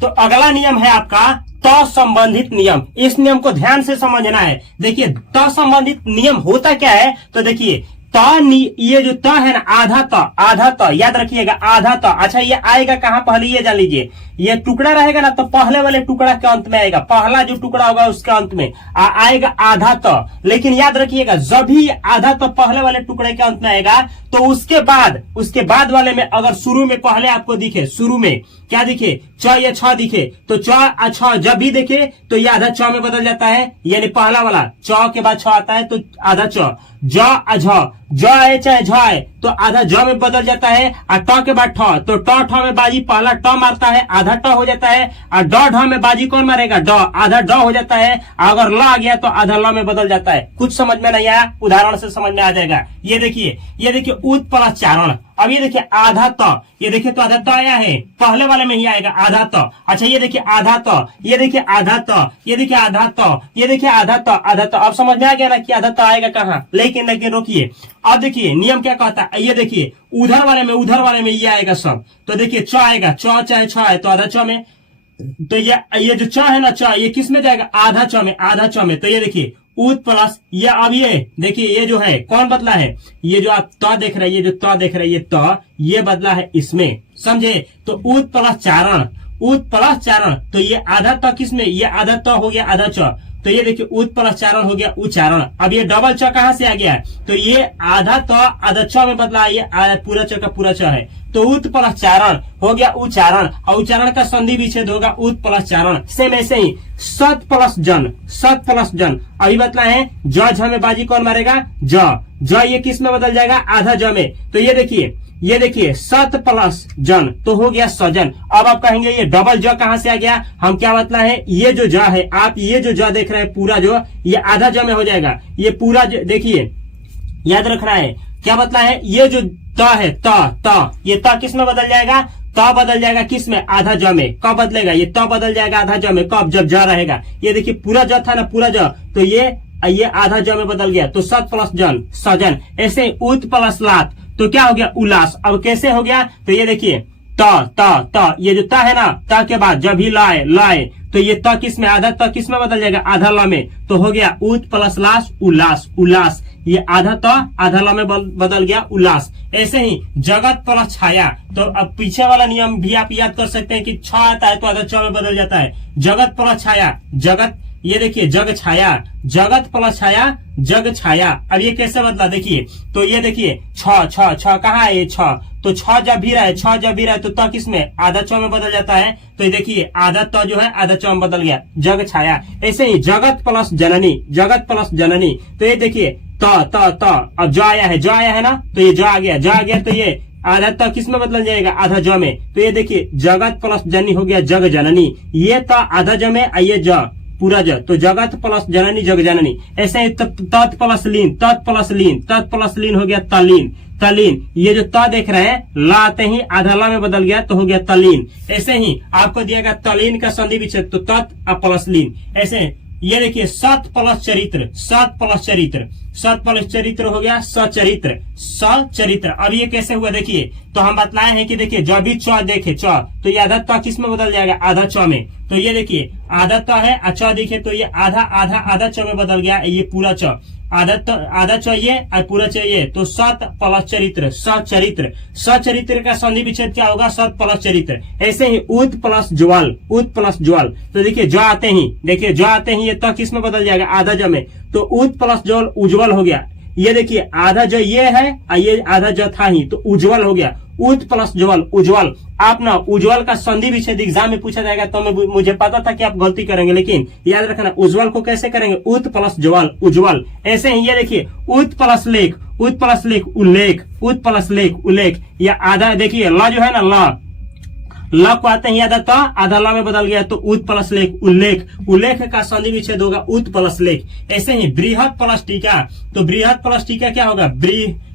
तो अगला नियम है आपका त संबंधित नियम। इस नियम को ध्यान से समझना है। देखिए त संबंधित नियम होता क्या है, तो देखिए ये जो त है ना आधा त याद रखिएगा, आधा त। अच्छा ये आएगा कहाँ पहले ये जान लीजिए, ये टुकड़ा रहेगा ना तो पहले वाले टुकड़ा के अंत में आएगा, पहला जो टुकड़ा होगा उसके अंत में आएगा आधा त। लेकिन याद रखिएगा जब भी आधा त पहले वाले टुकड़े के अंत में आएगा तो उसके बाद वाले में अगर शुरू में पहले आपको दिखे, शुरू में क्या दिखे च या छ दिखे, तो च आ छ जब भी देखे तो ये आधा च में बदल जाता है, यानी पहला वाला च के बाद छ आता है तो आधा च, ज आ झ, ज है चाहे झ है तो आधा ज में बदल जाता है, और ट के बाद ठ, तो ठ में बाजी पहला ट मारता है आधा ट हो जाता है, और ढ में बाजी कौन मारेगा ड, आधा ड हो जाता है। अगर ल आ गया तो आधा ल में बदल जाता है। कुछ समझ में नहीं आया, उदाहरण से समझ में आ जाएगा। ये देखिए उत प्लस चारण। अब ये देखिए आधा त, ये देखिए तो आधा त आया है, पहले वाले में ही आएगा आधा त। अच्छा ये देखिए आधा त, ये देखिए आधा त, ये देखिए आधा त, ये देखिए आधा त, आधा त। अब समझ में आ गया ना कि आधा त आएगा कहाँ। लेकिन रोकिए, अब देखिए नियम क्या कहता है, ये देखिए उधर वाले में ये आएगा सब, तो देखिए च आएगा, च चाहे छ है तो आधा च में, तो ये जो च है ना च, ये किस में जाएगा आधा च में, आधा च में। तो ये देखिए उत प्लस ये, अब ये देखिए ये जो है कौन बदला है, ये जो आप त देख रहे हैं, ये जो त देख रहे हैं, ये त ये बदला है इसमें, समझे। तो उत प्लस चारण, उत प्लस चारण, तो ये आधा त किसमें, ये आधा त हो गया आधा च, तो ये देखिए उत प्लस चारण हो गया उच्चारण। अब ये डबल च कहां से आ गया, तो ये आधा त आधा च में बदला, ये पूरा च का पूरा च है, तो उत प्लस चारण हो गया उच्चारण, और उच्चारण का संधि विच्छेद होगा उत प्लस चारण। सेम ऐसे ही सत प्लस जन, सत प्लस जन, अभी बतला है ज झ में बाजी कौन मारेगा ज, ये किस में बदल जाएगा आधा ज में। तो ये देखिए सत प्लस जन तो हो गया सजन। अब आप कहेंगे ये डबल ज कहां से आ गया, हम क्या बतला है, ये जो ज है, आप ये जो ज देख रहे हैं पूरा जो, ये आधा ज में हो जाएगा, ये पूरा देखिए याद रखना है क्या बतला है, ये जो त है त, ये त किस में बदल जाएगा, त बदल जाएगा किस में आधा ज में। कब बदलेगा, ये त बदल जाएगा आधा ज में, कब जब ज रहेगा। ये देखिए पूरा ज था ना पूरा ज, तो ये आधा ज में बदल गया, तो सत प्लस जन सजन। ऐसे उत प्लस लात, तो क्या हो गया उल्लास। अब कैसे हो गया, तो ये देखिए त, ये जो त है ना, त के बाद जब भी लाए, तो ये त किस में, आधा त किस में बदल जाएगा आधा ल में, तो हो गया उत प्लस लास उल्लास, उल्लास। ये आधा त आधा ल में बदल गया उल्लास। ऐसे ही जगत प्लस छाया, तो अब पीछे वाला नियम भी आप याद कर सकते हैं कि छ आता है तो आधा च में बदल जाता है। जगत प्लस छाया, जगत, ये देखिए जग छाया, जगत प्लस छाया जग छाया। अब ये कैसे बदला, देखिए तो ये देखिए छ कहाँ है, ये छ, तो छ जब भी रहे तो त किस में आधा च में बदल जाता है। तो ये देखिए आधा त जो है आधा च में बदल गया, जग छाया। ऐसे ही जगत प्लस जननी, जगत प्लस जननी, तो ये देखिए त, अब ज आया है ना, तो ये ज आ गया, तो ये आधा त किस में बदल जाएगा, आधा ज में। तो ये देखिए जगत प्लस जननी हो गया जग जननी, ये त आधा ज में, ये ज पूरा ज, तो जगत प्लस जननी जग जननी। ऐसे ही तत् प्लस लीन, तत् प्लस लीन, तत् प्लस लीन हो गया तलीन, तलीन। ये जो त देख रहे हैं ला आते ही आधा ला में बदल गया तो हो गया तलीन। ऐसे ही आपको दिया गया तलीन का संधि विच्छेद तो तत् प्लस लीन। ऐसे ये देखिए सत प्लस चरित्र, सत प्लस चरित्र, सत प्लस चरित्र हो गया सचरित्र, सचरित्र। अब ये कैसे हुआ देखिए, तो हम बतलाए हैं कि देखिए जब भी च देखे च तो ये आधा त किस में बदल जाएगा, आधा च में। तो ये देखिए आधा त है च दिखे तो ये आधा आधा आधा च में बदल गया, ये पूरा च आधा चाहिए और पूरा चाहिए तो सत प्लस चरित्र, सचरित्र। सचरित्र का संधि विच्छेद क्या होगा, सत प्लस चरित्र। ऐसे ही उत प्लस ज्वाल, उत प्लस ज्वाल। तो देखिए ज आते ही, देखिए ज आते ही ये त किस में बदल जाएगा, आधा ज में। तो उत प्लस ज्वाल उज्जवल हो गया। ये देखिए आधा ज ये है और ये आधा ज था ही तो उज्जवल हो गया, उत प्लस ज्वल उज्जवल। आप ना उज्जवल का संधि विच्छेद एग्जाम में पूछा जाएगा तो मुझे पता था कि आप गलती करेंगे, लेकिन याद रखना उज्जवल को कैसे करेंगे, उत प्लस ज्वल उज्जवल। ऐसे ही ये देखिए उत प्लस लेख, उत प्लस लेख उल्लेख, उत प्लस लेख उल्लेख। या आधा देखिए ला जो है ना ला को आते ही आधा त आधा ला में बदल गया तो उत प्लस लेख उल्लेख, उल्लेख का संधि विच्छेद होगा उत प्लस लेख। ऐसे ही बृहत प्लस टीका, तो बृहत प्लस टीका क्या होगा,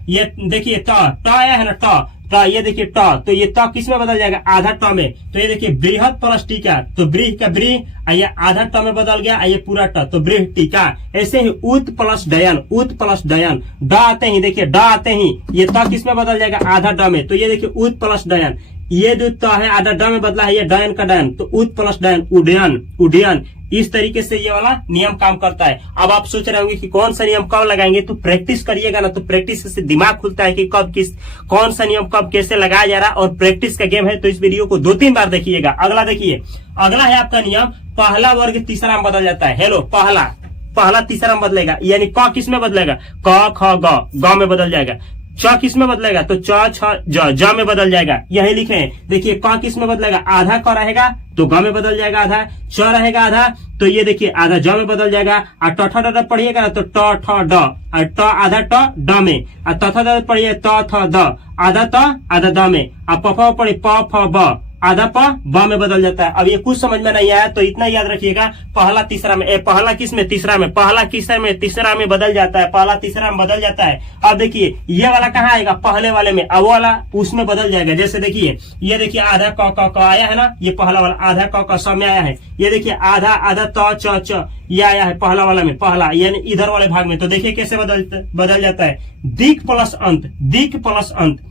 ये देखिए ट आया है ना ट, ये देखिए ट, तो ये त किस में बदल जाएगा, आधा ट में। तो ये देखिए बृहत प्लस टीका, तो ब्रीह का ब्रीह ये आधा ट में बदल गया, ये पूरा ट, तो बृह टीका। ऐसे ही उत प्लस डयन, उत प्लस डयन। ड आते ही देखिए ड आते ही ये त किस में बदल जाएगा, आधा ड में। तो ये देखिए उत प्लस डयन, ये जो त है आधा ड में बदला है, ये डयन का डयन, तो उत प्लस डयन उडयन, उडयन। इस तरीके से ये वाला नियम काम करता है। अब आप सोच रहे होंगे कि कौन सा नियम कब लगाएंगे, तो प्रैक्टिस करिएगा ना, तो प्रैक्टिस से दिमाग खुलता है कि कब किस कौन सा नियम कब कैसे लगाया जा रहा है। और प्रैक्टिस का गेम है तो इस वीडियो को 2-3 बार देखिएगा। अगला देखिए, अगला है आपका नियम पहला वर्ग तीसरा में बदल जाता है। हेलो पहला तीसरा में बदलेगा, यानी क किस में बदलेगा, क ख ग में बदल जाएगा। च किस में बदलेगा, तो च छ ज में बदल जाएगा। यही लिखे हैं देखिए क किस में बदलेगा, आधा क रहेगा तो ग में बदल जाएगा आधा, च रहेगा आधा तो ये देखिए आधा ज में बदल जाएगा। और ट ठ ड पढ़िएगा ना तो ट ठ ड, और ट आधा ट ड में, और त थ द पढ़िए त थ द, आधा त आधा द में, और प फ पढ़िए प फ ब, आधा प ब में बदल जाता है। अब ये कुछ समझ में नहीं आया तो इतना याद रखिएगा, पहला तीसरा में पहला किस में, तीसरा में, पहला किस में, तीसरा में बदल जाता है, पहला तीसरा में बदल जाता है। अब देखिए ये वाला कहाँ आएगा, पहले वाले में, अब वाला उसमें बदल जाएगा। जैसे देखिए ये देखिए आधा क आया है ना, ये पहला वाला आधा क सब में आया है। ये देखिए आधा आधा त च ये आया है पहला वाला में, पहला यानी इधर वाले भाग में। तो देखिए कैसे बदल जाता है, दिक प्लस अंत, दिक प्लस अंत।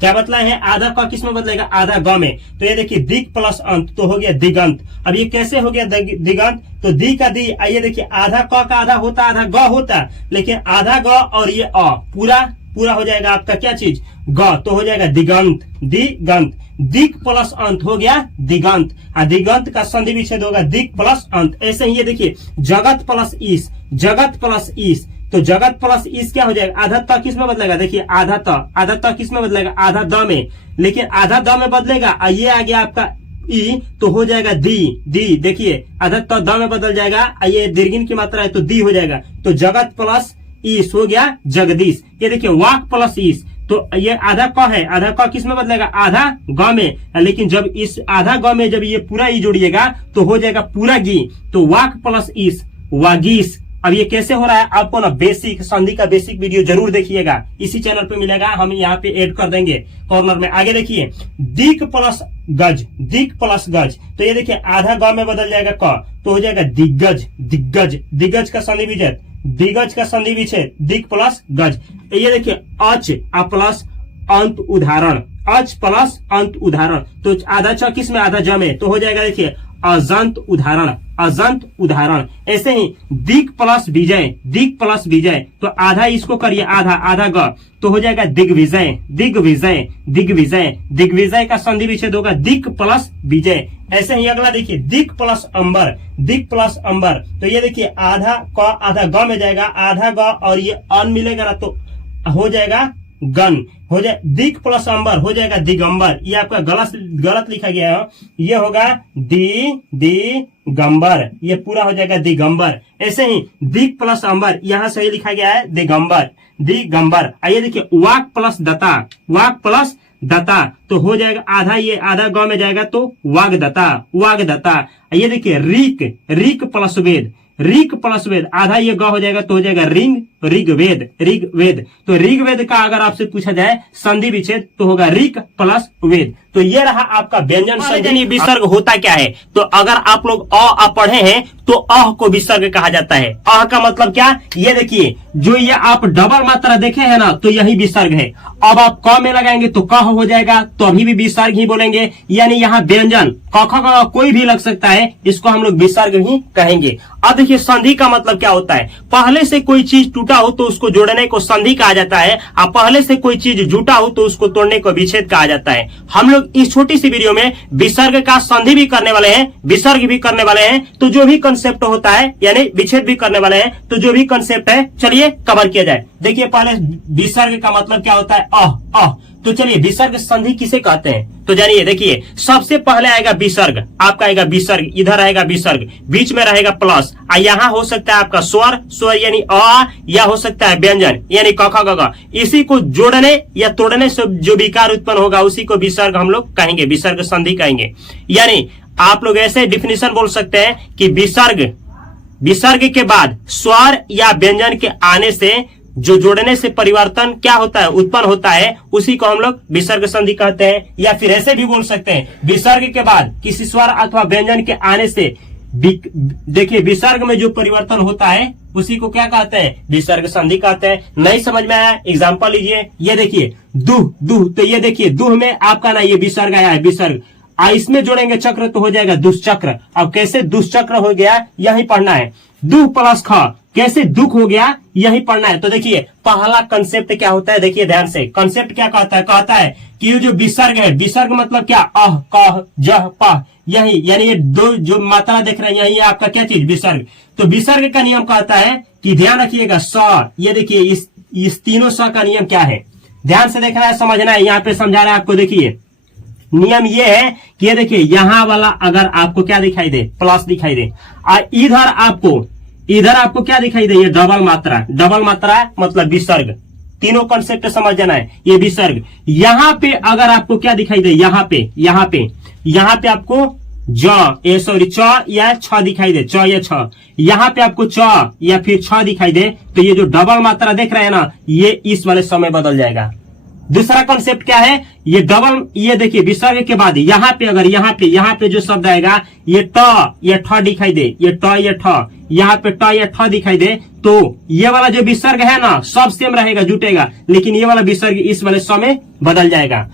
क्या बतला है, आधा क किस में बदलेगा, आधा ग में। तो ये देखिए दिक प्लस अंत तो हो गया दिगंत। अब ये कैसे हो गया दिगंत, तो दी का दी, आइए देखिए आधा क का आधा होता आधा ग होता, लेकिन आधा ग और ये अ पूरा हो जाएगा आपका क्या चीज, ग, तो हो जाएगा दिगंत, दिगंत। दिक प्लस अंत हो गया दिगंत, और दिगंत का संधि विच्छेद होगा दिक प्लस अंत। ऐसे ही ये देखिए जगत प्लस ईस, जगत प्लस ईस, तो जगत प्लस ईस क्या हो जाएगा, आधा त किस में बदलेगा, देखिए आधा त किस में बदलेगा, आधा द में, लेकिन आधा द में बदलेगा। ये आ गया आपका ई तो हो जाएगा दी, देखिए आधा त द में बदल जाएगा, ये दीर्घिन की मात्रा है तो दी हो जाएगा। तो जगत प्लस ईस हो गया जगदीश। ये देखिए वाक प्लस ईस, तो ये आधा क है, आधा क किस में बदलेगा, आधा ग में, लेकिन जब इस आधा ग में जब ये पूरा ई जोड़िएगा तो हो जाएगा पूरा गी, तो वाक प्लस ईस वागीस। अब ये कैसे हो रहा है, आपको ना बेसिक संधि का बेसिक वीडियो जरूर देखिएगा, इसी चैनल पे मिलेगा, हम यहाँ पे ऐड कर देंगे कॉर्नर में। आगे देखिए दिक प्लस गज, दिक प्लस गज, तो ये देखिए आधा ग में बदल जाएगा क तो हो जाएगा दिग्गज, दिग्गज, दिग्गज का संधि विच्छेद, दिग्गज का संधि विच्छेद दिक प्लस गज। ये देखिए अच प्लस अंत उदाहरण, अच प्लस अंत उदाहरण, तो आधा च किस में, आधा ज में, तो हो जाएगा देखिए अजंत उदाहरण, अजंत उदाहरण। ऐसे ही दिक प्लस विजय, दिक प्लस विजय, तो आधा इसको करिए आधा ग तो हो जाएगा दिग्विजय, दिग्विजय, दिग्विजय। दिग्विजय का संधि विच्छेद होगा दिक प्लस विजय। ऐसे ही अगला देखिए दिक प्लस अंबर, दिक प्लस अंबर, तो ये देखिए आधा क आधा ग में जाएगा, आधा ग और ये अन मिलेगा ना तो हो जाएगा गन हो जाए, दिक प्लस अंबर हो जाएगा दिगंबर। ये आपका गलत लिखा गया है, ये होगा दिगंबर, ये पूरा हो जाएगा दिगंबर। ऐसे ही दिक प्लस अंबर यहां सही लिखा गया है दिगंबर, दिगंबर। आइए देखिए वाक प्लस दता, वाक प्लस दता तो हो जाएगा आधा, ये आधा गांव में जाएगा तो वागदता, वागदता। ये देखिए रिक, रिक प्लस वेद, रिक प्लस वेद आधा ये ग हो जाएगा तो हो जाएगा रिंग, ऋग्वेद, ऋग्वेद। तो ऋग्वेद का अगर आपसे पूछा जाए संधि विच्छेद तो होगा रिक प्लस वेद। तो ये रहा आपका व्यंजन संधि विसर्ग होता क्या है। तो अगर आप लोग अ पढ़े हैं तो अह को विसर्ग कहा जाता है। अह का मतलब क्या, ये देखिए जो ये आप डबल मात्रा देखे हैं ना तो यही विसर्ग है। अब आप क में लगाएंगे तो कह हो जाएगा, तो अभी भी विसर्ग ही बोलेंगे, यानी यहाँ व्यंजन क ख का कोई भी लग सकता है, इसको हम लोग विसर्ग ही कहेंगे। अब देखिए संधि का मतलब क्या होता है, पहले से कोई चीज टूटा हो तो उसको जोड़ने को संधि कहा जाता है, और पहले से कोई चीज जुटा हो तो उसको तोड़ने को विच्छेद कहा जाता है। हम लोग इस छोटी सी वीडियो में विसर्ग का संधि भी करने वाले हैं, विसर्ग भी करने वाले हैं। तो जो भी कंसेप्ट होता है यानी विच्छेद भी करने वाले हैं, तो जो भी कंसेप्ट है चलिए कवर किया जाए। देखिए पहले विसर्ग का मतलब क्या होता है, अह। तो चलिए विसर्ग संधि किसे कहते हैं तो जानिए, देखिए सबसे पहले आएगा विसर्ग, आपका आएगा विसर्ग, इधर आएगा विसर्ग, बीच में रहेगा प्लस, और यहाँ हो सकता है आपका स्वर, स्वर यानी अ, या हो सकता है व्यंजन यानी क ख ग घ। इसी को जोड़ने या तोड़ने से जो विकार उत्पन्न होगा उसी को विसर्ग हम लोग कहेंगे, विसर्ग संधि कहेंगे। यानी आप लोग ऐसे डिफिनेशन बोल सकते हैं कि विसर्ग, विसर्ग के बाद स्वर या व्यंजन के आने से जो जोड़ने से परिवर्तन क्या होता है, उत्पन्न होता है, उसी को हम लोग विसर्ग संधि कहते हैं। या फिर ऐसे भी बोल सकते हैं विसर्ग के बाद किसी स्वर अथवा व्यंजन के आने से देखिए विसर्ग में जो परिवर्तन होता है उसी को क्या कहते हैं, विसर्ग संधि कहते हैं। नहीं समझ में आया, एग्जाम्पल लीजिए, ये देखिए दुह, दुह, तो ये देखिए दुह में आपका ना ये विसर्ग आया है, विसर्ग, इसमें जोड़ेंगे चक्र तो हो जाएगा दुष्चक्र। अब कैसे दुष्चक्र हो गया यही पढ़ना है, दुह प्लस ख कैसे दुख हो गया यही पढ़ना है। तो देखिए पहला कंसेप्ट क्या होता है, देखिए ध्यान से, कंसेप्ट क्या कहता है कि ये जो विसर्ग है, विसर्ग मतलब क्या, अह, कह, जह, पह, यही, यानी ये दो जो मात्रा देख रहे हैं यही आपका क्या चीज, विसर्ग। तो विसर्ग का नियम कहता है कि ध्यान रखिएगा स, ये देखिए इस तीनों स का नियम क्या है, ध्यान से देखना है, समझना है, यहाँ पे समझा रहा है आपको। देखिए नियम ये है कि ये देखिए यहाँ वाला अगर आपको क्या दिखाई दे, प्लस दिखाई दे, और इधर आपको क्या दिखाई दे, ये डबल मात्रा, डबल मात्रा मतलब विसर्ग। तीनों कॉन्सेप्ट समझ जाना है, ये विसर्ग। यहाँ पे अगर आपको क्या दिखाई दे, यहाँ पे आपको च या छ दिखाई दे, च या छ, यहाँ पे आपको च या फिर छ दिखाई दे, तो ये जो डबल मात्रा देख रहे हैं ना, ये इस वाले समय बदल जाएगा। दूसरा कॉन्सेप्ट क्या है, ये डबल, ये देखिए विसर्ग के बाद यहाँ पे अगर यहाँ पे जो शब्द आएगा, ये ट या ठ दिखाई दे, ये ट या ठ, यहाँ पे ट या ठ दिखाई दे, तो ये वाला जो विसर्ग है ना सब सेम रहेगा, जुटेगा, लेकिन ये वाला विसर्ग इस वाले स में बदल जाएगा।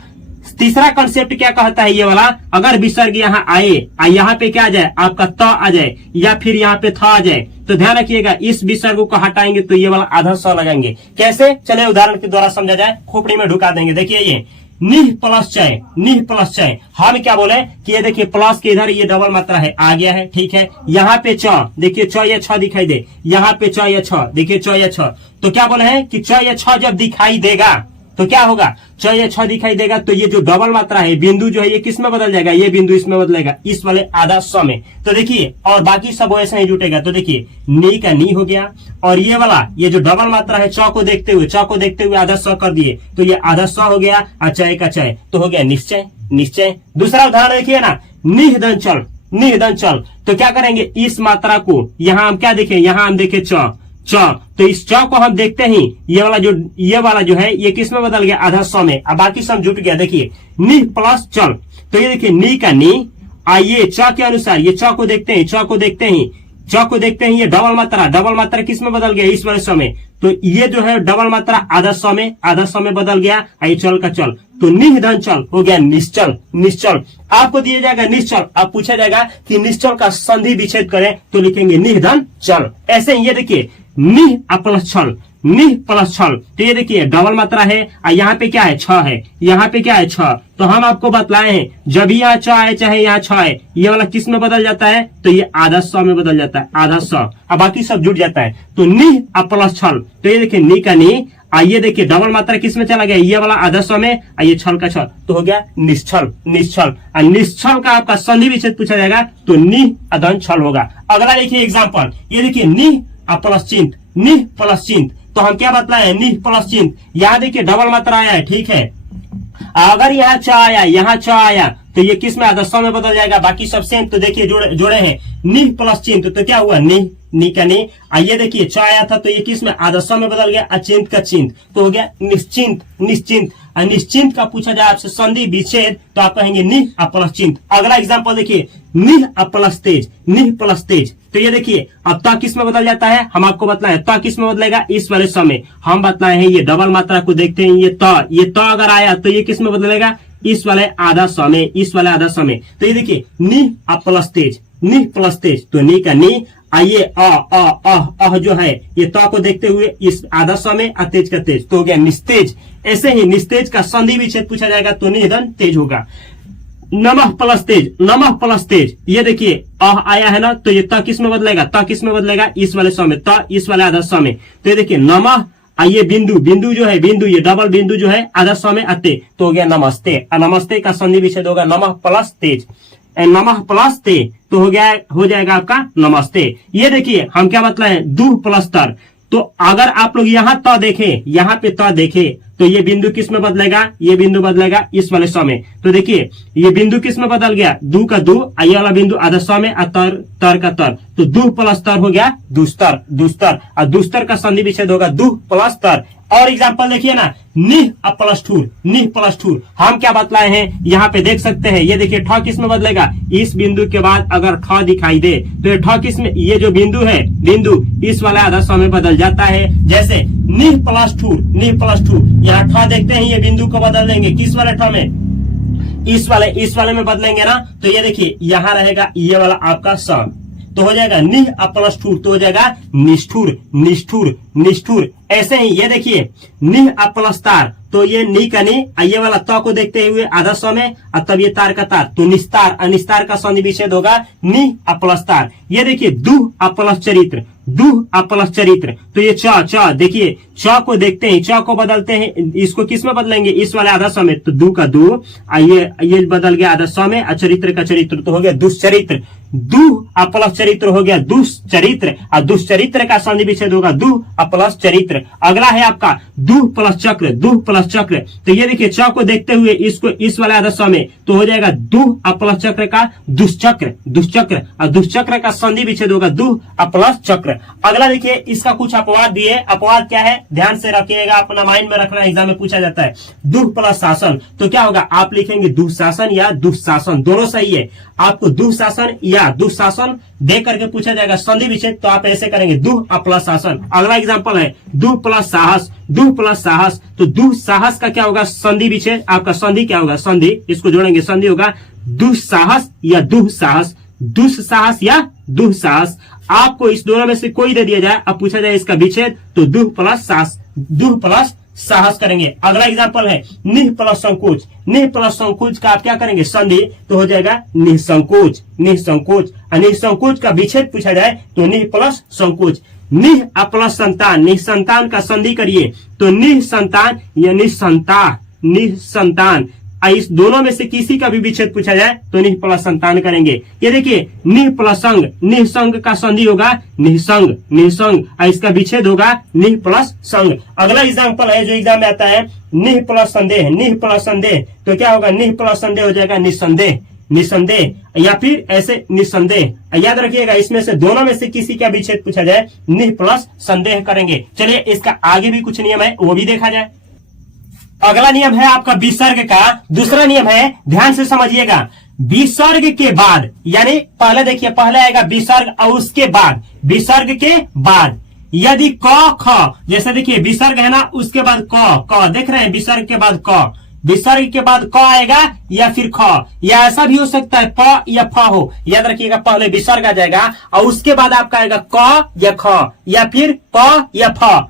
तीसरा कंसेप्ट क्या कहता है, ये वाला अगर विसर्ग यहाँ आए, यहाँ पे क्या आ जाए, आपका त आ जाए या फिर यहाँ पे थ आ जाए, तो ध्यान रखिएगा इस विसर्ग को हटाएंगे तो ये वाला आधा स लगाएंगे। कैसे, चले उदाहरण के द्वारा समझा जाए, खोपड़ी में ढुका देंगे। देखिए ये निह प्लस चय, निह प्लस चय, हम क्या बोले कि ये देखिए प्लस के इधर ये डबल मात्रा है, आ गया है, ठीक है। यहाँ पे च, देखिए च या छ दिखाई दे, यहाँ पे च या छ, देखिए च या छ, तो क्या बोले हैं कि च या छ जब दिखाई देगा तो क्या होगा, च या छ दिखाई देगा, तो ये जो डबल मात्रा है, बिंदु जो है ये किस में बदल जाएगा, ये बिंदु इसमें बदलेगा, इस वाले आधा स में। तो देखिए और बाकी सब वैसे ही जुटेगा। तो देखिए नी का नी हो गया, और ये वाला ये जो डबल मात्रा है च को देखते हुए आधा स कर दिए, तो ये आधा स हो गया, और चय का चय तो हो गया निश्चय, निश्चय। दूसरा उदाहरण देखिए ना, निहदन चल, निहदन चल, तो क्या करेंगे, इस मात्रा को यहाँ हम क्या देखें, यहाँ हम देखें च, तो इस च को हम देखते ही ये वाला जो है ये किस में बदल गया, आधा स में, अब बाकी सब जुट गया। देखिए नि प्लस चल, तो ये देखिए नी का नी, आइए च के अनुसार ये च को देखते हैं, ये डबल मात्रा किस में बदल गया, इस वाले स में, तो ये जो है डबल मात्रा आधा स में बदल गया, आई चल का चल, तो निधन चल हो गया निश्चल, निश्चल। आपको दिया जाएगा निश्चल, अब पूछा जाएगा कि निश्चल का संधि विच्छेद करें तो लिखेंगे निधन चल। ऐसे ही ये देखिए निह प्लस छल, निह प्लस छल, तो ये देखिए डबल मात्रा है, और यहाँ पे क्या है, छ है, यहाँ पे क्या है, छ, तो हम आपको बतलाए हैं जब भी यहाँ च है चाहे यहाँ छ है, ये वाला किस में बदल जाता है, तो ये आधा स में बदल जाता है, आधा स, अब बाकी सब जुट जाता है। तो निह प्लस छल, तो ये देखिए नी का नी, आइए देखिए डबल मात्रा किस में चला गया, ये वाला आधा सौ में, आइए छल का छल तो हो गया निश्छल, निश्छल। और निश्छल का आपका संधि विच्छेद पूछा जाएगा तो नि अदन छल होगा। अगला देखिए एग्जाम्पल, ये देखिए नि प्लस चिन्ह, नि प्लस चिन्ह, तो हम क्या बतलाए, नि प्लस चिन्ह। यहाँ देखिए डबल मात्रा आया है, ठीक है। अगर यहाँ च आया, यहाँ च आया तो ये किस में आधा सौ में बदल जाएगा, बाकी सब सेम। तो देखिए जोड़े हैं नि प्लस चिन्ह, तो क्या हुआ नि का नि। आइए देखिए च आया था तो ये किस में आधा सौ में बदल गया, अचिंत का चिन्ह तो हो गया निश्चिंत, निश्चिंत। निश्चिंत का पूछा जाए आपसे संधि विच्छेद तो आप कहेंगे नि प्लस चिन्ह। अगला एग्जाम्पल देखिए नि प्लस तेज, नि प्लस तेज, तो ये देखिए अब त किस में बदल जाता है, हम आपको बतलाए त किस में बदलेगा, इस वाले समय हम बतलाए हैं। ये डबल मात्रा को देखते हैं, ये त अगर आया तो ये किस में बदलेगा, इस वाले आधा समय, इस वाले आधा समय। तो ये देखिए नि प्लस तेज, नि प्लस तेज, तो नि का नि। आइए अ जो है ये त को देखते हुए इस आधा समय और तेज का तेज तो हो गया निस्तेज। ऐसे ही निस्तेज का संधि विच्छेद पूछा जाएगा तो निधन तेज होगा। नमः प्लस तेज, नमः प्लस तेज, ये देखिए आया है ना, तो ये त किस में बदलेगा, त किस में बदलेगा, इस वाले समय, त इस वाले आधा समय। तो ये देखिए नमः, आइए बिंदु, बिंदु जो है बिंदु, ये डबल बिंदु जो है आधा समय अते तो हो गया नमस्ते। और नमस्ते का संधि विच्छेद होगा नमः प्लस तेज, नमः प्लस ते तो हो जाएगा आपका नमस्ते। ये देखिए हम क्या बतलाए, दु प्लस तर, तो अगर आप लोग यहाँ त देखें, यहाँ पे त देखें तो ये बिंदु किस में बदलेगा, ये बिंदु बदलेगा इस वाले सौ में। तो देखिए ये बिंदु किस में बदल गया, दू का दू, ये वाला बिंदु आधा सौ में, तर का तर, तो दू प्लस तर हो गया दुस्तर, दुस्तर। और दुस्तर का संधि विच्छेद होगा दू प्लस तर। और एग्जाम्पल देखिए ना, निह प्लस ठूर, निह प्लस ठूर, हम क्या बतलाए हैं, यहाँ पे देख सकते हैं। ये देखिए ठ किस में बदलेगा, इस बिंदु के बाद अगर ठ दिखाई दे तो ये ठ किस में, ये जो बिंदु है बिंदु इस वाले आधा सौ में बदल जाता है। जैसे निह प्लस ठूर, निह प्लस ठूर, यहाँ ठ देखते हैं, ये बिंदु को बदल देंगे किस वाले ठ में, इस वाले में बदलेंगे ना। तो ये देखिए यहाँ रहेगा ये वाला आपका स, तो हो जाएगा निह प्लस ठूर, तो हो जाएगा निष्ठुर, निष्ठुर, निष्ठुर। ऐसे ही ये देखिए निह प्लस तार, तो ये नी का नी, ये वाला त को देखते हुए आधा सौ में, और तब ये तार का तार तो निस्तार, अनिस्तार का संधि विच्छेद होगा नि प्लस तार। ये देखिए दुह प्लस चरित्र, दुह प्लस चरित्र, तो ये च देखिए च को देखते हैं, च को बदलते हैं, इसको किस में बदलेंगे, इस वाले आधा सौ में, तो दू का दू, ये बदल गया आधा सौ में, और चरित्र का चरित्र तो हो गया दुष्चरित्र। दुह प्लस चरित्र हो गया दुष्चरित्र, और दुष्चरित्र का संधि विच्छेद होगा दुह प्लस चरित्र। अगला है आपका दुह प्लस चक्र, दुह प्लस चक्र, तो ये देखिए च को देखते हुए इसको इस वाले आधा सौ में, तो हो जाएगा दुह प्लस चक्र का दुष्चक्र, दुष्चक्र, और दुष्चक्र का संधि विच्छेद होगा दुह प्लस चक्र। अगला देखिए इसका कुछ अपवाद दिए, अपवाद क्या है ध्यान से रखिएगा, अपना माइंड में रखना, एग्जाम में पूछा जाता है। दुह प्लस शासन, तो क्या होगा, आप लिखेंगे दुशासन या दुशासन, दोनों सही है। आपको दुशासन या दुशासन दे करके पूछा जाएगा संधि विच्छेद, तो आप ऐसे करेंगे दुह प्लस शासन। अगला एग्जाम्पल है दुह प्लस साहस, दुह प्लस साहस, तो दुह साहस का क्या होगा संधि विच्छेद, आपका संधि क्या होगा, संधि, इसको जोड़ेंगे, संधि होगा दुस्साहस या दुस्साहस, दुस्साहस या दुस्साहस। आपको इस दोनों में से कोई दे दिया जाए, अब पूछा जाए इसका विच्छेद, तो दुह प्लस साहस, दुह प्लस साहस करेंगे। अगला एग्जाम्पल है निह प्लस संकोच, निह प्लस संकोच का आप क्या करेंगे संधि, तो हो जाएगा निसंकोच, निसंकोच। निसंकोच का विच्छेद पूछा जाए तो निह प्लस संकोच। निह प्लस संतान, निसंतान का संधि करिए तो निह संतान या निसंता, निसंतान। इस दोनों में से किसी का भी विच्छेद पूछा जाए तो निह प्लस संतान करेंगे। ये देखिए निह प्लस संग, निसंग का संधि होगा निसंग, निसंग, और इसका विच्छेद होगा निह प्लस संग। अगला एग्जाम्पल है जो एग्जाम में आता है निह प्लस संदेह, निह प्लस संदेह, तो क्या होगा निह प्लस संदेह हो जाएगा निसंदेह, निसंदेह, या फिर ऐसे निसंदेह। याद रखिएगा इसमें से दोनों में से किसी का विच्छेद पूछा जाए निह प्लस संदेह करेंगे। चलिए इसका आगे भी कुछ नियम है वो भी देखा जाए। अगला नियम है आपका विसर्ग का, दूसरा नियम है, ध्यान से समझिएगा, विसर्ग के बाद, यानी पहले देखिए पहले आएगा विसर्ग और उसके बाद, विसर्ग के बाद यदि क ख, जैसे देखिए विसर्ग है ना उसके बाद क देख रहे हैं, विसर्ग के बाद क, विसर्ग के बाद क आएगा या फिर ख, या ऐसा भी हो सकता है प या फ हो। याद रखिएगा पहले विसर्ग आ जाएगा और उसके बाद आपका आएगा क या ख या फिर प या फ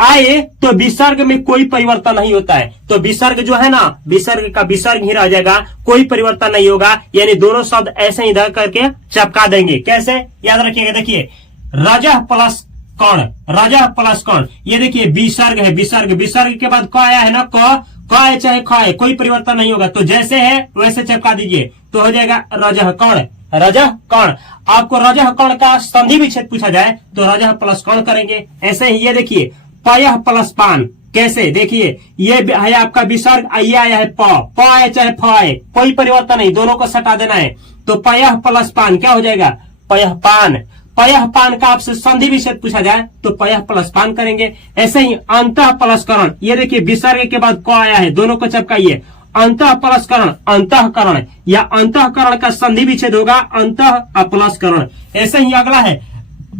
आए, तो विसर्ग में कोई परिवर्तन नहीं होता है। तो विसर्ग जो है ना, विसर्ग का विसर्ग ही रह जाएगा, कोई परिवर्तन नहीं होगा, यानी दोनों शब्द ऐसे ही इधर करके चपका देंगे। कैसे, याद रखिएगा, देखिए रजह प्लस कर्ण, रजह प्लस कर्ण। ये देखिए विसर्ग है, विसर्ग, विसर्ग के बाद क आया है ना, क है चाहे ख है, कोई परिवर्तन नहीं होगा। तो जैसे है वैसे चिपका दीजिए तो हो जाएगा रजह कर्ण, रजह कर्ण। आपको रजह कर्ण का संधि विच्छेद पूछा जाए तो रजह प्लस कर्ण करेंगे। ऐसे ही ये देखिए पयः प्लस पान, कैसे देखिए ये है आपका विसर्ग, ये आया है प है चाहे फ है, कोई परिवर्तन नहीं, दोनों को सटा देना है। तो पयः प्लस पान क्या हो जाएगा, पयः पान। पयः पान का आपसे संधि विच्छेद पूछा जाए तो पयः प्लस पान करेंगे। ऐसे ही अंतः प्लस करण, ये देखिए विसर्ग के बाद क आया है, दोनों को चिपकाइए, अंतः प्लस करण, अंतःकरण या अंतःकरण का संधि विच्छेद होगा अंतः प्लस करण। ऐसे ही अगला है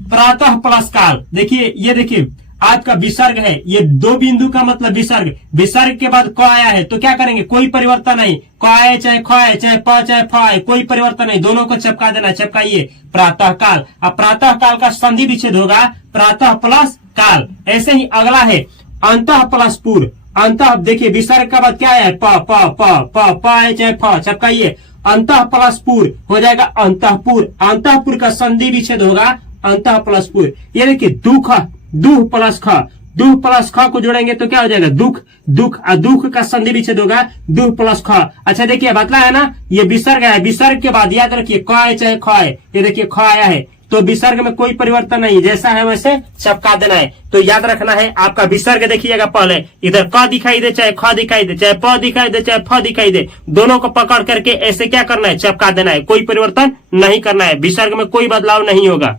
प्रातः प्लस काल। देखिए ये देखिए आपका विसर्ग है, ये दो बिंदु का मतलब विसर्ग, विसर्ग के बाद क आया है तो क्या करेंगे, कोई परिवर्तन नहीं, क आए चाहे ख आए चाहे प चाहे फ आए, कोई परिवर्तन नहीं, दोनों को चिपका देना, चिपकाइए प्रातः काल। अब प्रातः काल का संधि विच्छेद होगा प्रातः प्लस काल। ऐसे ही अगला है अंतः प्लस पूर्व। अंतः देखिए विसर्ग के बाद क्या है, प प प प प आए चाहे फ, चिपकाइए अंतः प्लस पूर्व हो जाएगा अंतःपुर। अंतःपुर का संधि विच्छेद होगा अंतः प्लस पूर्व। ये देखिए दुख, दुह प्लस ख, दुह प्लस ख को जोड़ेंगे तो क्या हो जाएगा दुख, दुख, दुख का संधि विच्छेद होगा दुह प्लस ख। अच्छा देखिए बतला है ना, ये विसर्ग है, विसर्ग के बाद याद रखिए क है चाहे ख है, ये देखिए ख आया है तो विसर्ग में कोई परिवर्तन नहीं, जैसा है वैसे चिपका देना है। तो याद रखना है आपका विसर्ग देखिएगा, पहले इधर क दिखाई दे चाहे ख दिखाई दे, चाहे प दिखाई दे चाहे फ दिखाई दे, दोनों को पकड़ करके ऐसे क्या करना है, चिपका देना है, कोई परिवर्तन नहीं करना है, विसर्ग में कोई बदलाव नहीं होगा।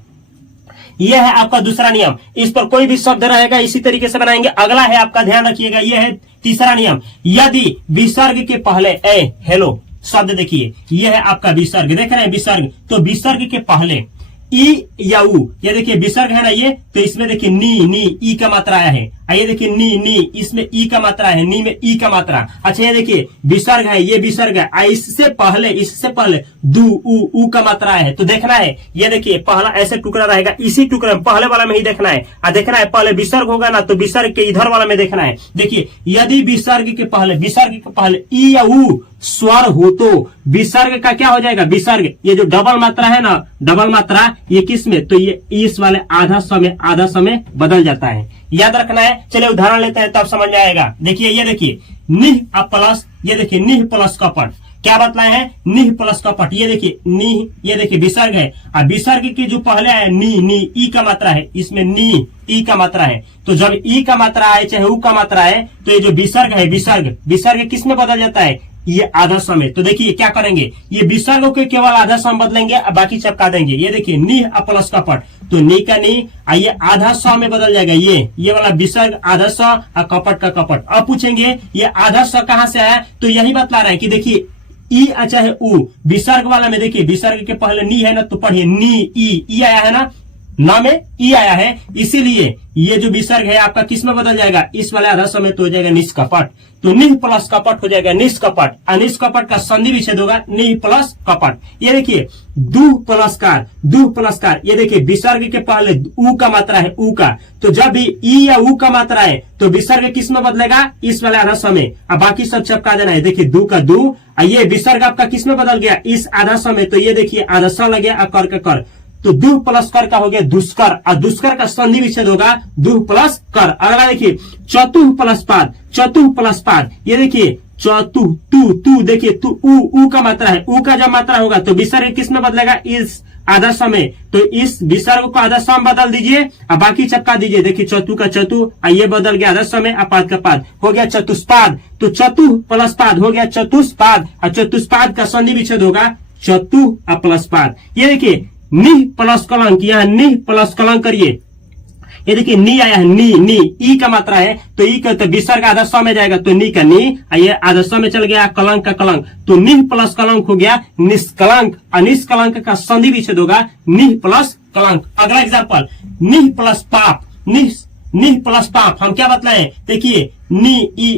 यह है आपका दूसरा नियम, इस पर कोई भी शब्द रहेगा इसी तरीके से बनाएंगे। अगला है आपका ध्यान रखिएगा, यह है तीसरा नियम, यदि विसर्ग के पहले ए हेलो शब्द देखिए, यह है आपका विसर्ग, देख रहे हैं विसर्ग, तो विसर्ग के पहले ई या उ, ये देखिए विसर्ग है ना ये, तो इसमें देखिए नी, नी ई का मात्रा आया है, ये देखिए नी, नी इसमें ई का मात्रा है, नी में ई का मात्रा। अच्छा ये देखिए विसर्ग है, ये विसर्ग है, इससे पहले दू उ का मात्रा है, तो देखना है ये देखिए पहला ऐसे टुकड़ा रहेगा, इसी टुकड़े में पहले वाला में ही देखना है, देखना है पहले विसर्ग होगा ना तो विसर्ग के इधर वाला में देखना है। देखिए यदि विसर्ग के पहले ई या उ स्वर हो तो विसर्ग का क्या हो जाएगा, विसर्ग ये जो डबल मात्रा है ना, डबल मात्रा ये किस में, तो ये इस वाले आधा समय बदल जाता है, याद रखना है। चलिए उदाहरण लेते हैं तब समझ में आएगा। देखिए ये देखिए निह प्लस, ये देखिए निह प्लस कपट, क्या बतलाए हैं, निह प्लस कपट, ये देखिए निह, ये देखिए विसर्ग है, अब विसर्ग की जो पहले है नी, नी ई का मात्रा है, इसमें नी ई का मात्रा है, तो जब ई का मात्रा है चाहे उ का मात्रा है तो ये जो विसर्ग है, विसर्ग किस में बदल जाता है, ये आधा समय। तो देखिए क्या करेंगे, ये विसर्ग के केवल आधा सम बदलेंगे, बाकी चिपका देंगे। ये देखिए निह प्लस कपट, तो नी का नी ये आधा सौ में बदल जाएगा, ये वाला विसर्ग आधा सौ और कपट का कपट। अब पूछेंगे ये आधा सौ कहां से आया, तो यही बतला रहा है कि देखिए ई चाहे उ, विसर्ग वाला में देखिए विसर्ग के पहले नी है ना, तो पढ़िए नी ई आया है ना, ना में ई आया है, इसीलिए ये जो विसर्ग है आपका किस में बदल जाएगा, इस वाले आधा समय तो हो जाएगा निष्कपट, तो निह प्लस कपट हो जाएगा निष्कपट, और निष्कपट का संधि विच्छेद होगा निह प्लस कपट। ये देखिए दुह प्लस कार, ये देखिए विसर्ग के पहले उ का मात्रा है, उ का, तो जब भी ई या उ का मात्रा है तो विसर्ग किस में बदलेगा, इस वाले आधा समय, अब बाकी सब चिपका देना है। देखिए दू का दू, ये विसर्ग आपका किस में बदल गया, इस आधा समय, तो ये देखिए आधा स लग गया, कर का कर, तो दुह प्लस कर का हो गया दुष्कर, और दुष्कर का संधि विच्छेद होगा दुह प्लस कर। अगला देखिए चतुह प्लस पाद, ये देखिए चतुह तू देखिए तू उ का मात्रा है, उ का जब मात्रा होगा तो विसर्ग किस में बदलेगा, इस आधा समय, तो इस विसर्ग को आधा सम बदल दीजिए और बाकी चिपका दीजिए। देखिए चतु का चतु, ये बदल गया आधा समय, अपाद का पाद हो गया चतुष्पाद, तो चतुह प्लस पाद हो गया चतुष्पाद, और चतुष्पाद का संधि विच्छेद होगा चतुह प्लस पाद। ये देखिए निह प्लस कलंक, यहाँ निह प्लस कलंक करिए, ये देखिए नी आया है, नी ई का मात्रा है, तो ई का तो विसर्ग आधा सौ में जाएगा, तो नी का नी, ये आधा सौ में चल गया, कलंक का कलंक, तो निह प्लस कलंक हो गया निष्कलंक, और निष्कलंक का संधि विच्छेद होगा निह प्लस कलंक। अगला एग्जाम्पल निह प्लस पाप, निह प्लस पाप हम क्या बतलाए, देखिए नी ई,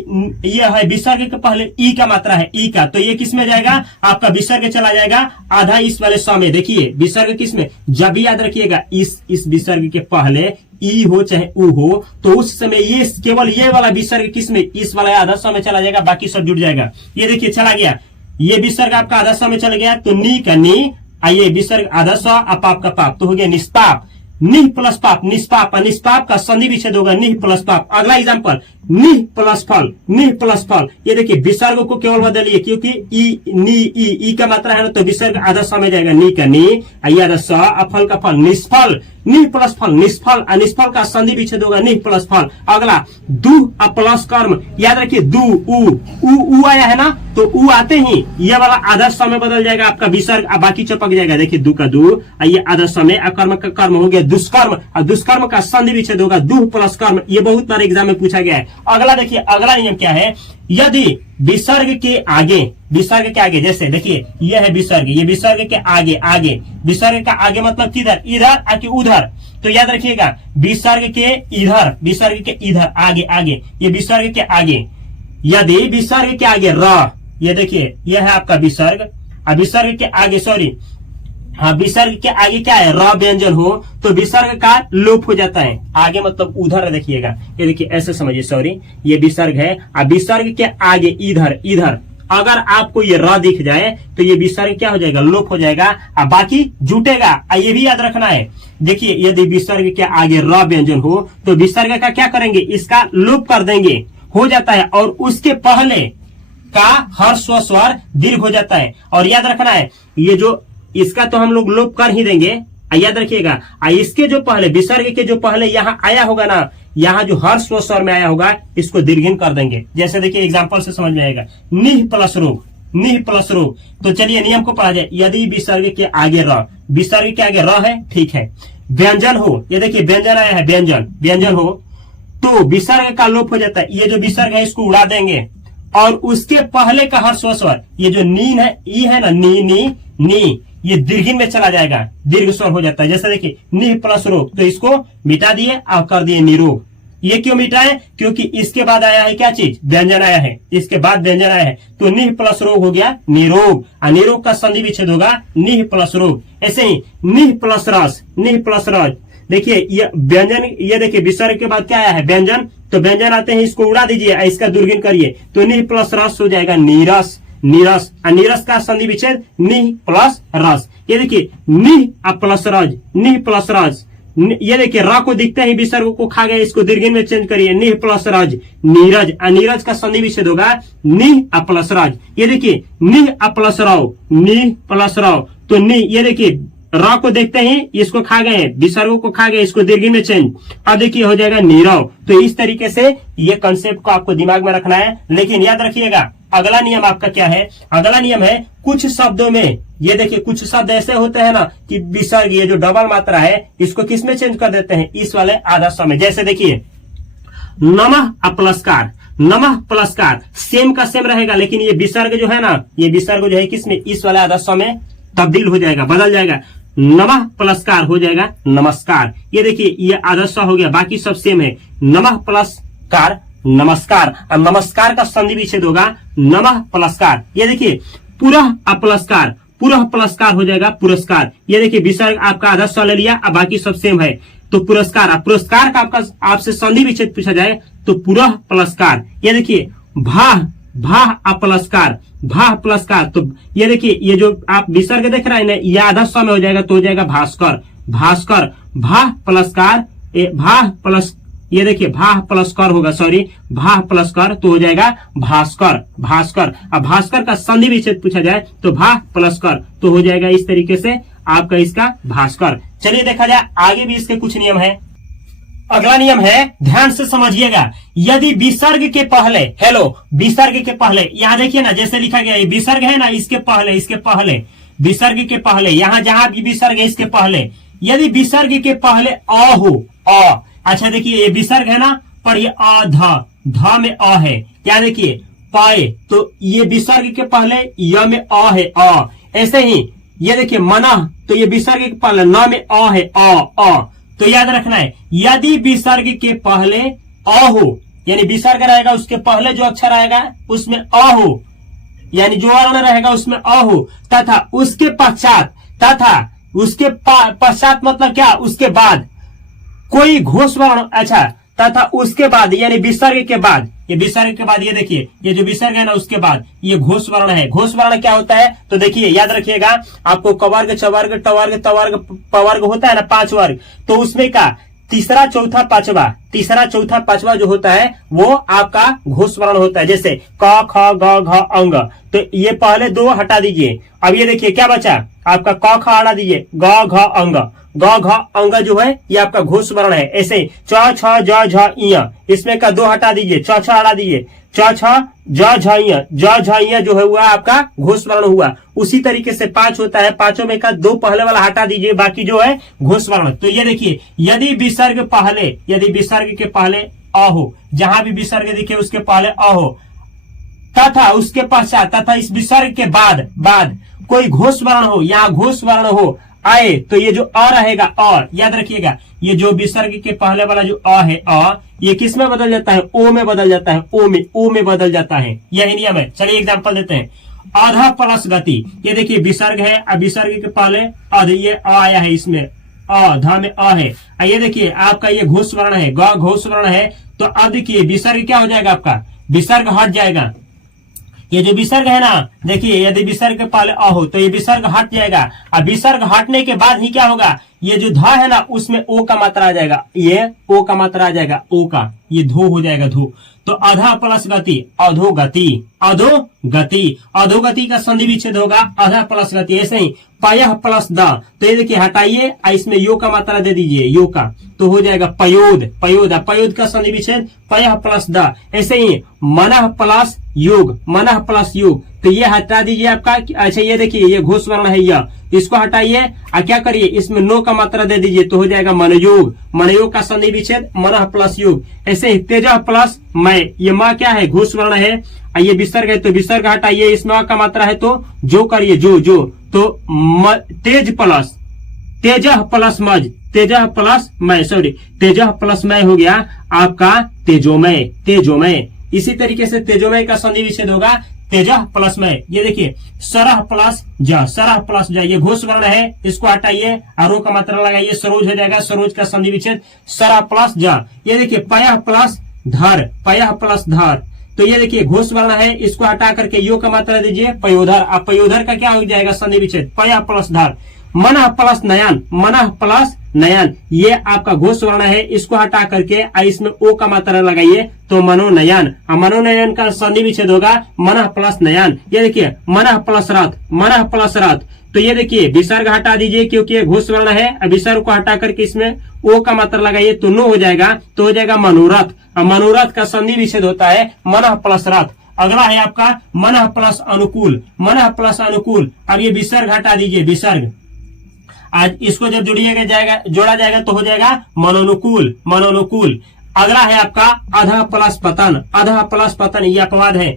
ये है विसर्ग के पहले ई का मात्रा है, ई का, तो ये किस में जाएगा, आपका विसर्ग चला जाएगा आधा इस वाले सौ में। देखिए विसर्ग किस में, जब भी याद रखिएगा इस विसर्ग के पहले ई हो चाहे उ हो तो उस समय ये केवल ये वाला विसर्ग किस में, इस वाला आधा सौ में चला जाएगा, बाकी सब जुड़ जाएगा। ये देखिए चला गया, ये विसर्ग आपका आधा सौ में चला गया, तो नी का नी, ये विसर्ग आधा सौ, पाप का पाप, तो हो गया निष्पाप। निह प्लस पाप, निष्पाप, निष्पाप का संधि विच्छेद होगा निह प्लस पाप। अगला एग्जांपल, निह प्लस फल, निह प्लस फल। ये देखिए विसर्ग को केवल बदलिए, क्योंकि ई नी ई का मात्रा है ना, तो विसर्ग आधा स में जाएगा, नी का नी, आधा स, फल का फल, निष्फल, निह प्लस फल, निष्फल, निष्फल का संधि विच्छेद होगा निह प्लस फल। अगला दु प्लस कर्म, याद रखिए दु उ आया है ना, तो उ आते ही ये वाला आधा स में बदल जाएगा आपका विसर्ग, बाकी चपक जाएगा। देखिए दु का दु, ये आधा स में, कर्म का कर्म हो गया दुष्कर्म, और दुष्कर्म का संधि विच्छेद होगा दुह प्लस कर्म। ये बहुत बार एग्जाम में पूछा गया है। अगला देखिए, अगला नियम क्या है, यदि विसर्ग के आगे, विसर्ग के आगे, जैसे देखिए यह है विसर्ग, ये विसर्ग के आगे, आगे विसर्ग का आगे मतलब किधर, इधर कि उधर, तो याद रखिएगा विसर्ग के इधर, विसर्ग के इधर, आगे आगे, ये विसर्ग के आगे, यदि विसर्ग के आगे र, ये देखिए यह है आपका विसर्ग, और विसर्ग के आगे, सॉरी हाँ, विसर्ग के आगे क्या है, र व्यंजन हो, तो विसर्ग का लोप हो जाता है, आगे मतलब उधर देखिएगा, ये देखिए ऐसे समझिए, सॉरी ये विसर्ग है, और विसर्ग के आगे इधर, इधर अगर आपको ये र दिख जाए तो ये विसर्ग क्या हो जाएगा, लोप हो जाएगा, और बाकी जुटेगा। ये भी याद रखना है, देखिए यदि विसर्ग के आगे र व्यंजन हो तो विसर्ग का क्या करेंगे, इसका लोप कर देंगे, हो जाता है, और उसके पहले का हर स्वर दीर्घ हो जाता है। और याद रखना है, ये जो इसका तो हम लोग लोप कर ही देंगे, याद रखिएगा, इसके जो पहले विसर्ग के जो पहले यहाँ आया होगा ना, यहाँ जो हर स्वर में आया होगा इसको दीर्घिन कर देंगे। जैसे देखिए एग्जांपल से समझ में आएगा, निह प्लस रोग, निह प्लस रोग। तो चलिए नियम को पढ़ा जाए, यदि विसर्ग के आगे र, विसर्ग के आगे र है, ठीक है, व्यंजन हो, ये देखिए व्यंजन आया है, व्यंजन, व्यंजन हो तो विसर्ग का लोप हो जाता है, ये जो विसर्ग है इसको उड़ा देंगे, और उसके पहले का हर स्वर, ये जो नीन है, ई है ना, नी नी नी, ये दीर्घिन में चला जाएगा, दीर्घ स्वर हो जाता है। जैसे देखिए निह प्लस रोग, तो इसको मिटा दिए और कर दिए निरोग। ये क्यों मिटाए, क्योंकि इसके बाद आया है क्या चीज, व्यंजन आया है, इसके बाद व्यंजन आया है, तो निह प्लस रोग हो गया निरोग, और निरोग का संधि विच्छेद होगा निह प्लस रोग। ऐसे ही निह प्लस रस, निह प्लस रस, देखिए ये व्यंजन, ये देखिए विसर्ग के बाद क्या आया है, व्यंजन, तो व्यंजन आते हैं इसको उड़ा दीजिए, इसका दुर्गिन करिए, तो निह प्लस रस हो जाएगा नीरस, नीरस, नीरस का संधि विच्छेद निह प्लस रस। ये देखिए निह प्लस रज, निह प्लस रज, ये देखिए र को दिखते ही विसर्ग को खा गए, इसको दीर्घिन में चेंज करिए, निह प्लस रज, नीरज, नीरज का संधि विच्छेद होगा निह प्लस रज। ये देखिए निह प्लस रव, निह प्लस रव, तो निह, ये देखिए र को देखते ही इसको खा गए, विसर्गों को खा गए, इसको दीर्घिन में चेंज, अब देखिए हो जाएगा नीरव। तो इस तरीके से ये कंसेप्ट को आपको दिमाग में रखना है। लेकिन याद रखिएगा अगला नियम आपका क्या है, अगला नियम है कुछ शब्दों में, ये देखिए कुछ शब्द ऐसे होते हैं ना कि विसर्ग, ये जो डबल मात्रा है इसको किस में चेंज कर देते हैं, इस वाले आधा समय। जैसे देखिए नमः प्लसकार, नमः प्लसकार सेम का सेम रहेगा, लेकिन ये विसर्ग जो है ना, ये विसर्ग जो है किसमें, इस वाले आधा समय तब्दील हो जाएगा, बदल जाएगा, नमः प्लसकार हो जाएगा नमस्कार। ये देखिए ये आधा स हो गया, बाकी सब सेम है, नमः प्लसकार नमस्कार, और नमस्कार का संधि विच्छेद होगा नमः प्लसकार। ये देखिए पुरः अपलसकार, पुरः प्लसकार हो जाएगा पुरस्कार। ये देखिए विसर्ग आपका आधा स ले लिया, और बाकी सब सेम है, तो पुरस्कार, पुरस्कार का आपका आपसे संधि विच्छेद पूछा जाए तो पुरः प्लसकार। ये देखिए भाह, भाह अपलसकार, भाह प्लसकार, तो ये देखिए ये जो आप विसर्ग देख रहे हैं ना, ये आधा स में हो जाएगा, तो हो जाएगा भास्कर, भास्कर, भाह प्लसकार, भाह प्लस, ये देखिए भाह प्लस कर होगा, सॉरी भाह प्लस कर, तो हो जाएगा भास्कर, भास्कर। अब भास्कर का संधि विच्छेद पूछा जाए तो भाह प्लस कर, तो हो जाएगा इस तरीके से आपका इसका भास्कर। चलिए देखा जाए आगे भी इसके कुछ नियम है। अगला नियम है, ध्यान से समझिएगा, यदि विसर्ग के पहले, हेलो, विसर्ग के पहले, यहाँ देखिए ना जैसे लिखा गया है, विसर्ग है ना, इसके पहले, इसके पहले, विसर्ग के पहले, यहाँ जहां भी विसर्ग है इसके पहले, यदि विसर्ग के पहले अ हो, अ, अच्छा देखिए ये विसर्ग है ना, पर ये अ ध में अ है, क्या देखिए पाए, तो ये विसर्ग के पहले य में अ है, अ। ऐसे ही ये देखिए मनः, तो ये विसर्ग के पहले न में अ है, अ। तो याद रखना है, यदि विसर्ग के पहले अ हो, यानी विसर्ग रहेगा उसके पहले जो अक्षर आएगा उसमें अ हो, यानी जो वर्ण रहेगा उसमें अ हो, तथा उसके पश्चात, तथा उसके पश्चात मतलब क्या, उसके बाद कोई घोष वर्ण, अच्छा, तथा उसके बाद यानी विसर्ग के बाद ये विसर्ग के बाद ये देखिए, ये जो विसर्ग है ना उसके बाद ये घोष वर्ण है। घोष वर्ण क्या होता है तो देखिए याद रखिएगा, आपको कवर्ग, चवर्ग, टवर्ग, तवर्ग, पवर्ग होता है ना 5 वर्ग, तो उसमें का तीसरा चौथा पांचवा जो होता है वो आपका घोष वर्ण होता है। जैसे क, ख, ग, घ, अंग, तो ये पहले 2 हटा दीजिए। अब ये देखिए क्या बचा आपका क, ख हटा दीजिए, ग, घ, अंग, ग, घ, अंग जो है ये आपका घोष वर्ण है। ऐसे च, छ, ज, झ, इय, इसमें का 2 हटा दीजिए, च, छ हटा दीजिए, च, छ, ज, झ, इय जो है हुआ आपका घोष वर्ण हुआ। उसी तरीके से 5 होता है, पांचों में का 2 पहले वाला हटा दीजिए, बाकी जो है घोष वर्ण। तो ये देखिए, यदि विसर्ग के पहले अ हो, जहां भी विसर्ग देखिए उसके पहले अ हो, तथा उसके पश्चात तथा इस विसर्ग के बाद कोई घोष वर्ण हो, यहाँ घोष वर्ण हो आए, तो ये जो अ रहेगा, अ याद रखिएगा, ये जो विसर्ग के पहले वाला जो अ है, अ ये किस में बदल जाता है, ओ में बदल जाता है, ओ में बदल जाता है। यही नियम है। चलिए एग्जांपल देते हैं। आधा प्लस गति, ये देखिए विसर्ग है, अब विसर्ग के पहले अध, ये अ आया है, इसमें अ में अ है। ये देखिए आपका ये घोष वर्ण है, ग घोष वर्ण है, तो अब देखिए विसर्ग क्या हो जाएगा, आपका विसर्ग हट जाएगा। ये जो विसर्ग है ना, देखिए यदि विसर्ग के पहले अ हो तो ये विसर्ग हट जाएगा। अब विसर्ग हटने के बाद ही क्या होगा, ये जो ध है ना उसमें ओ का मात्रा आ जाएगा, ये ओ का मात्रा आ जाएगा, ओ का, ये धो हो जाएगा, धो। तो आधा प्लस गति, अधोगति, अधोगति का संधि विच्छेद होगा आधा प्लस गति। ऐसे ही पयः प्लस द, तो ये देखिए हटाइए, इसमें यो का मात्रा दे दीजिए, यो का, तो हो जाएगा पयोद का संधि विच्छेद पयः प्लस द। ऐसे ही मनः प्लस योग, तो ये हटा दीजिए आपका। अच्छा ये देखिए ये घोष वर्ण है, यह इसको हटाइए, क्या करिए इसमें नो का मात्रा दे दीजिए, तो हो जाएगा मनयोग का संधि विच्छेद मनः प्लस योग। ऐसे ही तेजः प्लस मैं, ये माँ क्या है, घोष वर्ण है, ये विसर्ग है, तो विसर्ग हटाइए, इसमें का मात्रा है तो जो करिए, जो तो तेजः प्लस मैं हो गया आपका तेजोमय। इसी तरीके से तेजोमय का संधि विच्छेद होगा तेजः प्लस मय। ये देखिए सरह प्लस ज, ये घोष वर्ण है, इसको हटाइए, आरो का मात्रा लगाइए, सरोज हो जाएगा, सरोज का संधि विच्छेद सरह प्लस ज। ये देखिए पयः प्लस धर, तो ये देखिए घोष वर्ण है, इसको हटा करके यो का मात्रा दीजिए पयोधर। अब पयोधर का क्या हो जाएगा संधि विच्छेद पयः प्लस धर। मनः प्लस नयन, ये आपका घोष वर्ण है, इसको हटा करके इसमें ओ का मात्रा लगाइए तो मनोनयन का संधि विच्छेद होगा मनः प्लस नयन। ये देखिए मनः प्लस रथ, तो ये देखिए विसर्ग हटा दीजिए क्योंकि ये घोष वर्ण है, विसर्ग को हटा करके इसमें ओ का मात्रा लगाइए तो नो हो जाएगा, तो हो जाएगा मनोरथ। मनोरथ का संधि विच्छेद होता है मनः प्लस रथ। अगला है आपका मनः प्लस अनुकूल। अब ये विसर्ग हटा दीजिए, विसर्ग आज इसको जब जोड़ा जाएगा तो हो जाएगा मनोनुकूल। अगला है आपका आधा प्लस पतन, ये अपवाद है।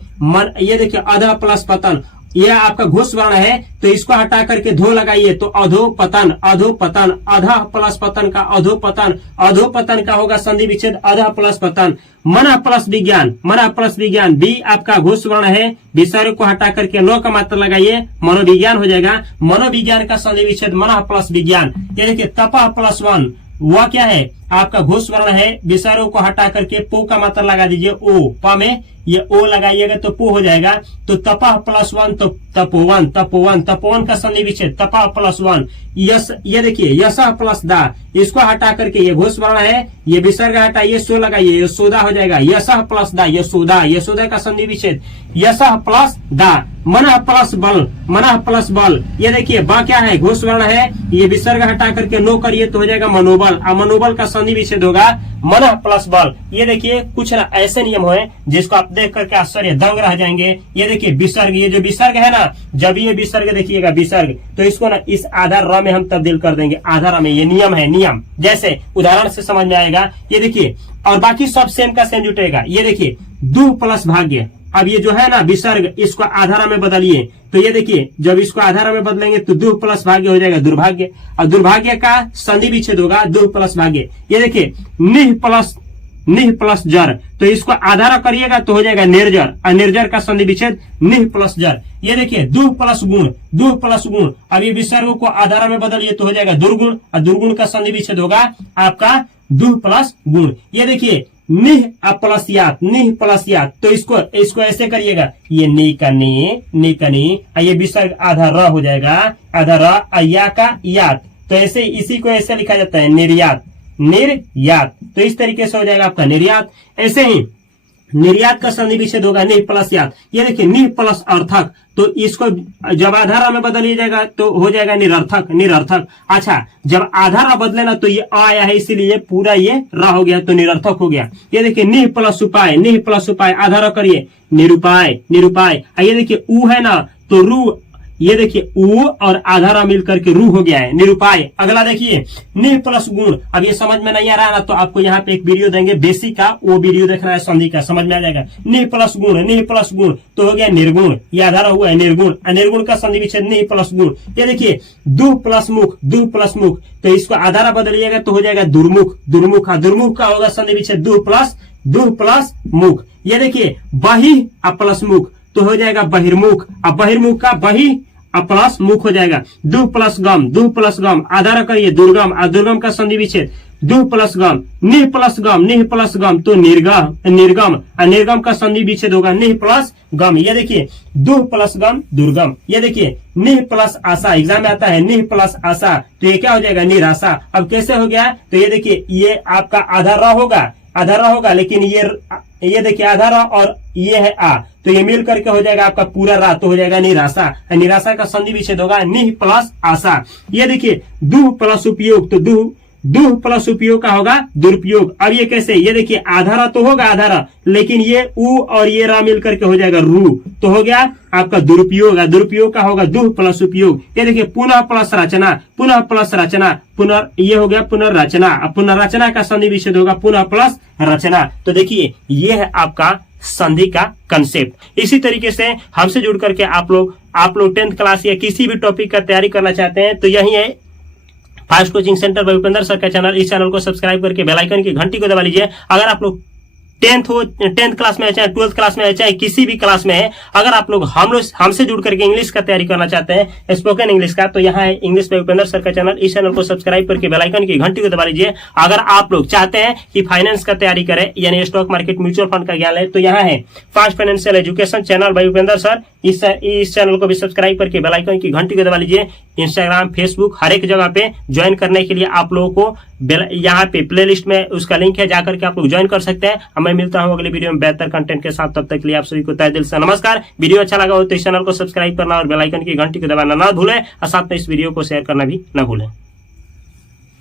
ये देखिए आधा प्लस पतन, ये आपका घोष वर्ण है, तो इसको हटा करके धो लगाइए तो अधोपतन। आधा प्लस पतन का अधोपतन का होगा संधि विच्छेद आधा प्लस पतन। मनः प्लस विज्ञान, बी आपका घोष वर्ण है, विसर्ग को हटा करके नो का मात्रा लगाइए, मनोविज्ञान हो जाएगा। मनोविज्ञान का संधि विच्छेद मनः प्लस विज्ञान। ये देखिए तपः प्लस वन, वह क्या है आपका घोष वर्ण है, विसर्ग को हटा करके पो का मात्रा लगा दीजिए, ओ प में ये ओ लगाइएगा तो पो हो जाएगा। तो तपः प्लस वन, तो तपोवन का संधि विच्छेद तपः प्लस वन। यस, ये देखिए यशः प्लस दा, इसको हटा करके ये घोष वर्ण है, ये विसर्ग हटाइए, सो लगाइए, यशोदा हो जाएगा। यशः प्लस दा, यशोदा का संधि विच्छेद यशः प्लस दा। मनः प्लस बल, ये देखिए ब क्या है, घोष वर्ण है, ये विसर्ग हटा करके नो करिए तो हो जाएगा मनोबल। मनोबल का संधि विच्छेद होगा मनः प्लस बल। ये देखिए कुछ ना ऐसे नियम है जिसको आप देख करके आश्चर्य दंग रह जाएंगे। ये देखिए विसर्ग, ये जो विसर्ग है ना, जब ये विसर्ग देखिएगा विसर्ग, तो इसको ना इस आधार र में हम तब्दील कर देंगे, आधार र में। ये नियम है, नियम जैसे उदाहरण से समझ में आएगा। ये देखिए और बाकी सब सेम का सेम जुटेगा। ये देखिए दुह प्लस भाग्य, अब ये जो है ना विसर्ग, इसको आधारा में बदलिए, तो ये देखिए जब इसको आधारा में बदलेंगे तो दुह प्लस भाग्य हो जाएगा दुर्भाग्य, और दुर्भाग्य का संधि विच्छेद होगा दुह प्लस भाग्य। ये देखिए निह प्लस जर, तो इसको आधारा करिएगा तो हो जाएगा निर्जर, और निर्जर का संधि विच्छेद निह प्लस जर। ये देखिए दुह प्लस गुण, अब ये विसर्ग को आधारा में बदलिए तो हो जाएगा दुर्गुण, और दुर्गुण का संधि विच्छेद होगा आपका दुह प्लस गुण। ये देखिए निह प्लस यात, निह प्लस यात, तो इसको ऐसे करिएगा, ये नी का नी, ये विसर्ग आधा र हो जाएगा, आधा र, या का यात, तो ऐसे इसी को ऐसे लिखा जाता है निर्यात, निर्यात, तो इस तरीके से हो जाएगा आपका निर्यात। ऐसे ही निर्यात का संधि विच्छेद होगा निह प्लस यात, ये देखिए निह प्लस अर्थक, तो इसको जब आधारा में बदल जाएगा तो हो जाएगा निरर्थक, निरर्थक। अच्छा, जब आधारा बदले ना तो ये आ आया है, इसीलिए पूरा ये रा हो गया, तो निरर्थक हो गया। ये देखिए निह प्लस उपाय, निह प्लस उपाय, आधारा करिए निरुपाय, निरुपाय। ये देखिए ऊ है ना, तो रू, ये देखिए ऊ और आधारा मिल करके रू हो गया है, निरुपाय। अगला देखिए निह प्लस गुण, अब ये समझ में नहीं आ रहा ना तो आपको यहाँ पे एक वीडियो देंगे बेसिक का, वो वीडियो देखना है संधि का, समझ में आ जाएगा। निह प्लस गुण, निह प्लस गुण, तो हो गया निर्गुण, ये आधारा हुआ है निर्गुण, निर्गुण का संधि विच्छेद निह प्लस गुण। ये देखिए दुह प्लस मुख, दुह प्लस मुख, तो इसको आधारा बदलिएगा तो हो जाएगा दुर्मुख, दुर्मुख, दुर्मुख का होगा संधि विच्छेद दुह प्लस मुख। ये देखिए बहि प्लस मुख, तो हो जाएगा बहिर्मुख, अब बहिर्मुख का बहि प्लस मुख हो जाएगा। दुह प्लस गम, दुह प्लस गम, आधारा करिए दुर्गम, दुर्गम का संधि विच्छेद दुह प्लस गम, निह प्लस गम, निह प्लस गम, तो निर्गम, निर्गम, निर्गम का संधि विच्छेद होगा निह प्लस गम। ये देखिए दुह प्लस गम, दुर्गम। ये देखिए निह प्लस आशा, एग्जाम में आता है निह प्लस आशा, तो ये क्या हो जाएगा निराशा। अब कैसे हो गया, तो ये देखिए ये आपका आधारा होगा, आधारा होगा, लेकिन ये देखिए आधारा और ये है आ, तो ये मिल करके हो जाएगा आपका पूरा रा, तो हो जाएगा निराशा। निराशा का संधि विच्छेद होगा निह प्लस आशा। ये देखिए दुह प्लस उपयोग, तो दुह प्लस उपयोग का होगा दुरुपयोग। अब ये कैसे, ये देखिए आधारा तो होगा आधारा, लेकिन ये ऊ और ये रा मिल करके हो जाएगा रू, तो हो गया आपका दुरुपयोग, दुरुपयोग का होगा दुह प्लस उपयोग। ये देखिए पुनः प्लस रचना, पुनः प्लस रचना, ये हो गया पुनर्रचना, अब पुनर्रचना का संधि विच्छेद होगा पुनः प्लस रचना। तो देखिए ये है आपका संधि का कंसेप्ट। इसी तरीके से हमसे जुड़ करके आप लोग 10th क्लास या किसी भी टॉपिक का तैयारी करना चाहते हैं तो यही है fast coaching centre by Upendra sir का चैनल। इस चैनल को सब्सक्राइब करके बेल आइकन की घंटी को दबा लीजिए। अगर आप लोग 10th क्लास में है, चाहे 12th क्लास में है, चाहे किसी भी क्लास में है, अगर आप लोग हमसे जुड़ करके इंग्लिश का तैयारी करना चाहते हैं, स्पोकन इंग्लिश का, तो यहाँ है इंग्लिश बाय उपेंद्र सर का चैनल। इस चैनल को सब्सक्राइब करके बेल आइकन की घंटी को दबा लीजिए। अगर आप लोग चाहते हैं कि फाइनेंस का तैयारी करें, यानी स्टॉक मार्केट, म्यूचुअल फंड का ज्ञान ले, तो यहाँ है fast financial education channel by Upendra sir. इस चैनल को भी सब्सक्राइब करके बेल आइकन की घंटी को दबा लीजिए। इंस्टाग्राम, फेसबुक, हर एक जगह पे ज्वाइन करने के लिए आप लोगों को यहाँ पे प्लेलिस्ट में उसका लिंक है, जाकर के आप लोग ज्वाइन कर सकते हैं। मैं मिलता हूँ अगले वीडियो में बेहतर कंटेंट के साथ, तब तक के लिए आप सभी को तहे दिल से नमस्कार। वीडियो अच्छा लगा हो तो इस चैनल को सब्सक्राइब करना और बेल आइकन की घंटी को दबाना ना भूलें, और साथ में इस वीडियो को शेयर करना भी ना भूलें।